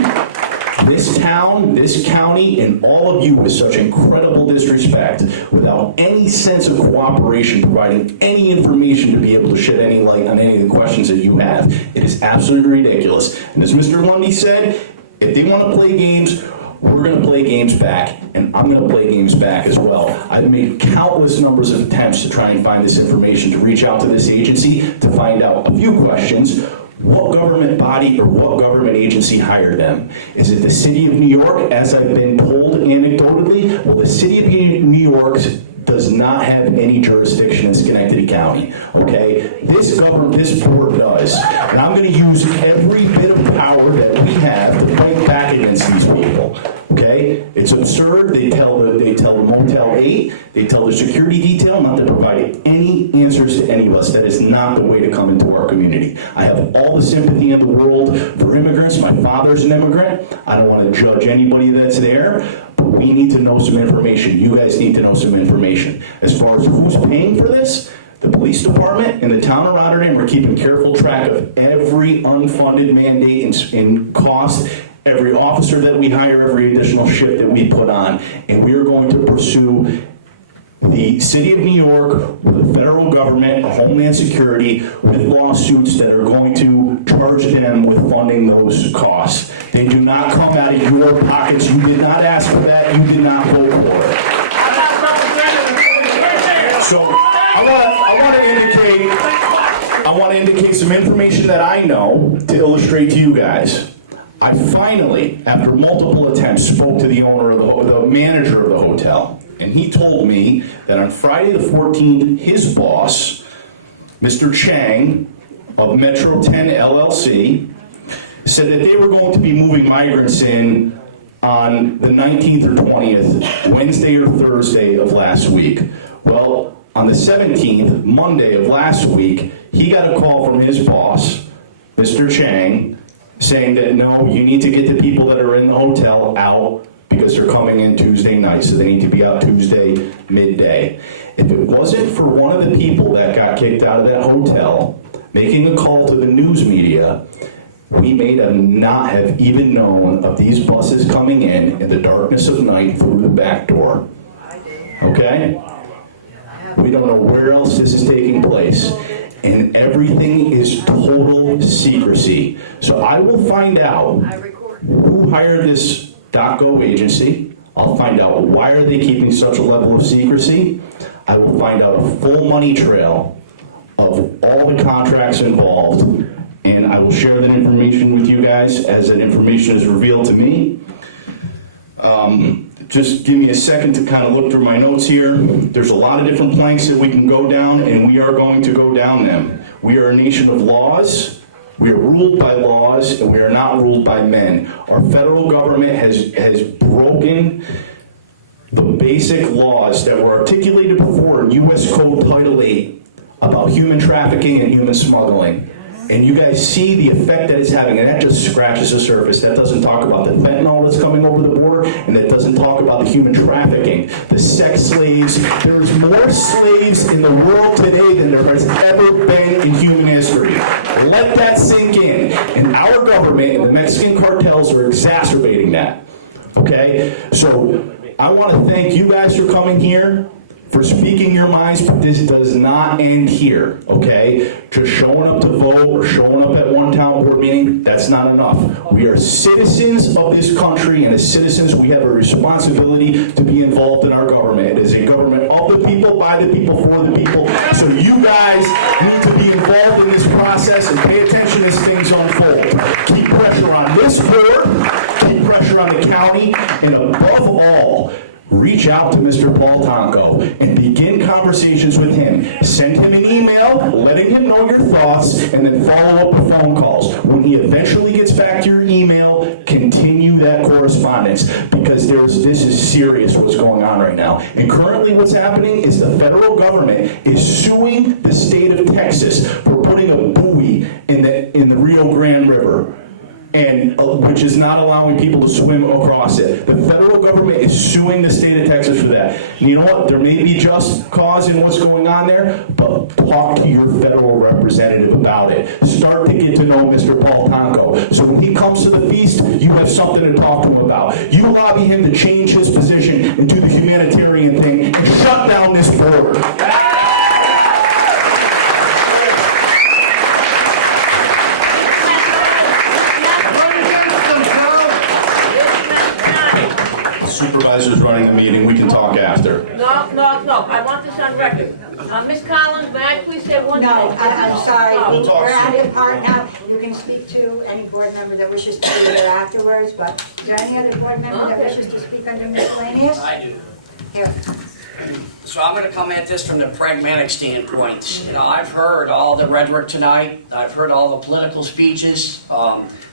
this town, this county, and all of you with such incredible disrespect, without any sense of cooperation, providing any information to be able to shed any light on any of the questions that you have. It is absolutely ridiculous. And as Mr. Lundy said, if they want to play games, we're going to play games back, and I'm going to play games back as well. I've made countless numbers of attempts to try and find this information, to reach out to this agency, to find out a few questions. What government body or what government agency hired them? Is it the City of New York, as I've been told anecdotally? Well, the City of New York does not have any jurisdiction in Schenectady County, okay? This board does. And I'm going to use every bit of power that we have to fight back against these people, okay? It's absurd. They tell the Motel 8, they tell the security detail not to provide any answers to any of us. That is not the way to come into our community. I have all the sympathy in the world for immigrants. My father's an immigrant. I don't want to judge anybody that's there. We need to know some information. You guys need to know some information. As far as who's paying for this, the police department in the town of Rotterdam are keeping careful track of every unfunded mandate and cost, every officer that we hire, every additional shift that we put on. And we are going to pursue the City of New York, with the federal government, Homeland Security, with lawsuits that are going to charge them with funding those costs. They do not come out of your pockets. You did not ask for that. You did not vote for it. So I want to indicate some information that I know to illustrate to you guys. I finally, after multiple attempts, spoke to the owner of the manager of the hotel. And he told me that on Friday the 14th, his boss, Mr. Chang of Metro 10 LLC, said that they were going to be moving migrants in on the 19th or 20th, Wednesday or Thursday of last week. Well, on the 17th, Monday of last week, he got a call from his boss, Mr. Chang, saying that no, you need to get the people that are in the hotel out because they're coming in Tuesday night, so they need to be out Tuesday midday. If it wasn't for one of the people that got kicked out of that hotel making a call to the news media, we may not have even known of these buses coming in the darkness of night through the back door. Okay? We don't know where else this is taking place. And everything is total secrecy. So I will find out who hired this .go agency. I'll find out why are they keeping such a level of secrecy. I will find out a full money trail of all the contracts involved, and I will share that information with you guys as that information is revealed to me. Just give me a second to kind of look through my notes here. There's a lot of different planks that we can go down, and we are going to go down them. We are a nation of laws. We are ruled by laws, and we are not ruled by men. Our federal government has broken the basic laws that were articulated before in U.S. Code Title 8 about human trafficking and human smuggling. And you guys see the effect that it's having, and that just scratches the surface. That doesn't talk about the fentanyl that's coming over the border, and that doesn't talk about the human trafficking, the sex slaves. There's more slaves in the world today than there has ever been in human history. Let that sink in. And our government and the Mexican cartels are exacerbating that. Okay? So I want to thank you guys for coming here, for speaking your minds, but this does not end here, okay? Just showing up to vote or showing up at one town board meeting, that's not enough. We are citizens of this country, and as citizens, we have a responsibility to be involved in our government. It is a government of the people, by the people, for the people. So you guys need to be involved in this process and pay attention as things unfold. Keep pressure on this board, keep pressure on the county, and above all, reach out to Mr. Paul Tonko and begin conversations with him. Send him an email, letting him know your thoughts, and then follow up with phone calls. When he eventually gets back to your email, continue that correspondence, because this is serious what's going on right now. And currently what's happening is the federal government is suing the state of Texas for putting a buoy in the Rio Grande River, and which is not allowing people to swim across it. The federal government is suing the state of Texas for that. And you know what? There may be just cause in what's going on there, but talk to your federal representative about it. Start to get to know Mr. Paul Tonko. So when he comes to the feast, you have something to talk to him about. You lobby him to change his position and do the humanitarian thing and shut down this border. Supervisor's running the meeting. We can talk after. No. I want this on record. Ms. Collins, may I please say one thing? No, I'm sorry. We'll talk We're out soon. of part now. You can speak to any board member that wishes to be here afterwards, but is there any other board member that wishes to speak under miscellaneous? I do. Here. So I'm going to come at this from the pragmatic standpoint. You know, I've heard all the rhetoric tonight. I've heard all the political speeches.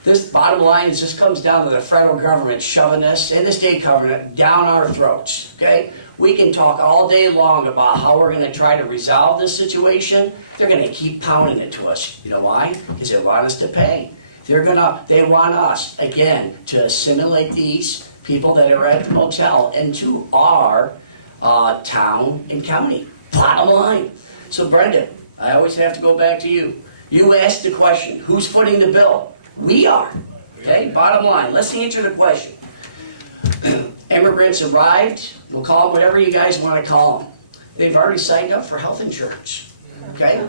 This bottom line is this comes down to the federal government shoving this and the state government down our throats. Okay, we can talk all day long about how we're going to try to resolve this situation. They're going to keep pounding it to us. You know why? Because they want us to pay. They want us again to assimilate these people that are at the motel into our town and county. Bottom line. So Brenda, I always have to go back to you. You asked the question, who's footing the bill? We are. Okay, bottom line. Let's answer the question. Immigrants arrived. We'll call them whatever you guys want to call them. They've already signed up for health insurance. Okay?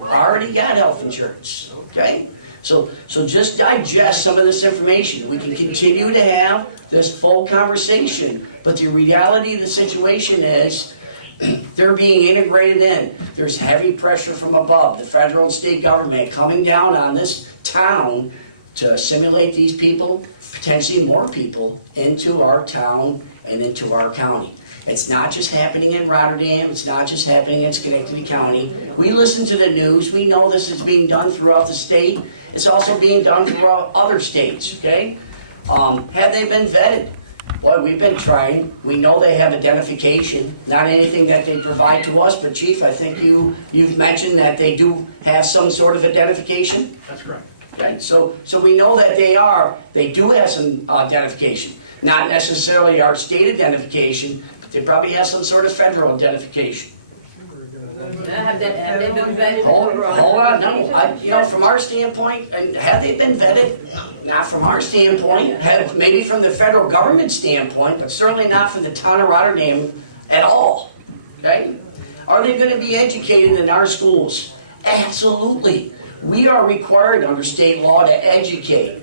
Already got health insurance. Okay? So just digest some of this information. We can continue to have this full conversation, but the reality of the situation is they're being integrated in. There's heavy pressure from above, the federal and state government coming down on this town to assimilate these people, potentially more people, into our town and into our county. It's not just happening in Rotterdam. It's not just happening in Schenectady County. We listen to the news. We know this is being done throughout the state. It's also being done throughout other states, okay? Have they been vetted? Boy, we've been trying. We know they have identification, not anything that they provide to us, but Chief, I think you've mentioned that they do have some sort of identification? That's correct. Okay, so we know that they do have some identification. Not necessarily our state identification, but they probably have some sort of federal identification. Have they been vetted? Hold on, no, from our standpoint, and have they been vetted? Not from our standpoint, maybe from the federal government standpoint, but certainly not from the town of Rotterdam at all, okay? Are they gonna be educated in our schools? Absolutely. We are required under state law to educate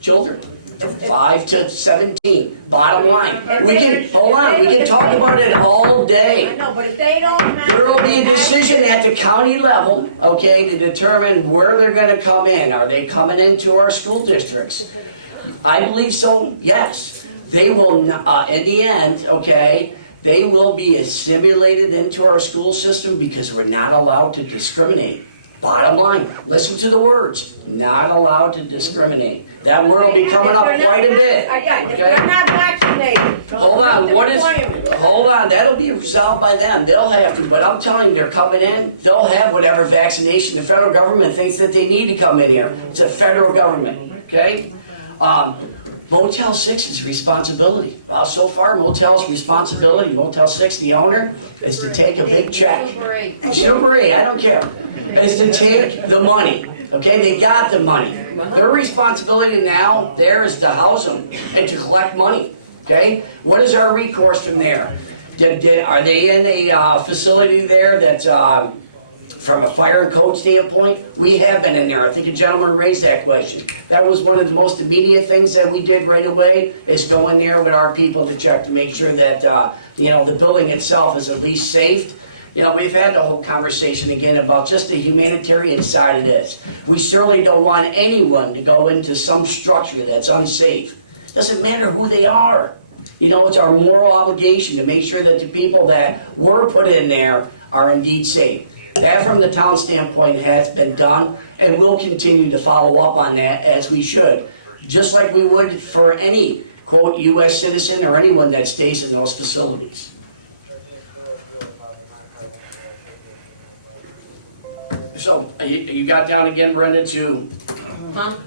children from 5 to 17. Bottom line, we can talk about it all day. I know, but if they don't have. There will be a decision at the county level, okay, to determine where they're gonna come in. Are they coming into our school districts? I believe so, yes. They will, in the end, okay, they will be assimilated into our school system because we're not allowed to discriminate. Bottom line, listen to the words, not allowed to discriminate. That word will be coming up quite a bit. If they're not vaccinated. Hold on, that'll be resolved by them, they'll have to, but I'm telling you, they're coming in, they'll have whatever vaccination the federal government thinks that they need to come in here. It's a federal government, okay? Motel 6's responsibility. So far, Motel's responsibility, Motel 6, the owner, is to take a big check. Super 8, I don't care. Is to take the money. Okay, they got the money. Their responsibility now there is to house them and to collect money. Okay, what is our recourse from there? Are they in a facility there that's from a fire and code standpoint? We have been in there. I think a gentleman raised that question. That was one of the most immediate things that we did right away, is go in there with our people to check to make sure that the building itself is at least safe. We've had the whole conversation again about just the humanitarian side of this. We certainly don't want anyone to go into some structure that's unsafe. Doesn't matter who they are. It's our moral obligation to make sure that the people that were put in there are indeed safe. That, from the town standpoint, has been done, and we'll continue to follow up on that as we should. Just like we would for any, quote, U.S. citizen or anyone that stays in those facilities. So, you got down again, Brenda, to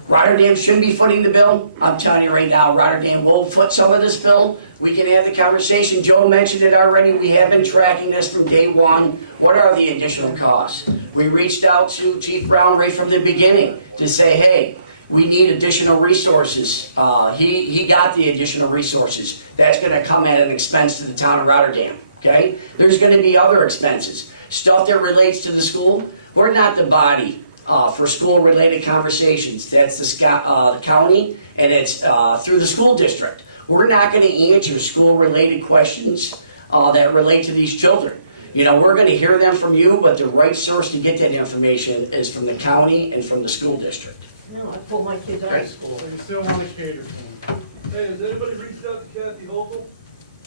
Rotterdam shouldn't be footing the bill. I'm telling you right now, Rotterdam will foot some of this bill. We can have the conversation. Joe mentioned it already. We have been tracking this from day one. What are the additional costs? We reached out to Chief Brown right from the beginning to say, hey, we need additional resources. He got the additional resources. That's going to come at an expense to the town of Rotterdam. Okay? There's going to be other expenses. Stuff that relates to the school. We're not the body for school-related conversations. That's the county, and it's through the school district. We're not going to answer school-related questions that relate to these children. We're going to hear them from you, but the right source to get that information is from the county and from the school district. No, I pulled my kids out of school. So you still want to cater to them? Hey, has anybody reached out to Kathy Hochul?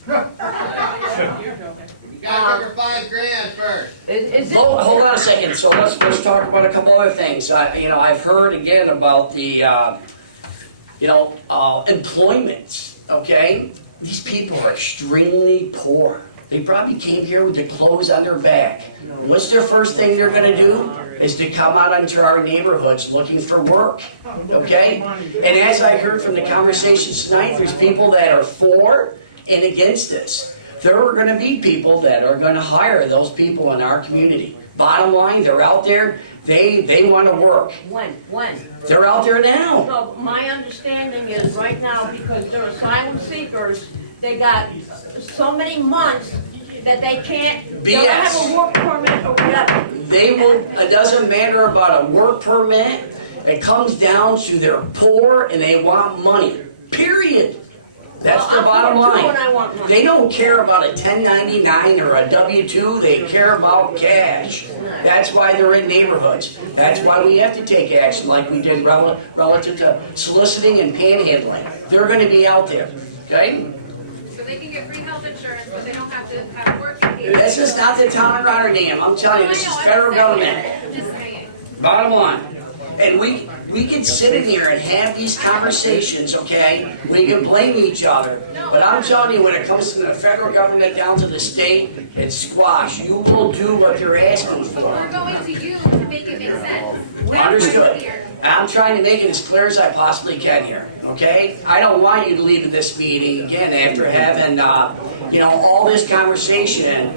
You're joking. You gotta give her $5,000 first. Hold on a second. So let's talk about a couple other things. I've heard again about the employment. Okay, these people are extremely poor. They probably came here with the clothes on their back. What's their first thing they're going to do? Is to come out into our neighborhoods looking for work. Okay, and as I heard from the conversations tonight, there's people that are for and against this. There are going to be people that are going to hire those people in our community. Bottom line, they're out there, they want to work. When? They're out there now. So my understanding is right now, because they're asylum seekers, they got so many months that they can't, they don't have a work permit or whatever. It doesn't matter about a work permit. It comes down to they're poor and they want money. Period. That's the bottom line. They don't care about a 1099 or a W-2. They care about cash. That's why they're in neighborhoods. That's why we have to take action like we did relative to soliciting and panhandling. They're going to be out there. Okay? So they can get free health insurance, but they don't have to have work. This is not the town of Rotterdam. I'm telling you, this is federal government. Just saying. Bottom line. And we can sit in here and have these conversations, okay? We can blame each other. But I'm telling you, when it comes to the federal government down to the state, it's squash. You will do what you're asking for. We're going to you to make it make sense. Understood. I'm trying to make it as clear as I possibly can here, okay? I don't want you to leave this meeting, again, after having, all this conversation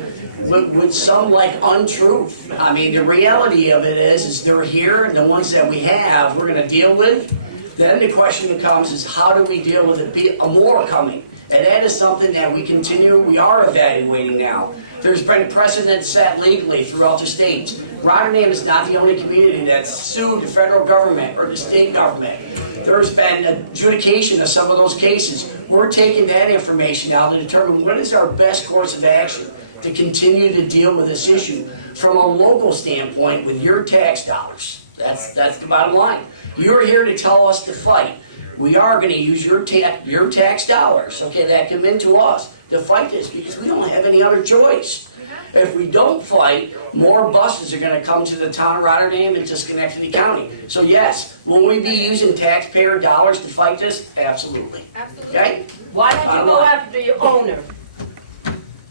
with some like untruth. I mean, the reality of it is they're here, and the ones that we have, we're gonna deal with. Then the question becomes is how do we deal with it, more coming? And that is something that we are evaluating now. There's been precedent set legally throughout the states. Rotterdam is not the only community that's sued the federal government or the state government. There's been adjudication of some of those cases. We're taking that information now to determine what is our best course of action to continue to deal with this issue from a local standpoint with your tax dollars. That's the bottom line. You're here to tell us to fight. We are going to use your tax dollars, okay, that come into us to fight this because we don't have any other choice. If we don't fight, more buses are going to come to the town of Rotterdam and to Schenectady County. So yes, will we be using taxpayer dollars to fight this? Absolutely. Okay? Why don't you go after the owner?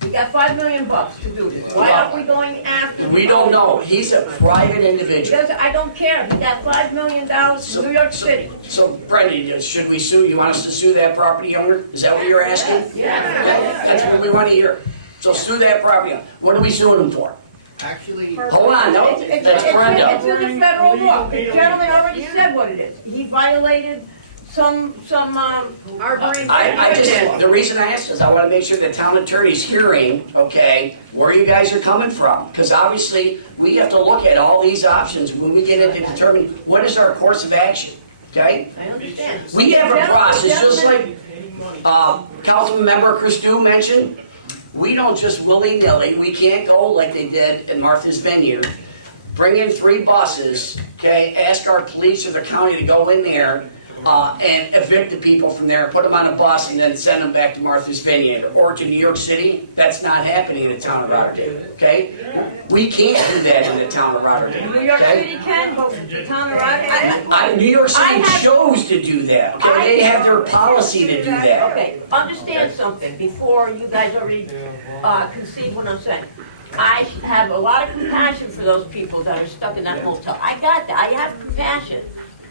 We got $5 million to do this. Why aren't we going after? We don't know. He's a private individual. Because I don't care. We got $5 million in New York City. So, Brendan, should we sue? You want us to sue that property owner? Is that what you're asking? Yeah. That's what we want to hear. So sue that property owner. What are we suing him for? Actually, hold on, no, that's Brenda. It's in the federal law. The gentleman already said what it is. He violated some arboretum. The reason I asked is I want to make sure the town attorney's hearing, okay, where you guys are coming from. Because obviously, we have to look at all these options when we get into determining what is our course of action, okay? I understand. We have a process, just like Councilman Member Christou mentioned. We don't just willy-nilly, we can't go like they did in Martha's Vineyard, bring in 3 buses, okay, ask our police or the county to go in there and evict the people from there, put them on a bus and then send them back to Martha's Vineyard or to New York City. That's not happening in the town of Rotterdam, okay? We can't do that in the town of Rotterdam. New York okay? City can, but the town of Rotterdam. New York City chose to do that, okay? They have their policy to do that. Okay, understand something before you guys already conceive what I'm saying. I have a lot of compassion for those people that are stuck in that motel. I got that. I have compassion.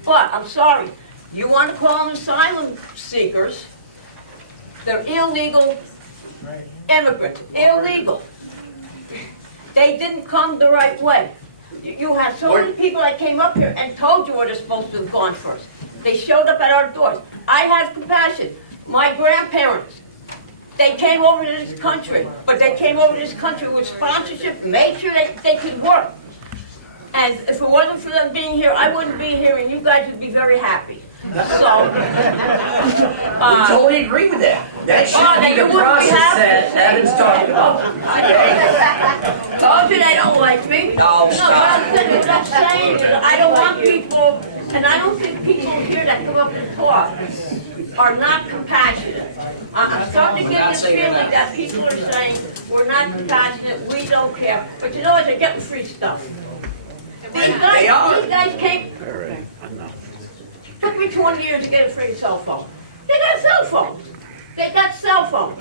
But I'm sorry. You want to call them asylum seekers? They're illegal immigrants. Illegal. They didn't come the right way. You have so many people that came up here and told you where they're supposed to have gone first. They showed up at our doors. I have compassion. My grandparents, they came over to this country, but they came over to this country with sponsorship, made sure they could work. And if it wasn't for them being here, I wouldn't be here, and you guys would be very happy. So, we totally agree with that. That should be the process that Evan's talking about. Told you they don't like me. No, stop. What I'm saying is I don't want people, and I don't think people here that come up and talk are not compassionate. I'm starting to get this feeling that people are saying we're not compassionate, we don't care. But you know what, they're getting free stuff. These guys came. Took me 20 years to get a free cell phone. They got cell phones. They got cell phones.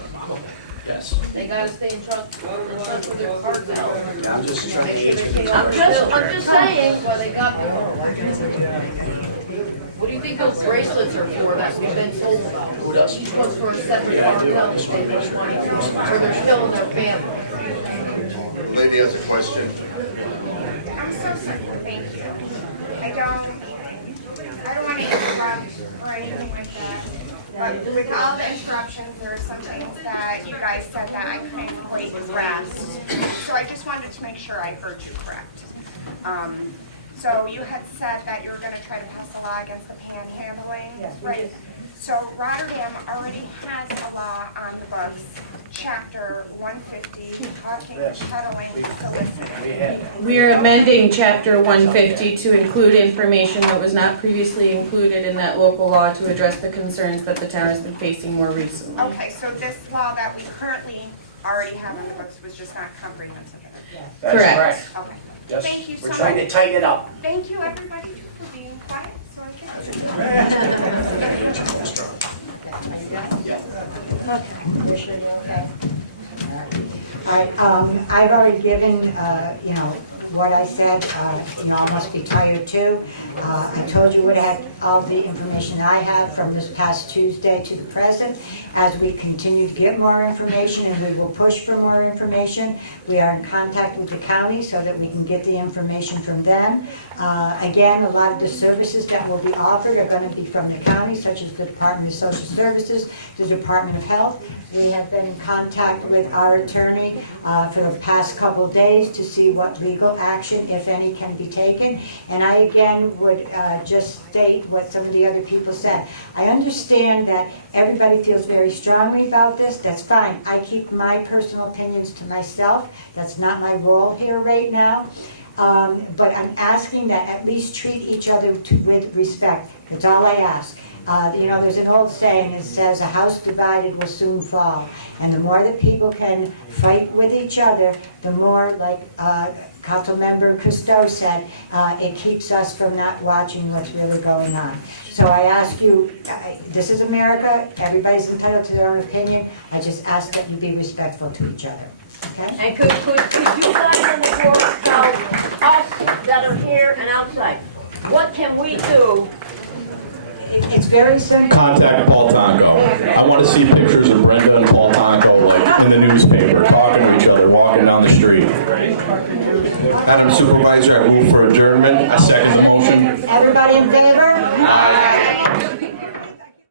Yes. They gotta stay in trust with their cards out. I'm just trying to I'm just saying. Well, they got them. What do you think those bracelets are for that we've been told about? Who does? Each one's for a separate account, they make money, or they're still in their family. Lady has a question. I'm so sorry, thank you. I don't want to interrupt or anything like that, but with all the interruptions, there are some things that you guys said that I couldn't quite grasp. So I just wanted to make sure I heard you correct. So you had said that you were going to try to pass a law against the panhandling, right? So Rotterdam already has a law on the books, Chapter 150, talking, peddling, soliciting. We are amending Chapter 150 to include information that was not previously included in that local law to address the concerns that the town has been facing more recently. Okay, so this law that we currently already have on the books was just not comprehensive. That's correct. Okay. Yes. Thank you so We're much. trying to tighten it up. Thank you, everybody, for being quiet, so I All right, I've already given, what I said. You know, I must be tired too. I told you what I had, all the information I have from this past Tuesday to the present. As we continue to get more information, and we will push for more information, we are in contact with the county so that we can get the information from them. Again, a lot of the services that will be offered are going to be from the county, such as the Department of Social Services, the Department of Health. We have been in contact with our attorney for the past couple days to see what legal action, if any, can be taken. And I again would just state what some of the other people said. I understand that everybody feels very strongly about this. That's fine. I keep my personal opinions to myself. That's not my role here right now. But I'm asking that at least treat each other with respect. That's all I ask. You know, there's an old saying that says, a house divided will soon fall. And the more that people can fight with each other, the more, like Councilmember Cousteau said, it keeps us from not watching what's really going on. So I ask you, this is America, everybody's entitled to their own opinion. I just ask that you be respectful to each other. Okay? And could you guys on the board tell us that are here and outside, what can we do? It's very simple. Contact Paul Tonko. I want to see pictures of Brenda and Paul Tonko, like, in the newspaper, talking to each other, walking down the street. Madam Supervisor, I move for adjournment. I second the motion. Everybody in favor? Aye.